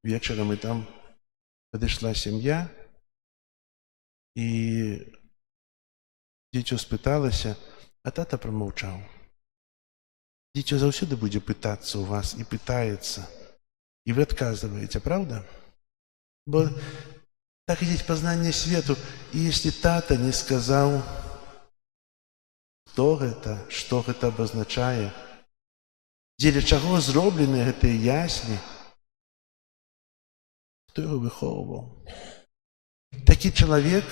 вечарам, і там падышла сям'я, і дзіцё спыталася, а тата прамаўчаў. Дзіцё заўсёды будзе пытацца ў вас і пытаецца, і вы адказваеце, правда? Бо так ідзе пазнанне свету, і если тата не сказаў, хто гэта, што гэта абазначае, дзеля чаго зроблены гэтыя яслі, хто яго выхоўваў? Такі чалавек,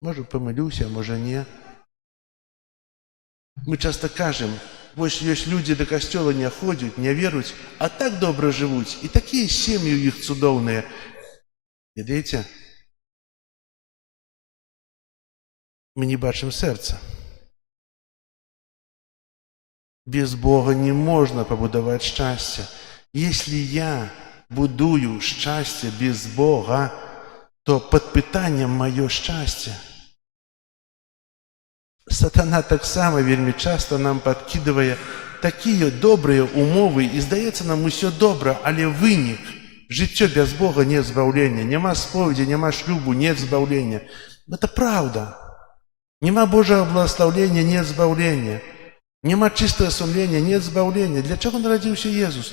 можа, памылюся, а можа, не. Мы часта кажам, вось ёсць людзі да касцёла не ходзяць, не веруюць, а так добра жывуць, і такія сем'і ў іх цудоўныя. Ведаеце, мы не бачым сэрца. Без Бога не можна пабудаваць шчасце. Если я будую шчасце без Бога, то пад пытаннем маё шчасце. Сатана таксама вельмі часта нам падкідвае такія добрыя умовы, і здаецца нам усё добра, але вынік. Жыццё без Бога нет збаўлення, няма споведзі, няма шлюбу, нет збаўлення. Это правда. Няма Божьего благословления, нет збаўлення. Няма чистого сумления, нет збаўлення. Для чаго нарадзіўся Езус?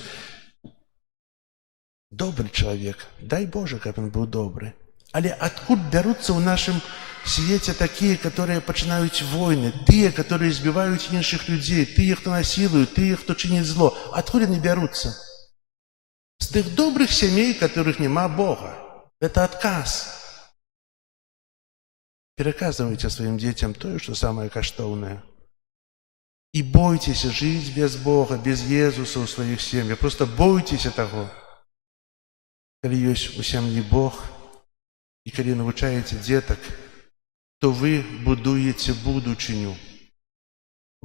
Добрый человек, дай Боже, каб он быў добры. Але адкуль бяруцца ў нашым свеце такія, которые пачынаюць войны, тыя, которые збіваюць іншых людзей, тыя, хто насилуюць, тыя, хто чыніць зло? Адкуль яны бяруцца? З тых добрых сямей, которых няма Бога. Это адказ. Пераказвайце сваім дзецям тое, што самае каштоўнае. І бойцеся жыць без Бога, без Езуса ў сваіх сем'ях. Просто бойцеся таго. Калі ёсць у сям'і Бог, і калі навучаеце дзетак, то вы будуеце будучыню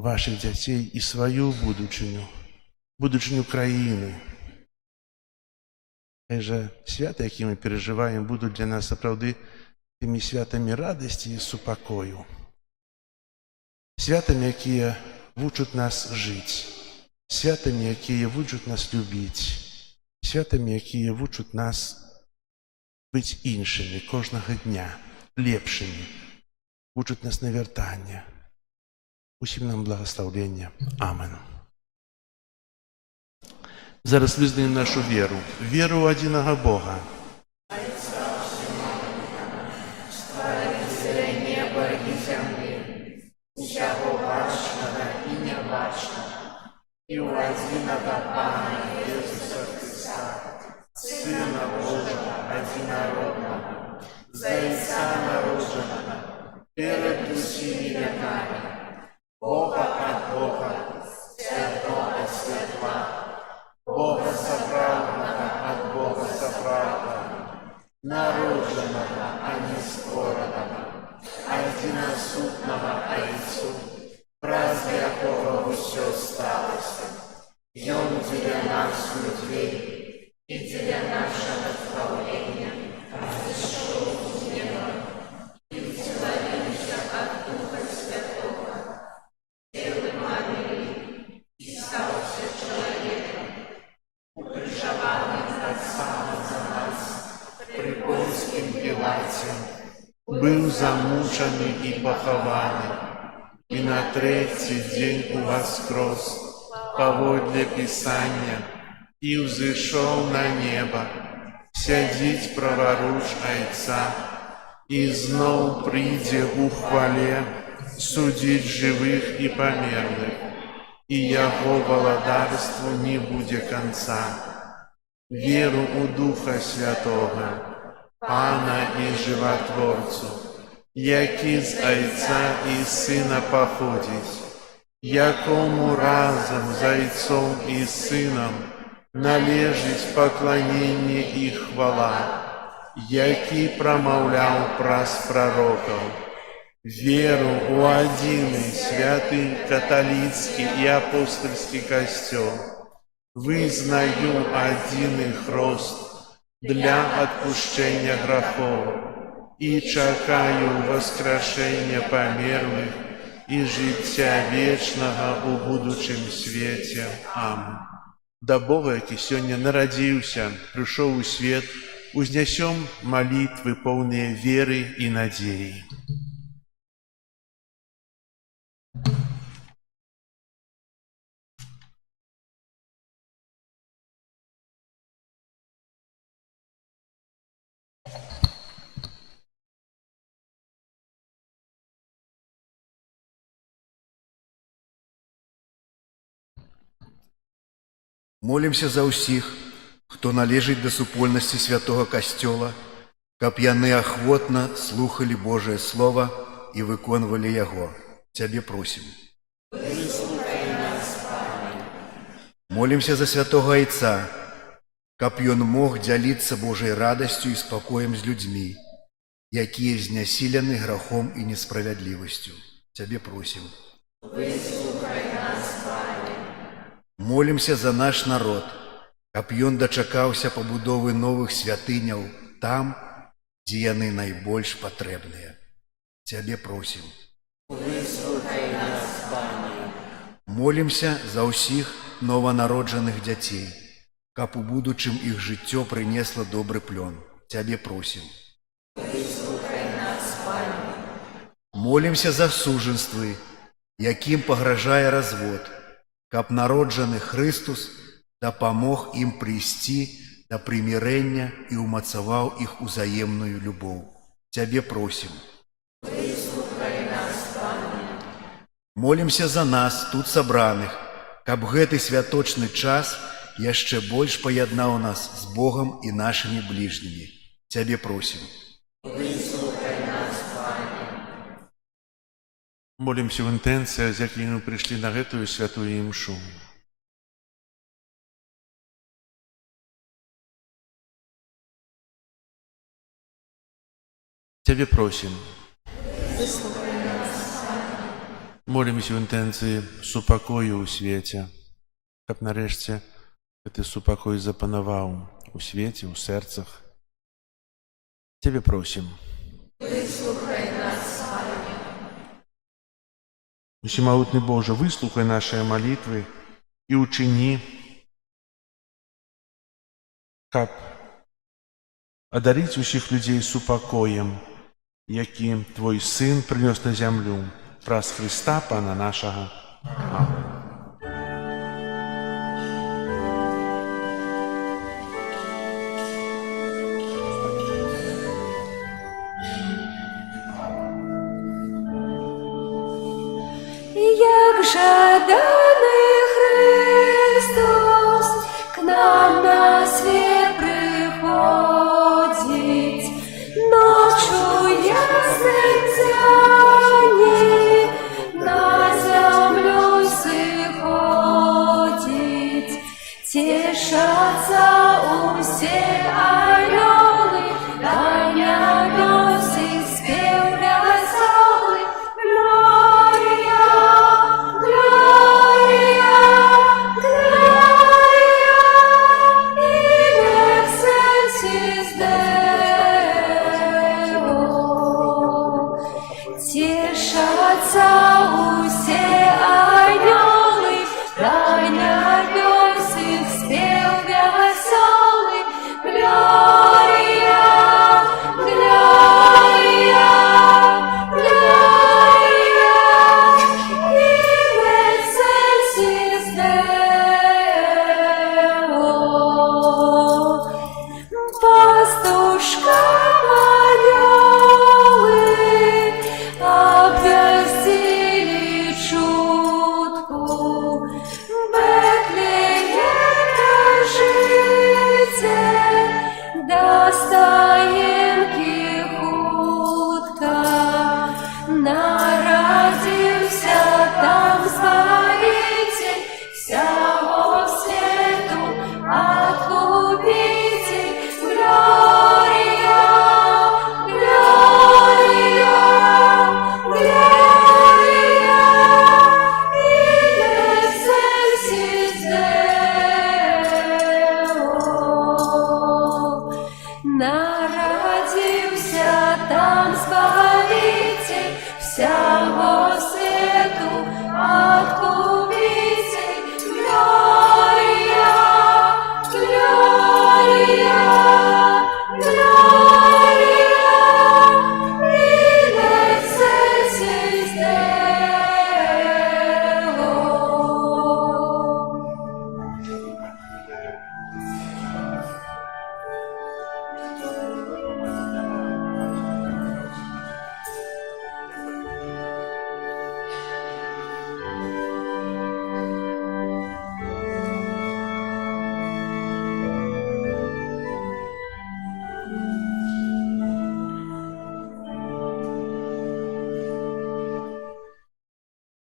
ваших дзяцей і сваю будучыню краіны. Хай жа святы, які мы перажываем, будуць для нас сапраўды тымі святамі радасці і супакою. Святамі, якія вучаць нас жыць. Святамі, якія вучаць нас любіць. Святамі, якія вучаць нас быць іншымі кожнага дня, лепшымі. Вучаць нас на вяртанне. Усім нам благословення. Амен. Зараз вызнаем нашу веру. Веру ў адзінага Бога. Стварыцеля неба і зямлі, усяго бачнага і нябачнага, і ў адзінага Пана Езуса Христа, Сына Божага адзінароднага, з Айца народжанага, перед усімі веками, Бога от Бога, святого от святла, Бога соправдного от Бога соправдного, народженного, а не створенного, одиносутного Отцу, праз якого все сталося. И Он для нас людей и для нашего спасения пришел с неба и вселился от Духа Святого, Девы Марии, и стался человеком, укрыжованным так само за нас, при Понтским Пилате, Был замучены и похованы, и на третий день увоскрес, поводле Писания, и взышел на небо, сядить праворуч Отца, и знов приде у хвале судить живых и померлых, и Его владарству не будет конца. Веру у Духа Святого, Пана и Животворцу, який з Отца і Сина походить, якому разом з Отцом і Сином належить поклонение і хвала, який промовляв праз пророков. веру у единый святый католицкий и апостольский костел, вызнаю единый хрост для отпущения грехов и чекаю воскрешения померлых и життя вечного у будущем свете. Аминь. Да Бога, який сьогодні народився, прийшов у світ, узнесем молитвы, полные веры и надеи. Молимся за ўсіх, хто належыць да супольнасці святога касцёла, каб яны ахвотна слухалі Божае Слова і выконвалі яго. Цябе просім. Молимся за святога Айца, каб ён мог дзяліцца Божай радасцю і спакоем з людзьмі, якія знясілены грахом і несправядлівасцю. Цябе просім. Молимся за наш народ, каб ён дачакаўся пабудовы новых святыняў там, дзе яны найбольш патрэбныя. Цябе просім. Молимся за ўсіх нованароджаных дзяцей, каб у будучым іх жыццё прынесла добры плён. Цябе просім. Молимся за сужэнствы, якім пагражае развод, каб народжаны Христус дапамог ім прыйсці да прымірэння і ўмацаваў іх узаемную любоў. Цябе просім. Молимся за нас, тут сабраных, каб гэты святочны час яшчэ больш паяднаў нас з Богам і нашымі бліжнімі. Цябе просім. Молимся в інтенціях, з якими ми прийшли на гэтую святую імшу. Цябе просім. Молимся в інтенції супакою у свеце, каб нарэшце гэты супакой запанаваў у свеце, у сэрцах. Цябе просім. Всемогутный Боже, выслухай наши молитвы и учини, каб одарить усіх людей супокоем, яким Твой Сын принес на землю, праз Христа Пана нашего. Аминь. Як жаданий Христос к нам на свет приходить, ночью ясным тянет на землю сходить, тешатся усе орелы, на небес их спев веселый. Тешатся усе анёлы, на небес их спев веселый. Глория, Глория, Глория, in excelsis Deo. Пастушка анёлы, обвести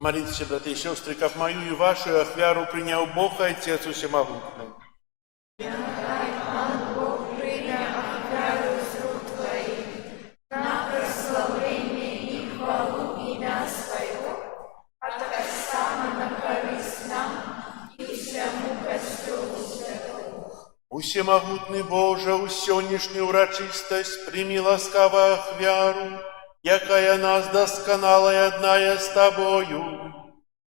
Молитесь, братья и сестры, как мою и вашу ахвяру принял Бог Отец Всемогутный. Усемогутный Боже, у сённяшнюю урочистость прими ласкаво ахвяру, якая нас досконалая одная с Тобою,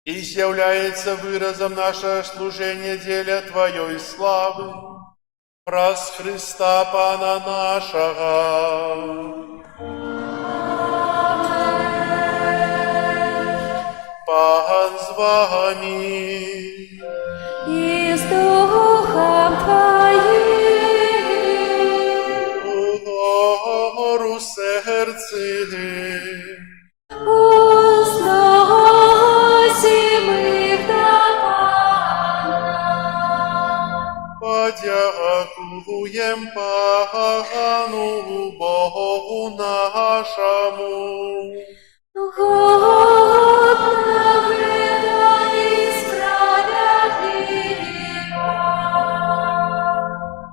и является выразом нашего служения деля Твоей славы, праз Христа Пана нашего. Пан с вами. И с Духом Твоим Гору сердце. возносим их до Пана. Подякуем Пану Богу нашему. Годно вреда и справедливо.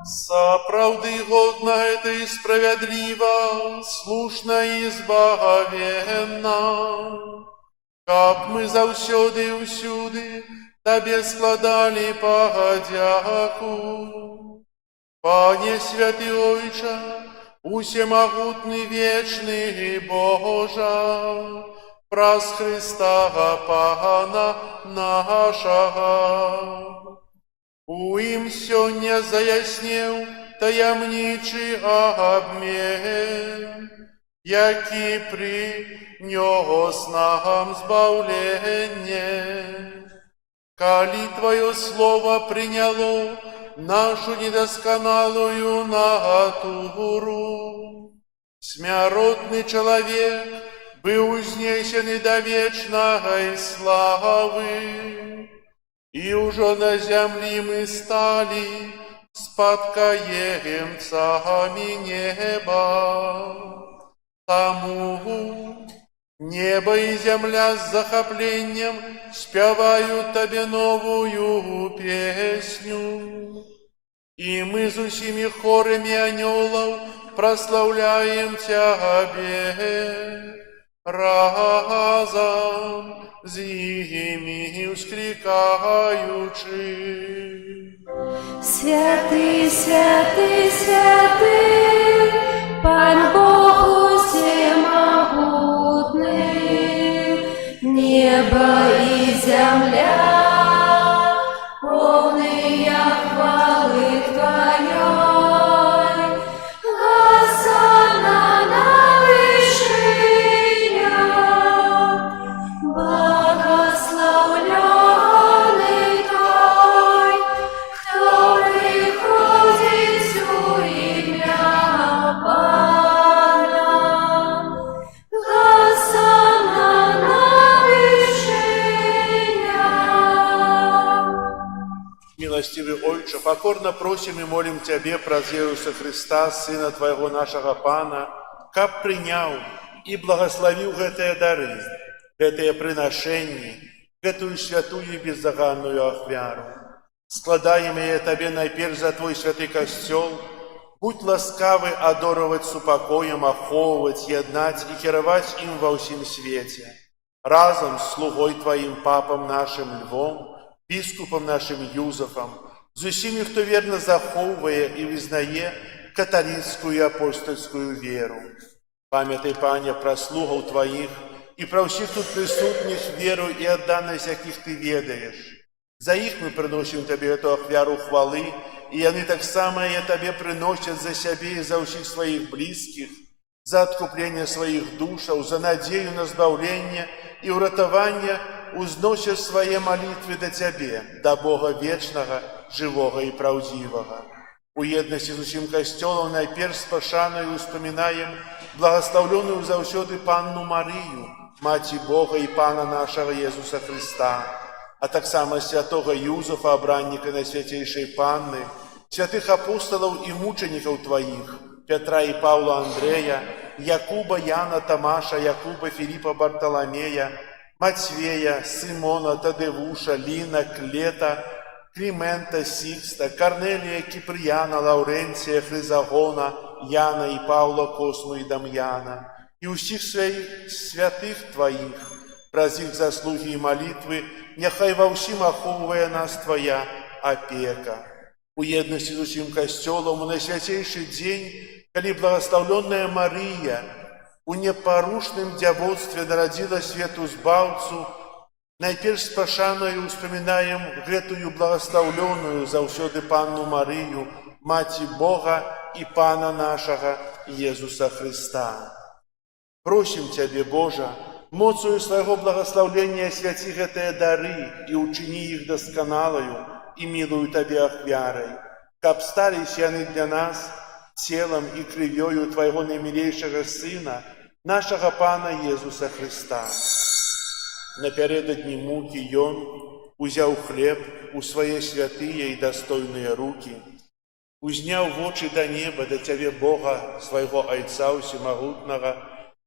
Справды годно это и справедливо, слушно и избавенно. Как мы завсёды и усюды Тебе складали подяку. Пане святый Ойче, усемогутный вечный Боже, праз Христа Пана нашего. У им сёння заяснил таямничий обмен, який принёс нам збавление. Коли Твое Слово приняло нашу недосконалую натуру, смяротный человек был узнесен до вечной славы, и уже на земле мы стали спадкоемцами неба. Тому небо и земля с захоплением спевают Тебе новую песню. И мы с усими хорами анёлов прославляем Тебе разом с ими вскрикаючи. Святый, святый, святый, Пан Бог всемогутный, небо и земля, полные хвалы Твоей. Госанна на вышинях, благословленный Той, кто приходит в имя Пана. Госанна на вышинях. Милостивый Отче, покорно просим и молим Тебе, праз Иисуса Христа, Сына Твоего нашего Пана, как принял и благословил гэтые дары, гэтые приношения, гэтую святую и бездоганную ахвяру. Складаем я Тебе найперш за Твой святый костел, будь ласкавый адоровать с упокоем, аховывать, еднать и керовать им во всем свете, разом с слугой Твоим папом нашим Львом, біскупом нашим Юзефом, з усіми, хто вірно заховує і визнає католицьку і апостольську віру. Пам'ятай, Пане, про слугов Твоїх і про всіх тут присутніх віру і відданість, яких Ти ведаєш. За їх ми приносимо Тобі эту ахвяру хвали, і вони так само і Тобі приносять за себе і за всіх своїх близьких, за откупление своих душаў, за надею на збавление и уратование, узносят свои молитвы до Тебе, до Бога вечного, живого и правдивого. У едности с усім костелом найперш спашаною успоминаем благословленную завсёды Панну Марию, Мать Бога и Пана нашего Иисуса Христа, а так само святого Юзефа, обранника Наисвятейшей Панны, святых апостолов и мучеников Твоих, Петра и Павла Андрея, Якуба, Яна, Тамаша, Якуба, Филиппа, Бартоломея, Матвея, Симона, Тадевуша, Лина, Клета, Климента, Сикста, Корнелия, Киприяна, Лавренция, Хризагона, Яна и Павла, Косму и Дамьяна, и усіх своих святых Твоих, праз іх заслуги и молитвы, няхай ва ўсім ахоўвае нас Твоя опека. У еднасці з усім касцёлам у найсвяцейшы дзень, калі благословленная Мария у непорушным дзявоцтве народила свету Збаўцу, найперш з пашаною успамінаем гэтую благословленную заўсёды Панну Марию, Маці Бога и Пана нашага Иисуса Христа. Просим Тебе, Боже, моцою свайго благословлення свяці гэтыя дары і учини их досканалою и милую Тебе ахвярой, каб стались яны для нас телом и кровью Твоего наимилейшего Сына, нашего Пана Иисуса Христа. Напярэдадні муки Ён узяў хлеб у свои святые и достойные руки, узняў вочы до неба, до Тебе, Бога, своего Айца Всемогутного,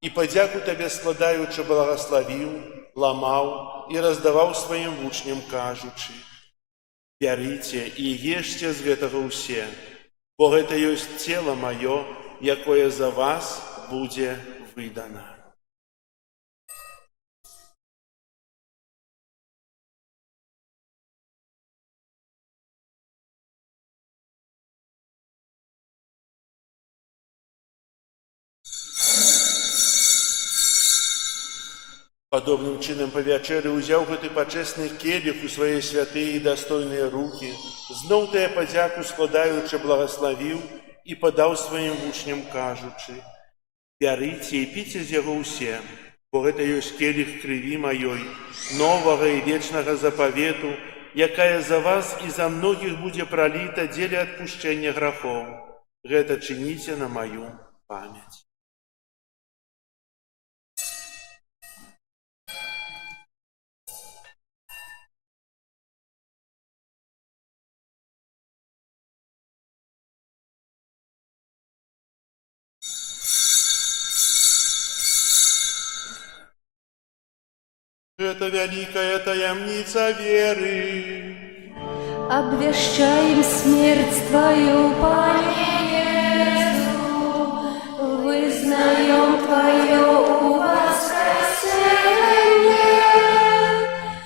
и подяку Тебе складаючи благословил, ламаў и раздаваў своим вучням, кажучи: «Бярыце и ешьте з гэтага ўсе, бо гэта ёсць тело маё, якое за вас будзе выдано». Подобным чынам па вячэры узяў гэты пачэсны келіх у свае святыя і дастойныя рукі, зноў тая падзяку складаючы благословіў і падаў сваім вучням, кажучы: «Бярыце і піце з яго ўсе, бо гэта ёсць келіх крыві маёй, новага і вечнага запавету, якая за вас і за многіх будзе праліта дзеля адпушчэння грахоў. Гэта чыніце на маю памяць». Это великая таямница веры. Обвещаем смерть Твою, Пане Иисус, вызнаем Твое воскресение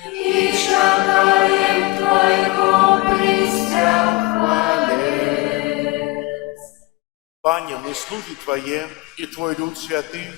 и шагаем Твоего престя хвалец. Пане, мы слуги Твои и Твой люд святый,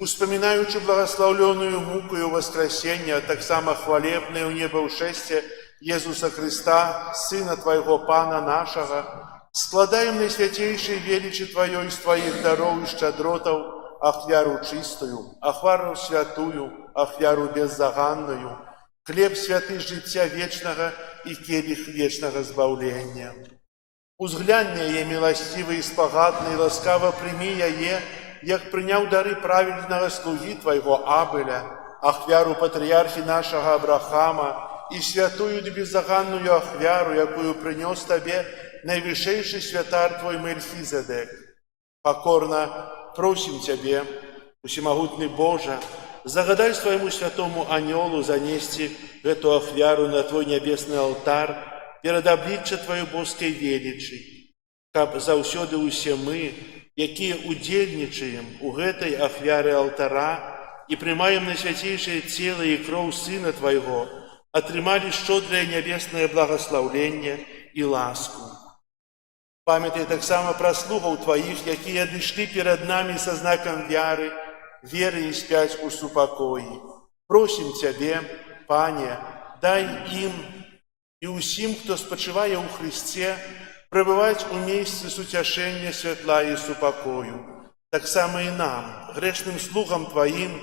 успоминаючи благословленную мукою воскресения, так само хвалебное у неба ушествие Иисуса Христа, Сына Твоего, Пана нашего, складаем наисвятейшей величи Твоей из Твоих даров и щедротов ахвяру чистую, ахвяру святую, ахвяру беззаганную, хлеб святый життя вечного и келих вечного збавления. Узглянь яе милостивый и спогадный, ласкаво прими яе, як прыняў дары праведнага слуги Твоего Абеля, ахвяру патрыярхі нашага Абрахама і святую ды беззаганную ахвяру, якую прынёс Табе найвышэйшы святар Твой Мельхізедек. Покорно просим Тебе, усемогутный Боже, загадай своему святому анёлу занести эту ахвяру на Твой небесный алтарь перед обличчя Твоей боской величи, каб заўсёды усе мы, якія удзельнічаем у гэтай ахвяры алтара і прымаем найсвяцейшае цела і кроў Сына Твайго, атрымалі шчодрае нябеснае благословленне і ласку. Памятай таксама пра слугаў Тваіх, якія адышлі перад намі са знакам веры і спяць у супакоі. Просім Цябе, Пане, дай ім і ўсім, хто спачывае ў Христе, пребывать у месте суцяшэння святла и супакою. Так само и нам, грешным слугам Твоим,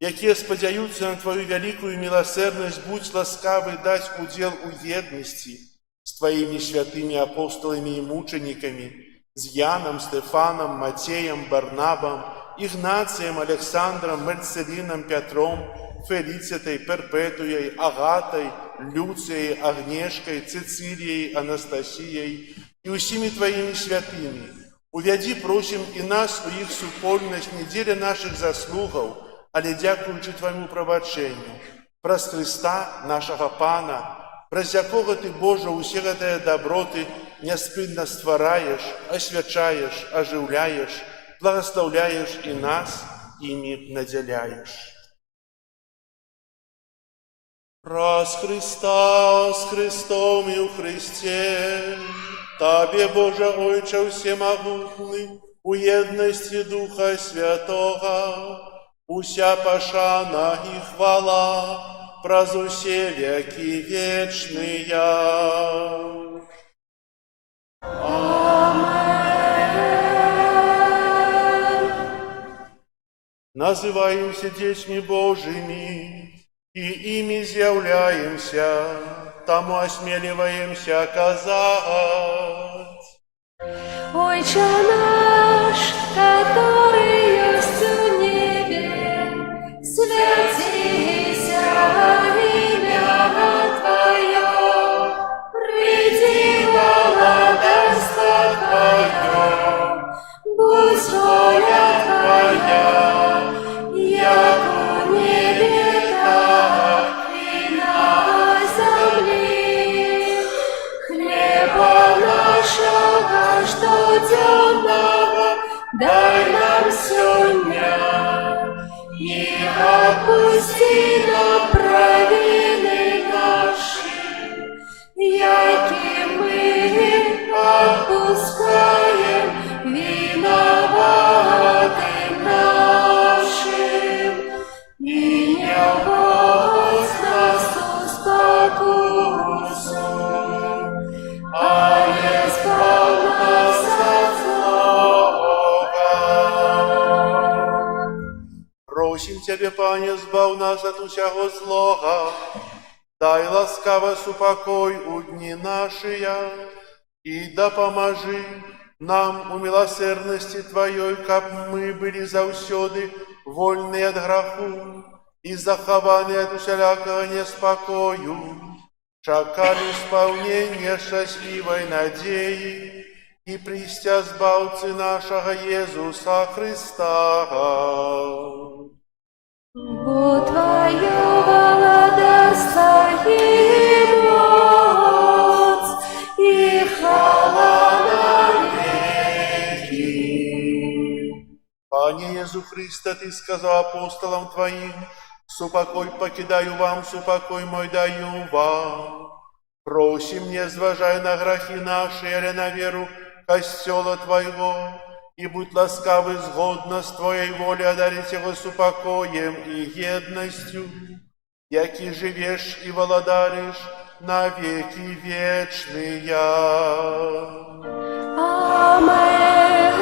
якія спадзяюцца на Твою великую милосердность, будь ласкавы дать удел у едности с Твоими святыми апостолами и мучениками, с Яном, Стефаном, Матеем, Барнабом, Игнацием, Александром, Марцелином, Петром, Фелицией, Перпетуей, Агатой, Люцией, Агнешкой, Цицилией, Анастасией и усими Твоими святыми. Увяди, просим, и нас у их супольность не деля наших заслугов, але дякуючи Твоему пробачению, праз Христа, нашага Пана, праз якога Ты, Божа, усе гэтыя даброты няспынна ствараеш, асвячаеш, ажыўляеш, благословляешь и нас ими наделяешь. Праз Христа, с Христом и у Христе, Тебе, Боже Ойче всемогутный, у едности Духа Святого, уся пошана и хвала, праз усе веки вечные. Называемся детьми Божьими, и ими з'являемся, тому осмеливаемся оказать. Отче наш, который есть в небе, святися имя Твое, приди владарство Твое, будь воля Твоя, яко в небе, так и на земле. Хлеба нашего штоденного дай нам сегодня, и отпусти нам провины наши, яки мы отпускаем виноватым нашим, и не вводь нас в спокусу, а избавь нас от злого. Просим Тебе, Пане, збав нас от усяго злога, дай ласкаво супокой у дни нашия, и да поможи нам у милосердности Твоей, как мы были завсёды вольны от греху и захованы от усялякого неспокою, чакали исполнения счастливой надеи и пристя збавцы нашего Иисуса Христа. Бо Твое владарство и моц, и хвала навеки. Пане Иисус Христе, Ты сказал апостолам Твоим: «Супокой покидаю вам, супокой мой даю вам». Просим, не зважай на грехи наши, или на веру костела Твоего, и будь ласкавый згодно с Твоей волей одарить его супокоем и едностью, яки живешь и володаришь на веки вечные. Амен.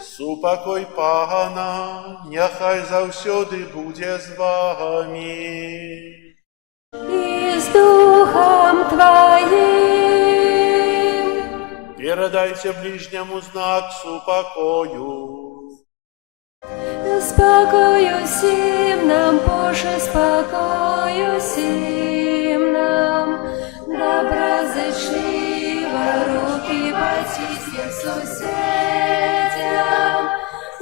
Супокой Пана, нехай завсёды буде з вами. И с Духом Твоим. Передайте ближнему знак супокою. Спокою всем нам, Боже, спокою всем нам. Доброзычливо руки потиснем соседям.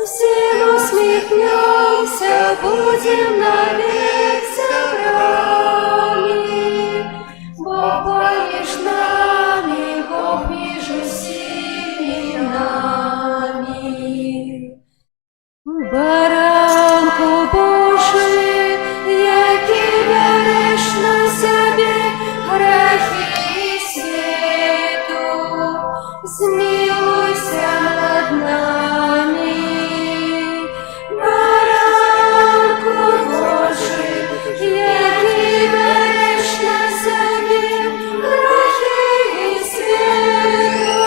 Всем усмехнемся, будем навек собраны. Бог помеж нами, Бог между всеми нами. Баранку Божий, яки береш на себе грехи свету, змилуйся над нами. Баранку Божий, яки береш на себе грехи свету,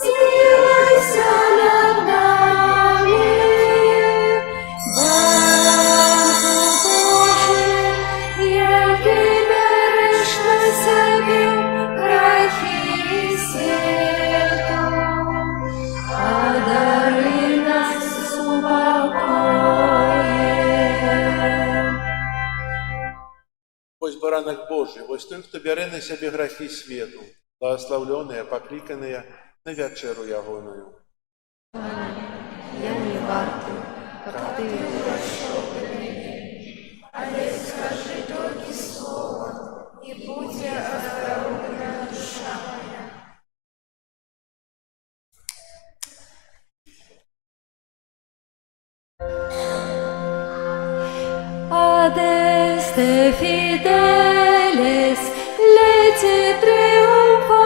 змилуйся над нами. Баранку Божий, яки береш на себе грехи свету, одари нас супокоем. Ось баранок Божий, ось той, хто бере на себе грехи свету, благословленные, покликанные на вечеру ягоную. Я не вартий, как ты adeste fideles, leti triumphates,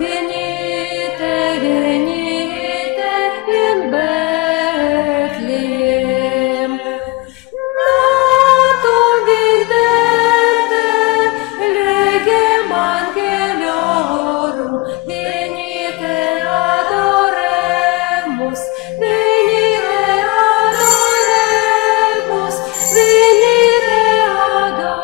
venite, venite in Bethlehem. Natum vidente, legem angeliorum, venite adoremus, venite adoremus, venite adoremus.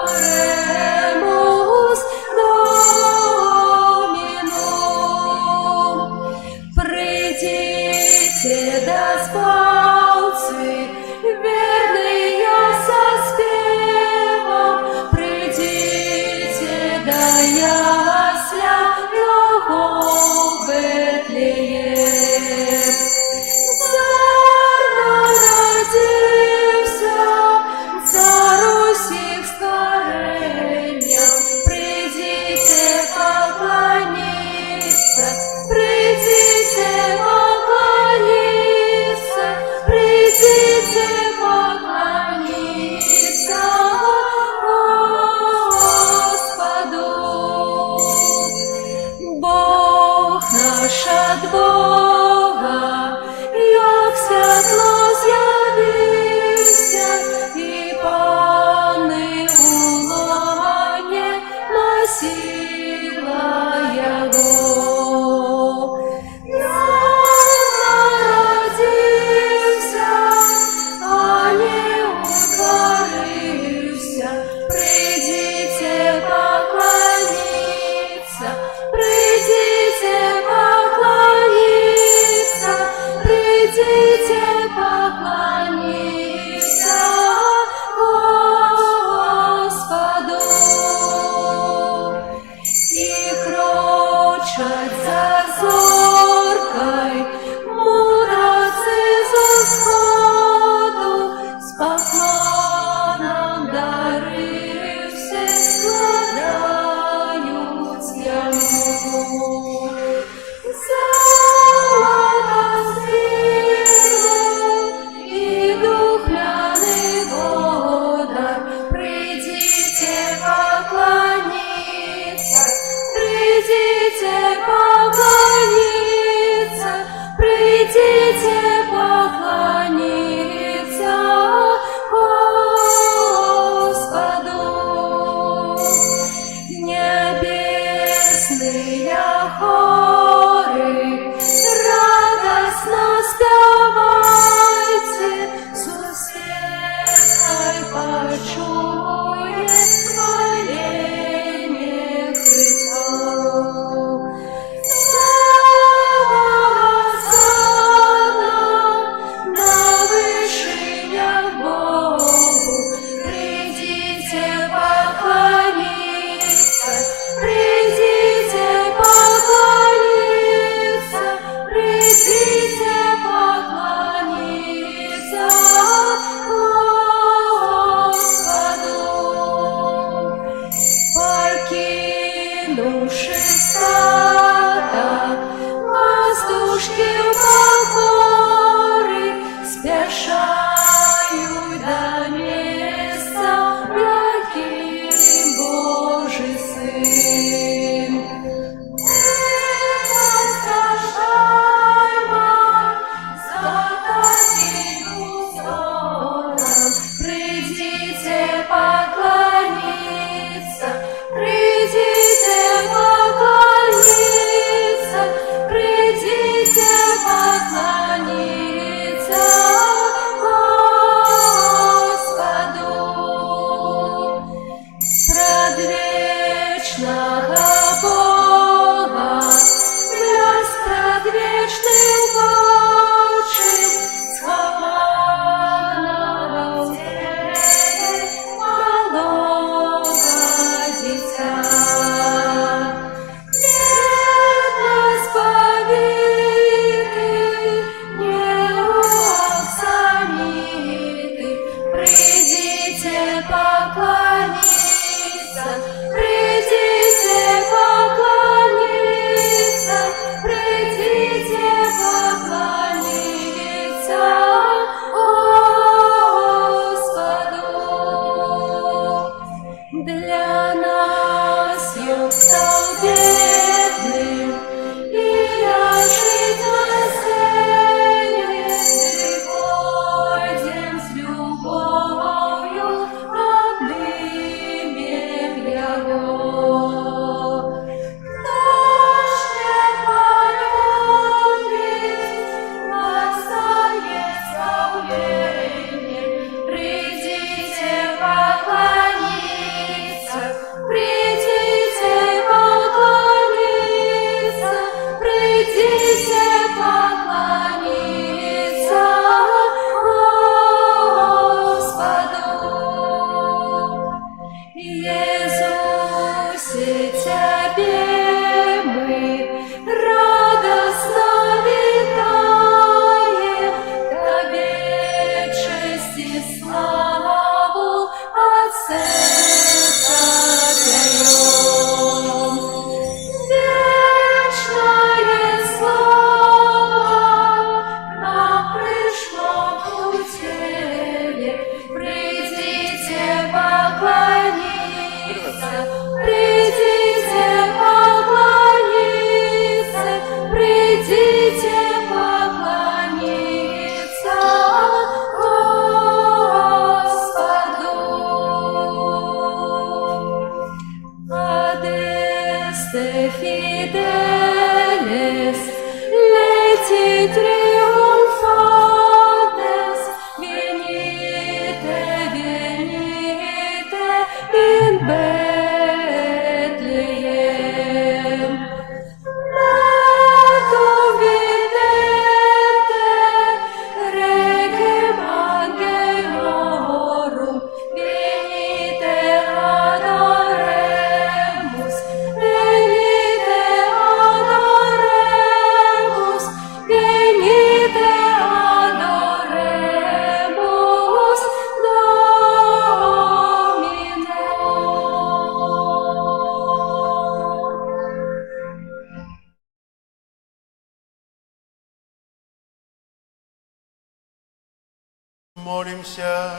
Помолимся.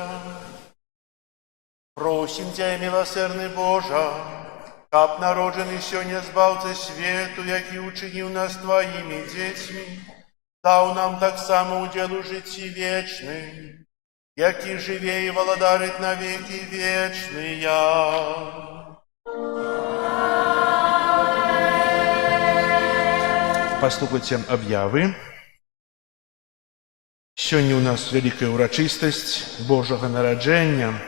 Просим Тебя, милосердный Боже, каб народжений сьогодні збавця світу, який учинив нас Твоїми дітьми, дав нам так само уділ у житті вічним, який живе і володарить на віки вічні. Послухайте об'яви. Сьогодні у нас велика урочистость Божого народження.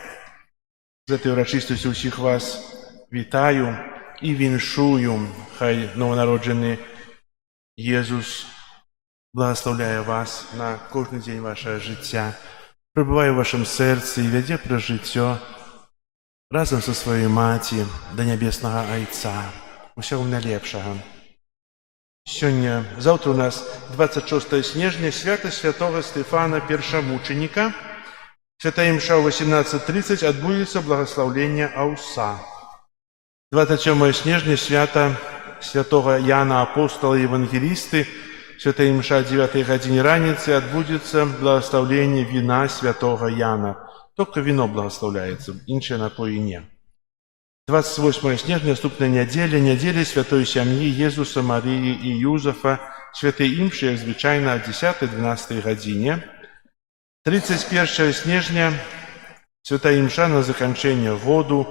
З цією урочистостю усіх вас вітаю і віншую. Хай новонароджений Єсус благословляє вас на кожен день вашого життя, прибуває в вашому серці і веде про життя разом зі своєю матір'ю до Небесного Отця. Усього найлепшого. Завтра у нас 26 снежня, свято святого Стефана Першомученика. Святая мша в 18:30 отбудется благословление Ауса. 27 снежня, свято святого Яна Апостола и Евангелисты. Святая мша 9 године раницы отбудется благословление вина святого Яна. Только вино благословляется, иншие напои не. 28 снежня, наступная неделя святой семьи Иисуса, Марии и Юзефа, святые имши, звичайно, о 10-12 године. 31 снежня, святая имша на закончение году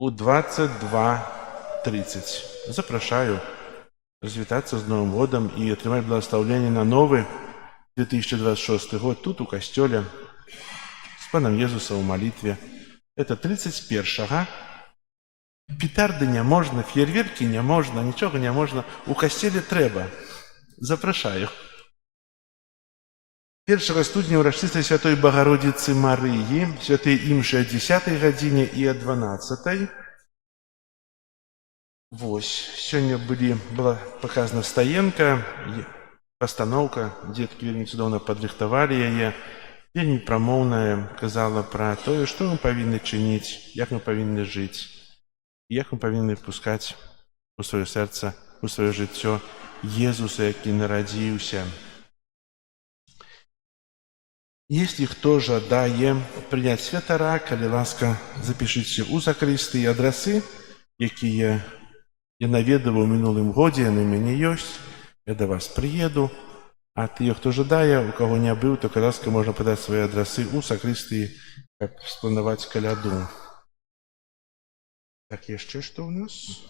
у 22:30. Запрошаю развитаться с Новым годом и отримать благословение на новый 2026 год тут у костеле с Паном Иисусом в молитве. Это 31-го. Петарды не можна, фейерверки не можна, нічого не можна. У костелі треба. Запрошаю. 1 студня урочистої Святої Богородиці Марії, святої імші о 10 годині і о 12. Сьогодні була показана стоянка, постановка, дітки вельми чудовно підрихтували її. Вельми промовная казала про то, що ми повинні чинити, як ми повинні жити, як ми повинні пускати у своє серце, у своє життя Єсуса, який народився. Если хто жадає прийняти святара, коли ласка, запишіться у закристи адреси, які я навідував минулим годі, вони в мене є, я до вас приїду. А ті, хто жадає, у кого не був, то, будь ласка, можна подати свої адреси у сакристії, як спланувати коляду. Так, є ще що у нас?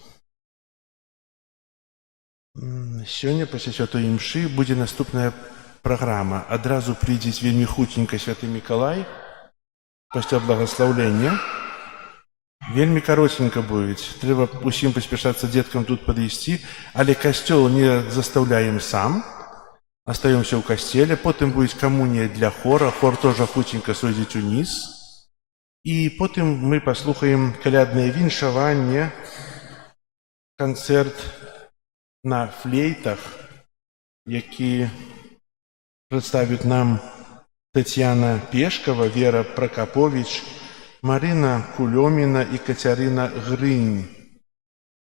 Сьогодні, після Святої Мши, буде наступна програма. Одразу прийде вельми хутенько Святий Миколай, після благословлення. Вельми коротенько буде. Треба усім поспішатися діткам тут підійти, але костел не заставляємо сам. Остаемся у костеле, потом будет коммуния для хора, хор тоже хутенько сойдет вниз. И потом мы послухаем колядное віншаванне, концерт на флейтах, які представят нам Тетяна Пешкова, Вера Прокопович, Марина Кулеміна и Катерина Гринь.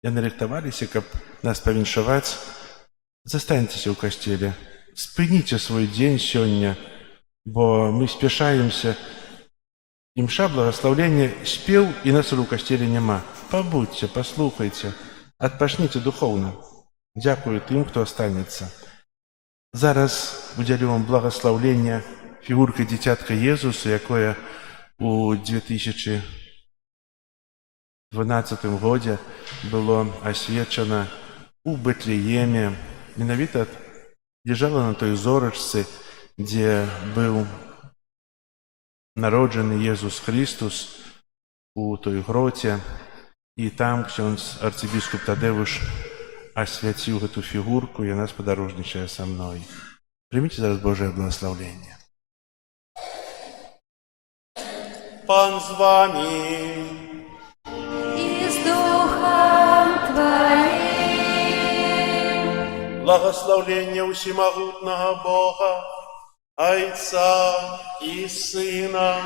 Яны рыхтаваліся, каб нас павіншаваць. Застаньтеся у костеле. Спыніце свой дзень сёння, бо мы спяшаемся. Імша, благословлення, спеў, і нас у костеле няма. Побудьте, послухайте, адпачніце духовно. Дякую тым, хто останется. Зараз удзялю вам благословлення фігуркай дзіцятка Єсуса, якое у 2012 годзе было асвечана у Бетлееме. Менавіта лежала на той зорачцы, дзе быў народжаны Єсус Христос у той гроце, і там ксёндз арцыбіскуп Тадэвуш асвяціў гэту фігурку, і яна спадарожнічае са мной. Прыміце зараз Божае благословение. Пан з вами. И с Духом Твоим. Благословление усемогутного Бога, Отца и Сына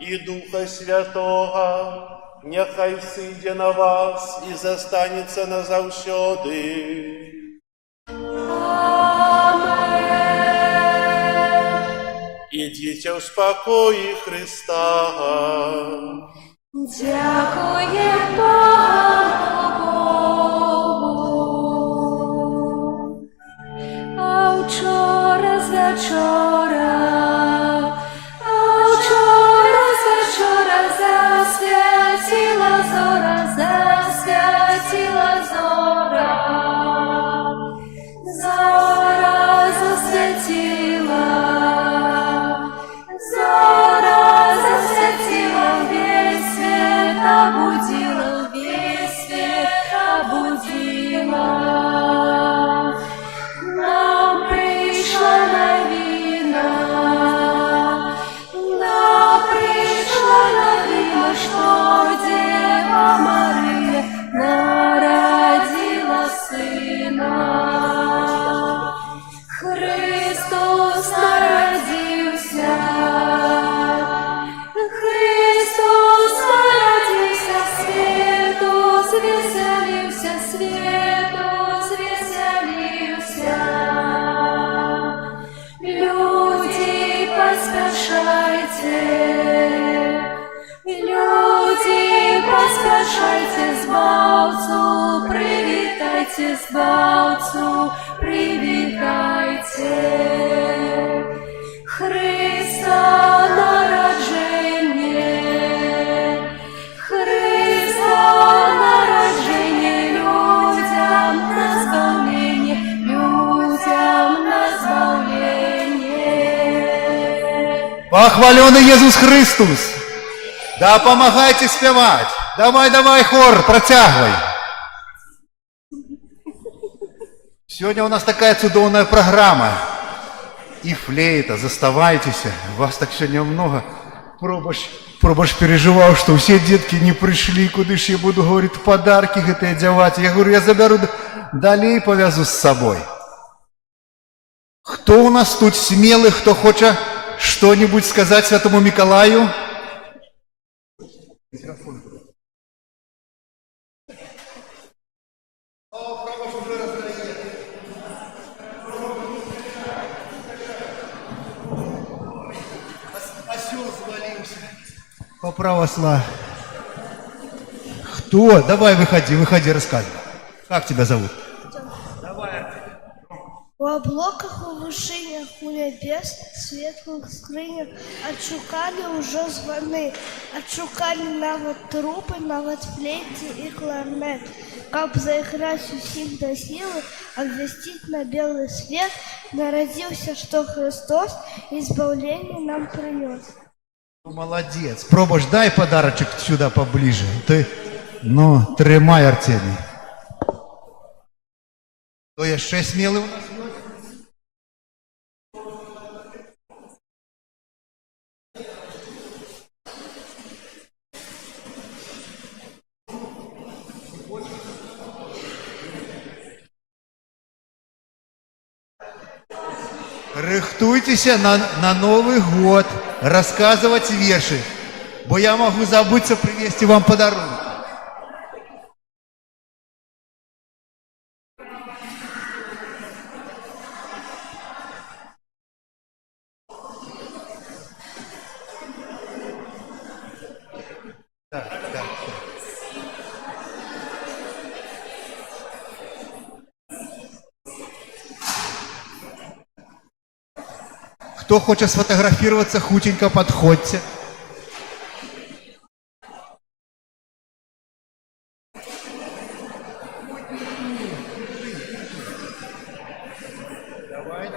и Духа Святого, нехай сыдзе на вас и застанется назаўсёды. Аминь. Ідіть у спокої Христа. Дякує Богу. А вчора звечора, засвятила зора, засвятила зора. Зора засвятила, зора засвятила, весь свет обудила, весь свет обудила. Нам прийшла новина, нам прийшла новина, що Дева Мария народила сина. Христос народився, Христос народився, світу звеселився, світу звеселився. Люди, поспешайте, люди, поспешайте, збавцу привітайте, збавцу привітайте. Христа народження, Христа народження, людям на збавлення, людям на збавлення. Похвалений Єсус Христос! Да помагайте співати. Давай, давай, хор, протягивай. Сегодня у нас такая чудовная программа. И флейта, заставайтесь. Вас так сегодня много. Пробаш переживал, что все детки не пришли, куда ж я буду, говорит, подарки это одевать. Я говорю, я заберу, далее повязу с собой. Кто у нас тут смелый, кто хочет что-нибудь сказать Святому Миколаю? По православию. Кто? Давай, выходи, рассказывай. Как тебя зовут? У облаках, у вышинях, у небес, светлых скрынях отшукали уже звоны, отшукали навод трубы, навод флейты и кларнет, как заиграть усиль до силы, обвестить на белый свет, народился, что Христос избавление нам принес. Молодец. Пробуешь, дай подарочек сюда поближе. Ты, ну, тримай, Артемий. То есть 6 смелый у нас? Рыхтуйтеся на Новый год рассказывать верши, бо я могу забыться привезти вам подарунок. Так. Кто хочет сфотографироваться, худенько подходьте. Давай.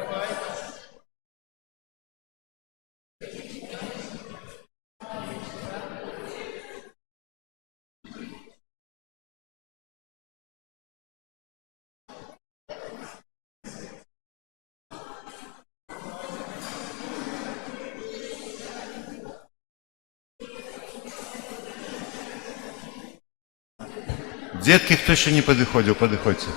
Детки, кто еще не подходил, подходите.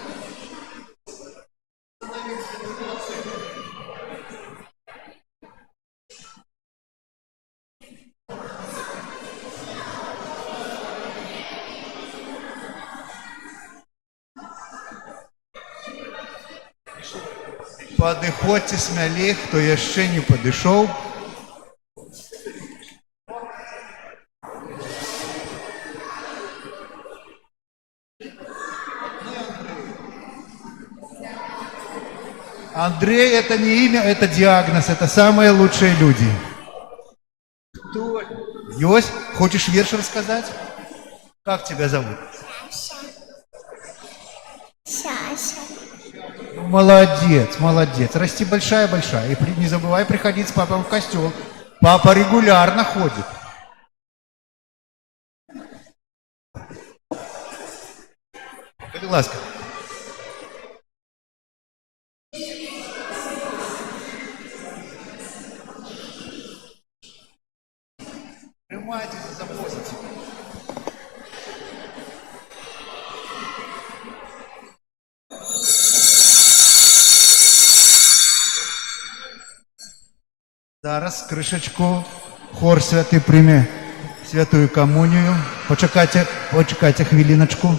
Падыходзьце смялей, хто яшчэ не падышоў. Андрей — это не имя, это диагноз, это самые лучшие люди. Кто? Йось, хочешь верш рассказать? Как тебя зовут? Саша. Молодец, молодец. Расти большая-большая. И не забывай приходить с папой в костел. Папа регулярно ходит. Будь ласка. Тримайтеся за позицію. Зараз кришечку хор святий прийме святую комунію. Почекайте хвилиночку.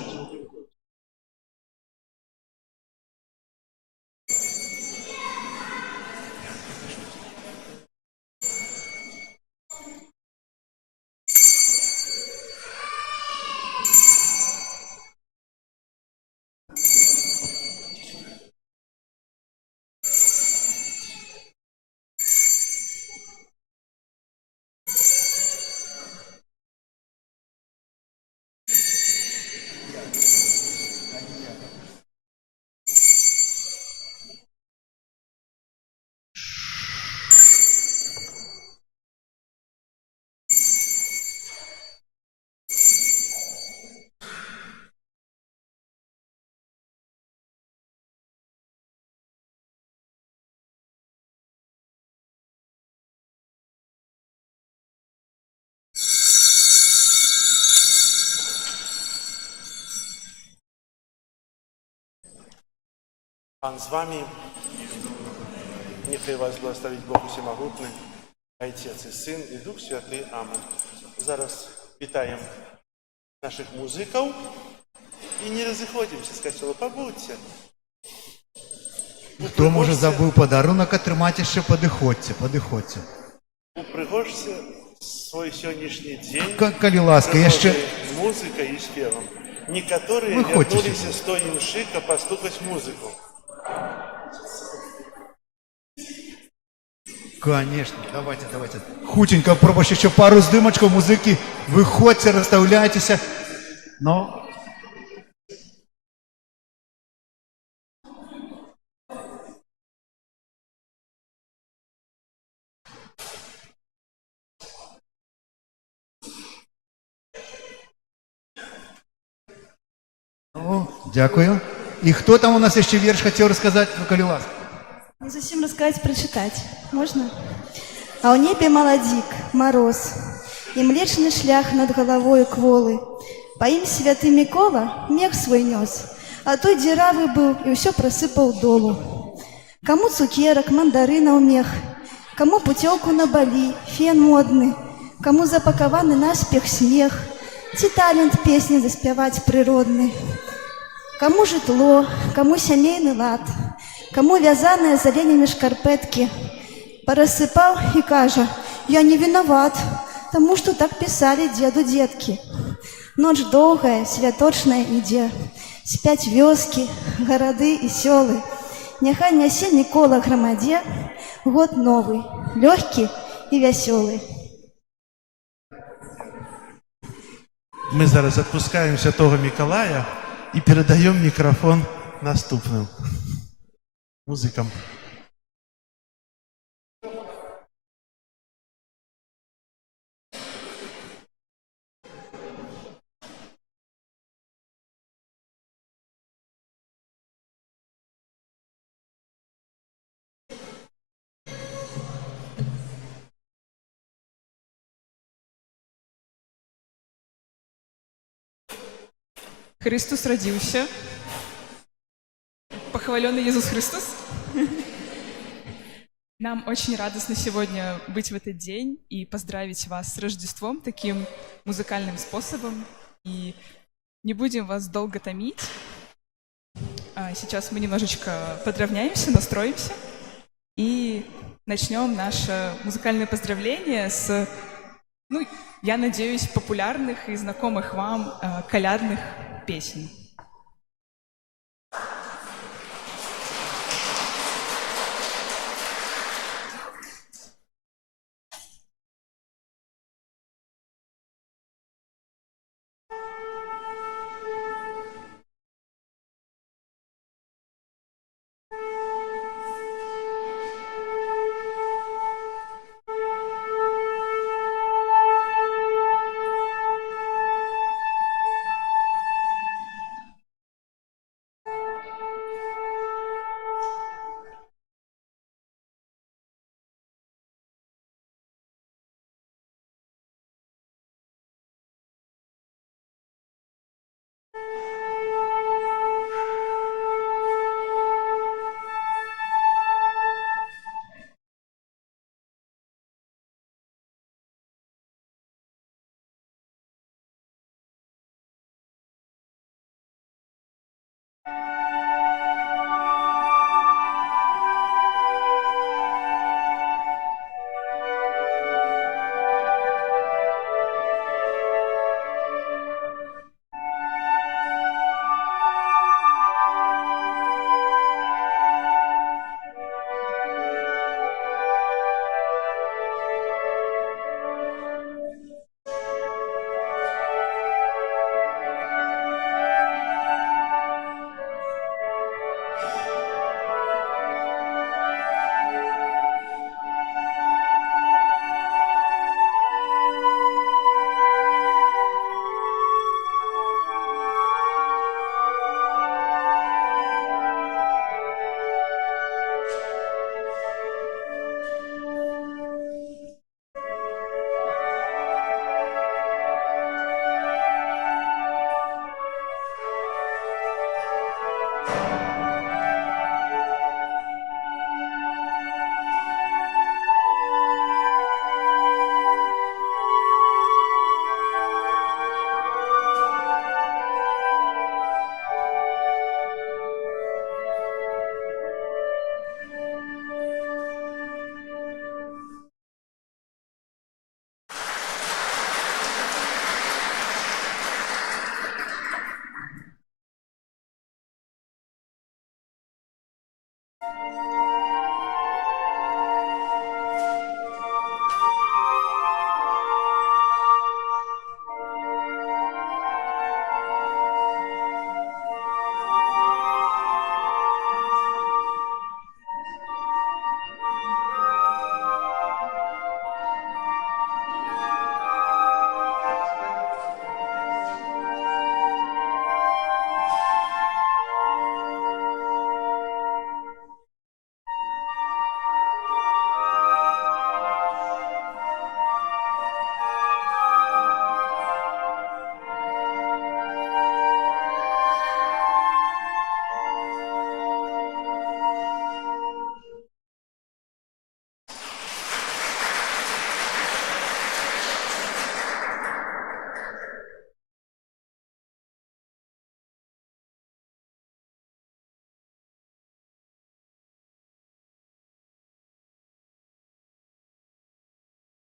Пан з вами. Нехай вас благословить Бог Усемогутний, Отець і Син, і Дух Святий. Амен. Зараз вітаємо наших музиків і не розходимося з костюла. Побудьте. Хто, може, забув подарунок отримати, ще подиходьте. Упригожся свой сьогоднішній день. Коли ласка, я ще... Музикою і співом. Некоторые Выходите вернулись сюда. с той имшика послухать музыку. Конечно, давайте. Хутенько, пробуйте еще пару здымочков, музыки. Выходите, расставляйтесь. Но... О, дякую. И кто там у нас еще верш хотел рассказать? Ну, коли ласка. Не зусім рассказать, прочитать. Можно? А ў небе маладзік, мороз, і млечны шлях над головою кволы. Па ім святы Мікола мех свой нёс, а той дзіравы быў і ўсё прасыпаў долу. Каму цукерак, мандарынаў мех, каму пуцёўку на балі, фен модны, каму запакаваны наспех смех, ці талент песні заспяваць прыродны. Каму жытло, каму сямейны лад, каму вязаныя з аленямі шкарпэткі. Парасыпаў і кажа: я не вінават, таму што так пісалі дзеду дзедкі. Ноч доўгая, святочная ідзе, спяць вёскі, гарады і сёлы. Няхай нясе Мікола грамадзе год новы, лёгкі і вясёлы. Мы зараз отпускаем Святого Миколая и передаем микрофон наступным музыкам. Христос родился. Похваленный Иисус Христос. Нам очень радостно сегодня быть в этот день и поздравить вас с Рождеством таким музыкальным способом. И не будем вас долго томить. Сейчас мы немножечко подравняемся, настроимся и начнем наше музыкальное поздравление с, я надеюсь, популярных и знакомых вам колядных песен.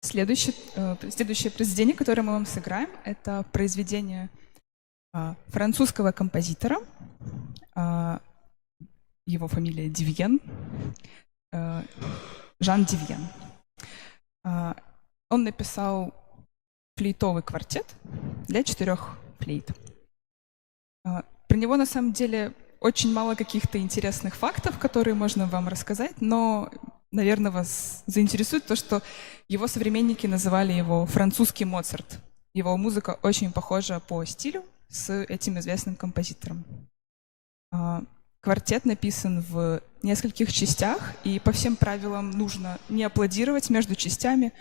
Следующее произведение, которое мы вам сыграем, это произведение французского композитора. Его фамилия Дивьен, Жан Дивьен. Он написал флейтовый квартет для 4 флейт. Про него на самом деле очень мало каких-то интересных фактов, которые можно вам рассказать, но, наверное, вас заинтересует то, что его современники называли его французский Моцарт. Его музыка очень похожа по стилю с этим известным композитором. Квартет написан в нескольких частях, и по всем правилам нужно не аплодировать между частями,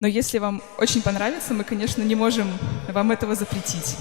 но если вам очень понравится, мы, конечно, не можем вам этого запретить.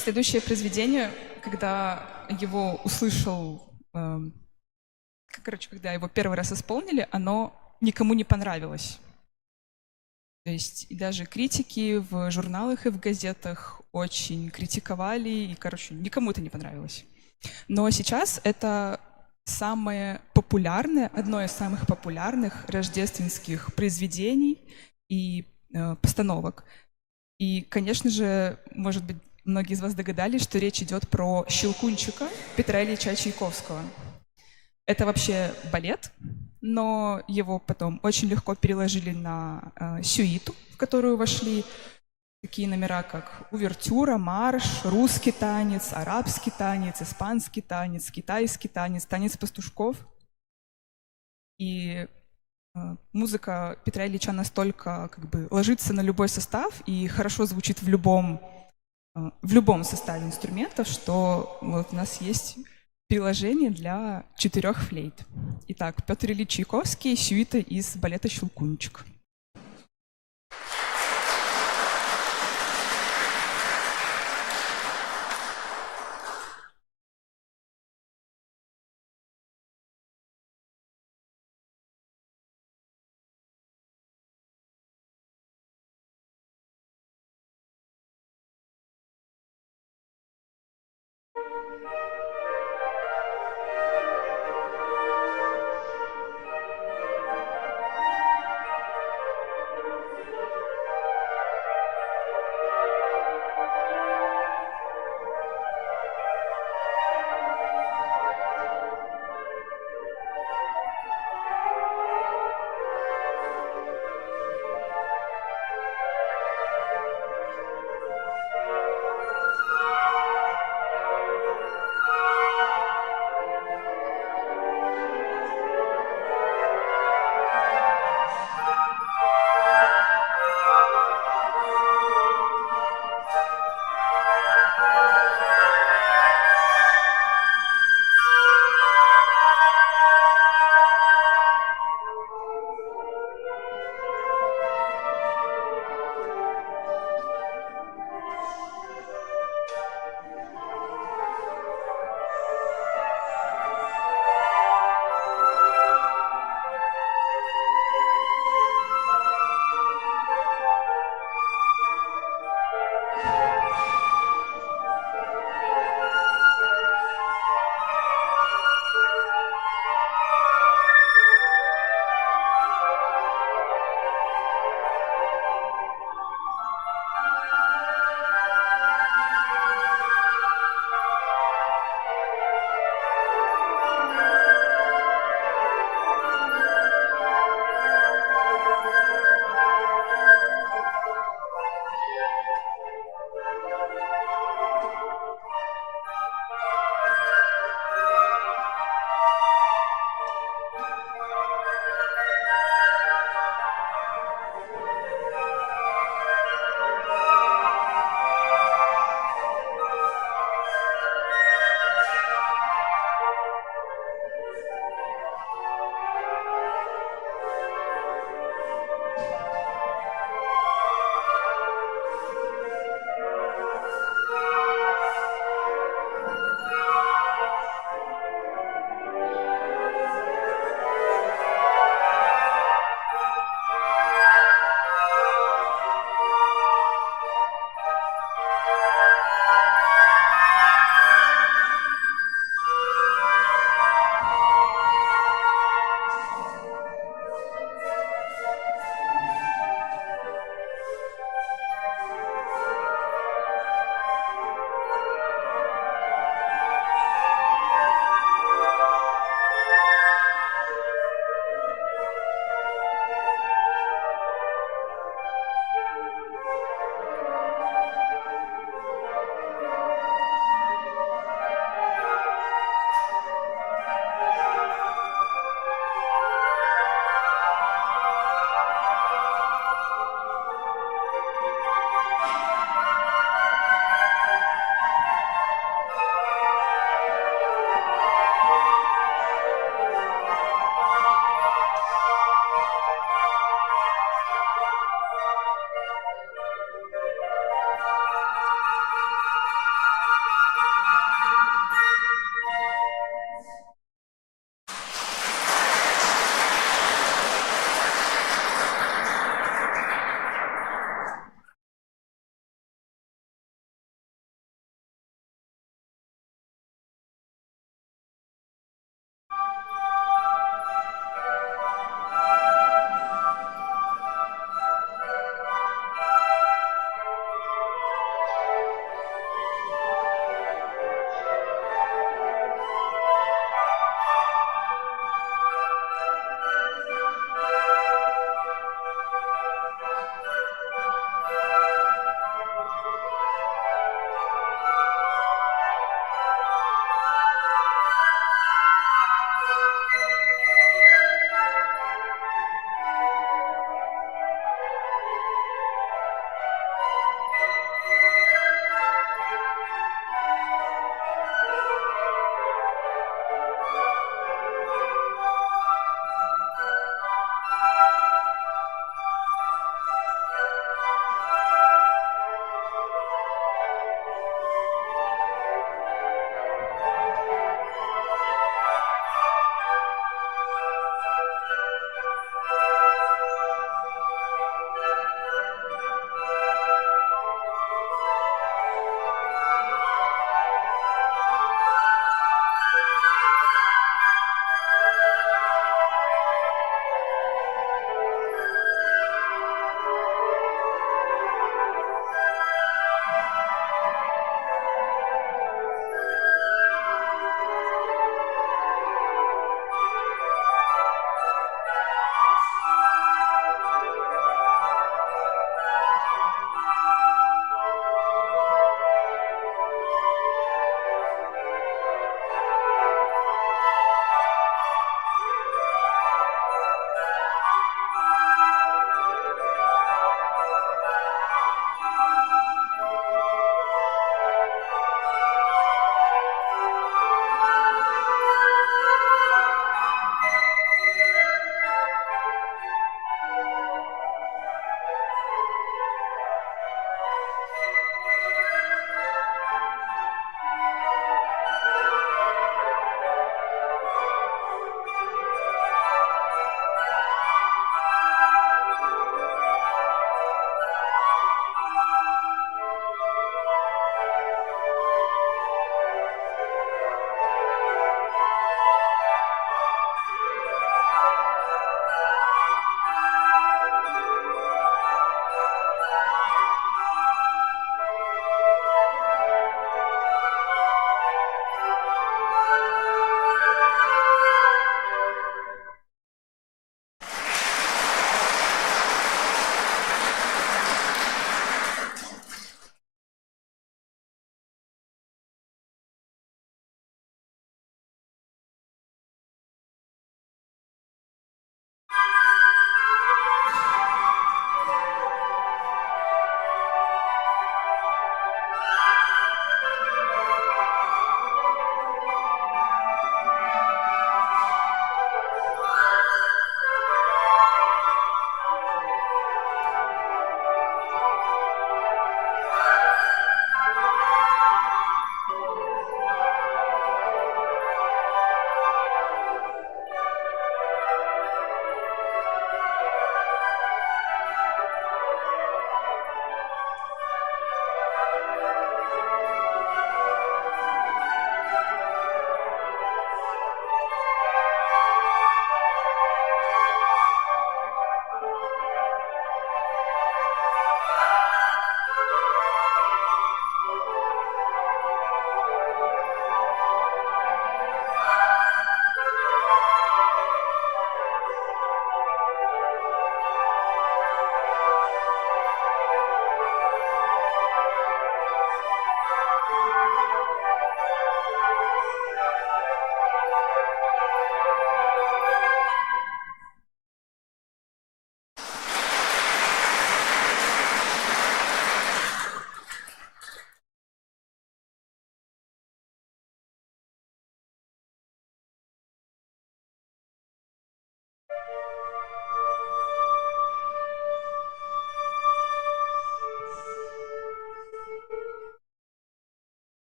следующее произведение, когда его услышал, когда его первый раз исполнили, оно никому не понравилось. То есть и даже критики в журналах и в газетах очень критиковали, и, никому это не понравилось. Но сейчас это самое популярное, одно из самых популярных рождественских произведений и постановок. И, конечно же, может быть, многие из вас догадались, что речь идет про «Щелкунчика» Петра Ильича Чайковского. Это вообще балет, но его потом очень легко переложили на сюиту, в которую вошли такие номера, как увертюра, марш, русский танец, арабский танец, испанский танец, китайский танец, танец пастушков. И музыка Петра Ильича настолько ложится на любой состав и хорошо звучит в любом составе инструментов, что вот у нас есть приложение для 4 флейт. Итак, Петр Ильич Чайковский, сюита из балета «Щелкунчик».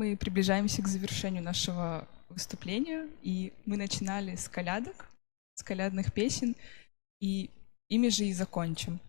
Мы приближаемся к завершению нашего выступлению, и мы начинали с колядок, с колядных песен, и ими же и закончим.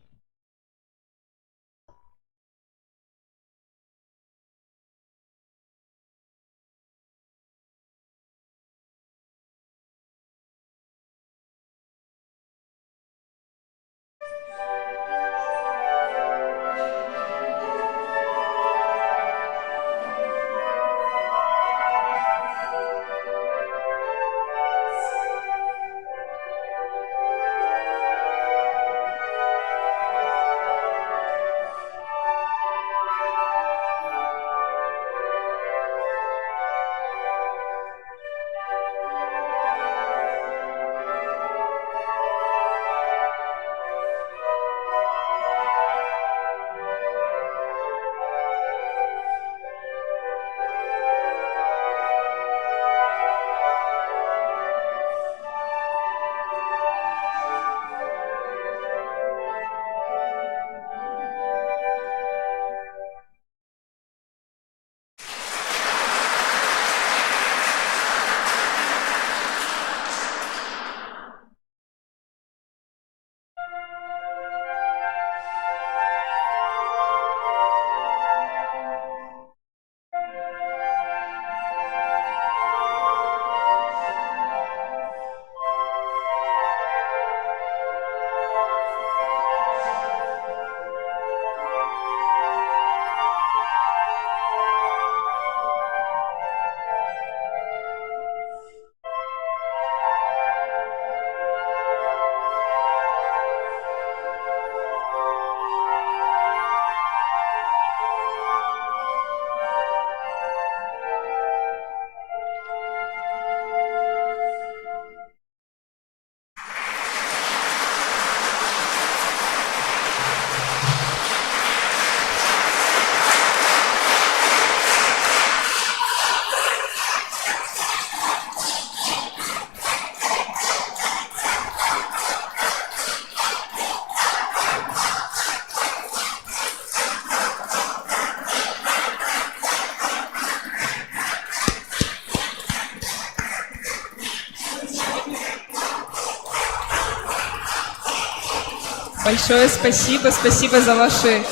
Большое спасибо, спасибо за ваши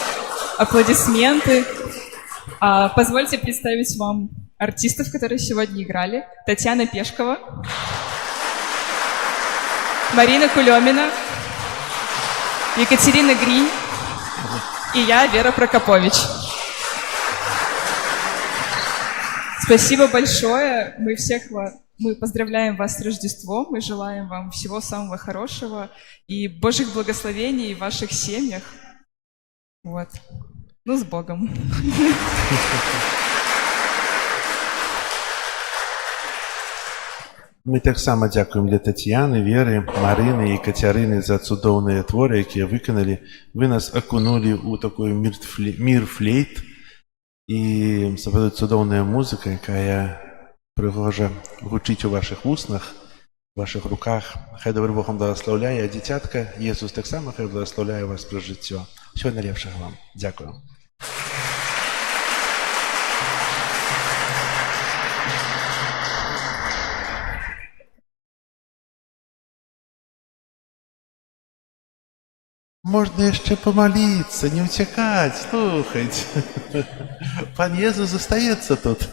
аплодисменты. Позвольте представить вам артистов, которые сегодня играли. Татьяна Пешкова, Марина Кулемина, Екатерина Гринь и я, Вера Прокопович. Спасибо большое. Мы поздравляем вас с Рождеством, мы желаем вам всего самого хорошего и Божьих благословений в ваших семьях. Вот. Ну, с Богом. Ми так само дякуємо для Тетяни, Віри, Марини і Катерини за цудовні твори, які виконали. Ви нас окунули у такий мір флейт. І це буде цудовна музика, яка пригожа гучить у ваших уснах, в ваших руках. Хай добрий Бог вам благословляє, а дитятка, Ісус так само хай благословляє вас про життя. Всього найліпшого вам. Дякую. Можно еще помолиться, не утекать, слухать. Пан Иисус остается тут.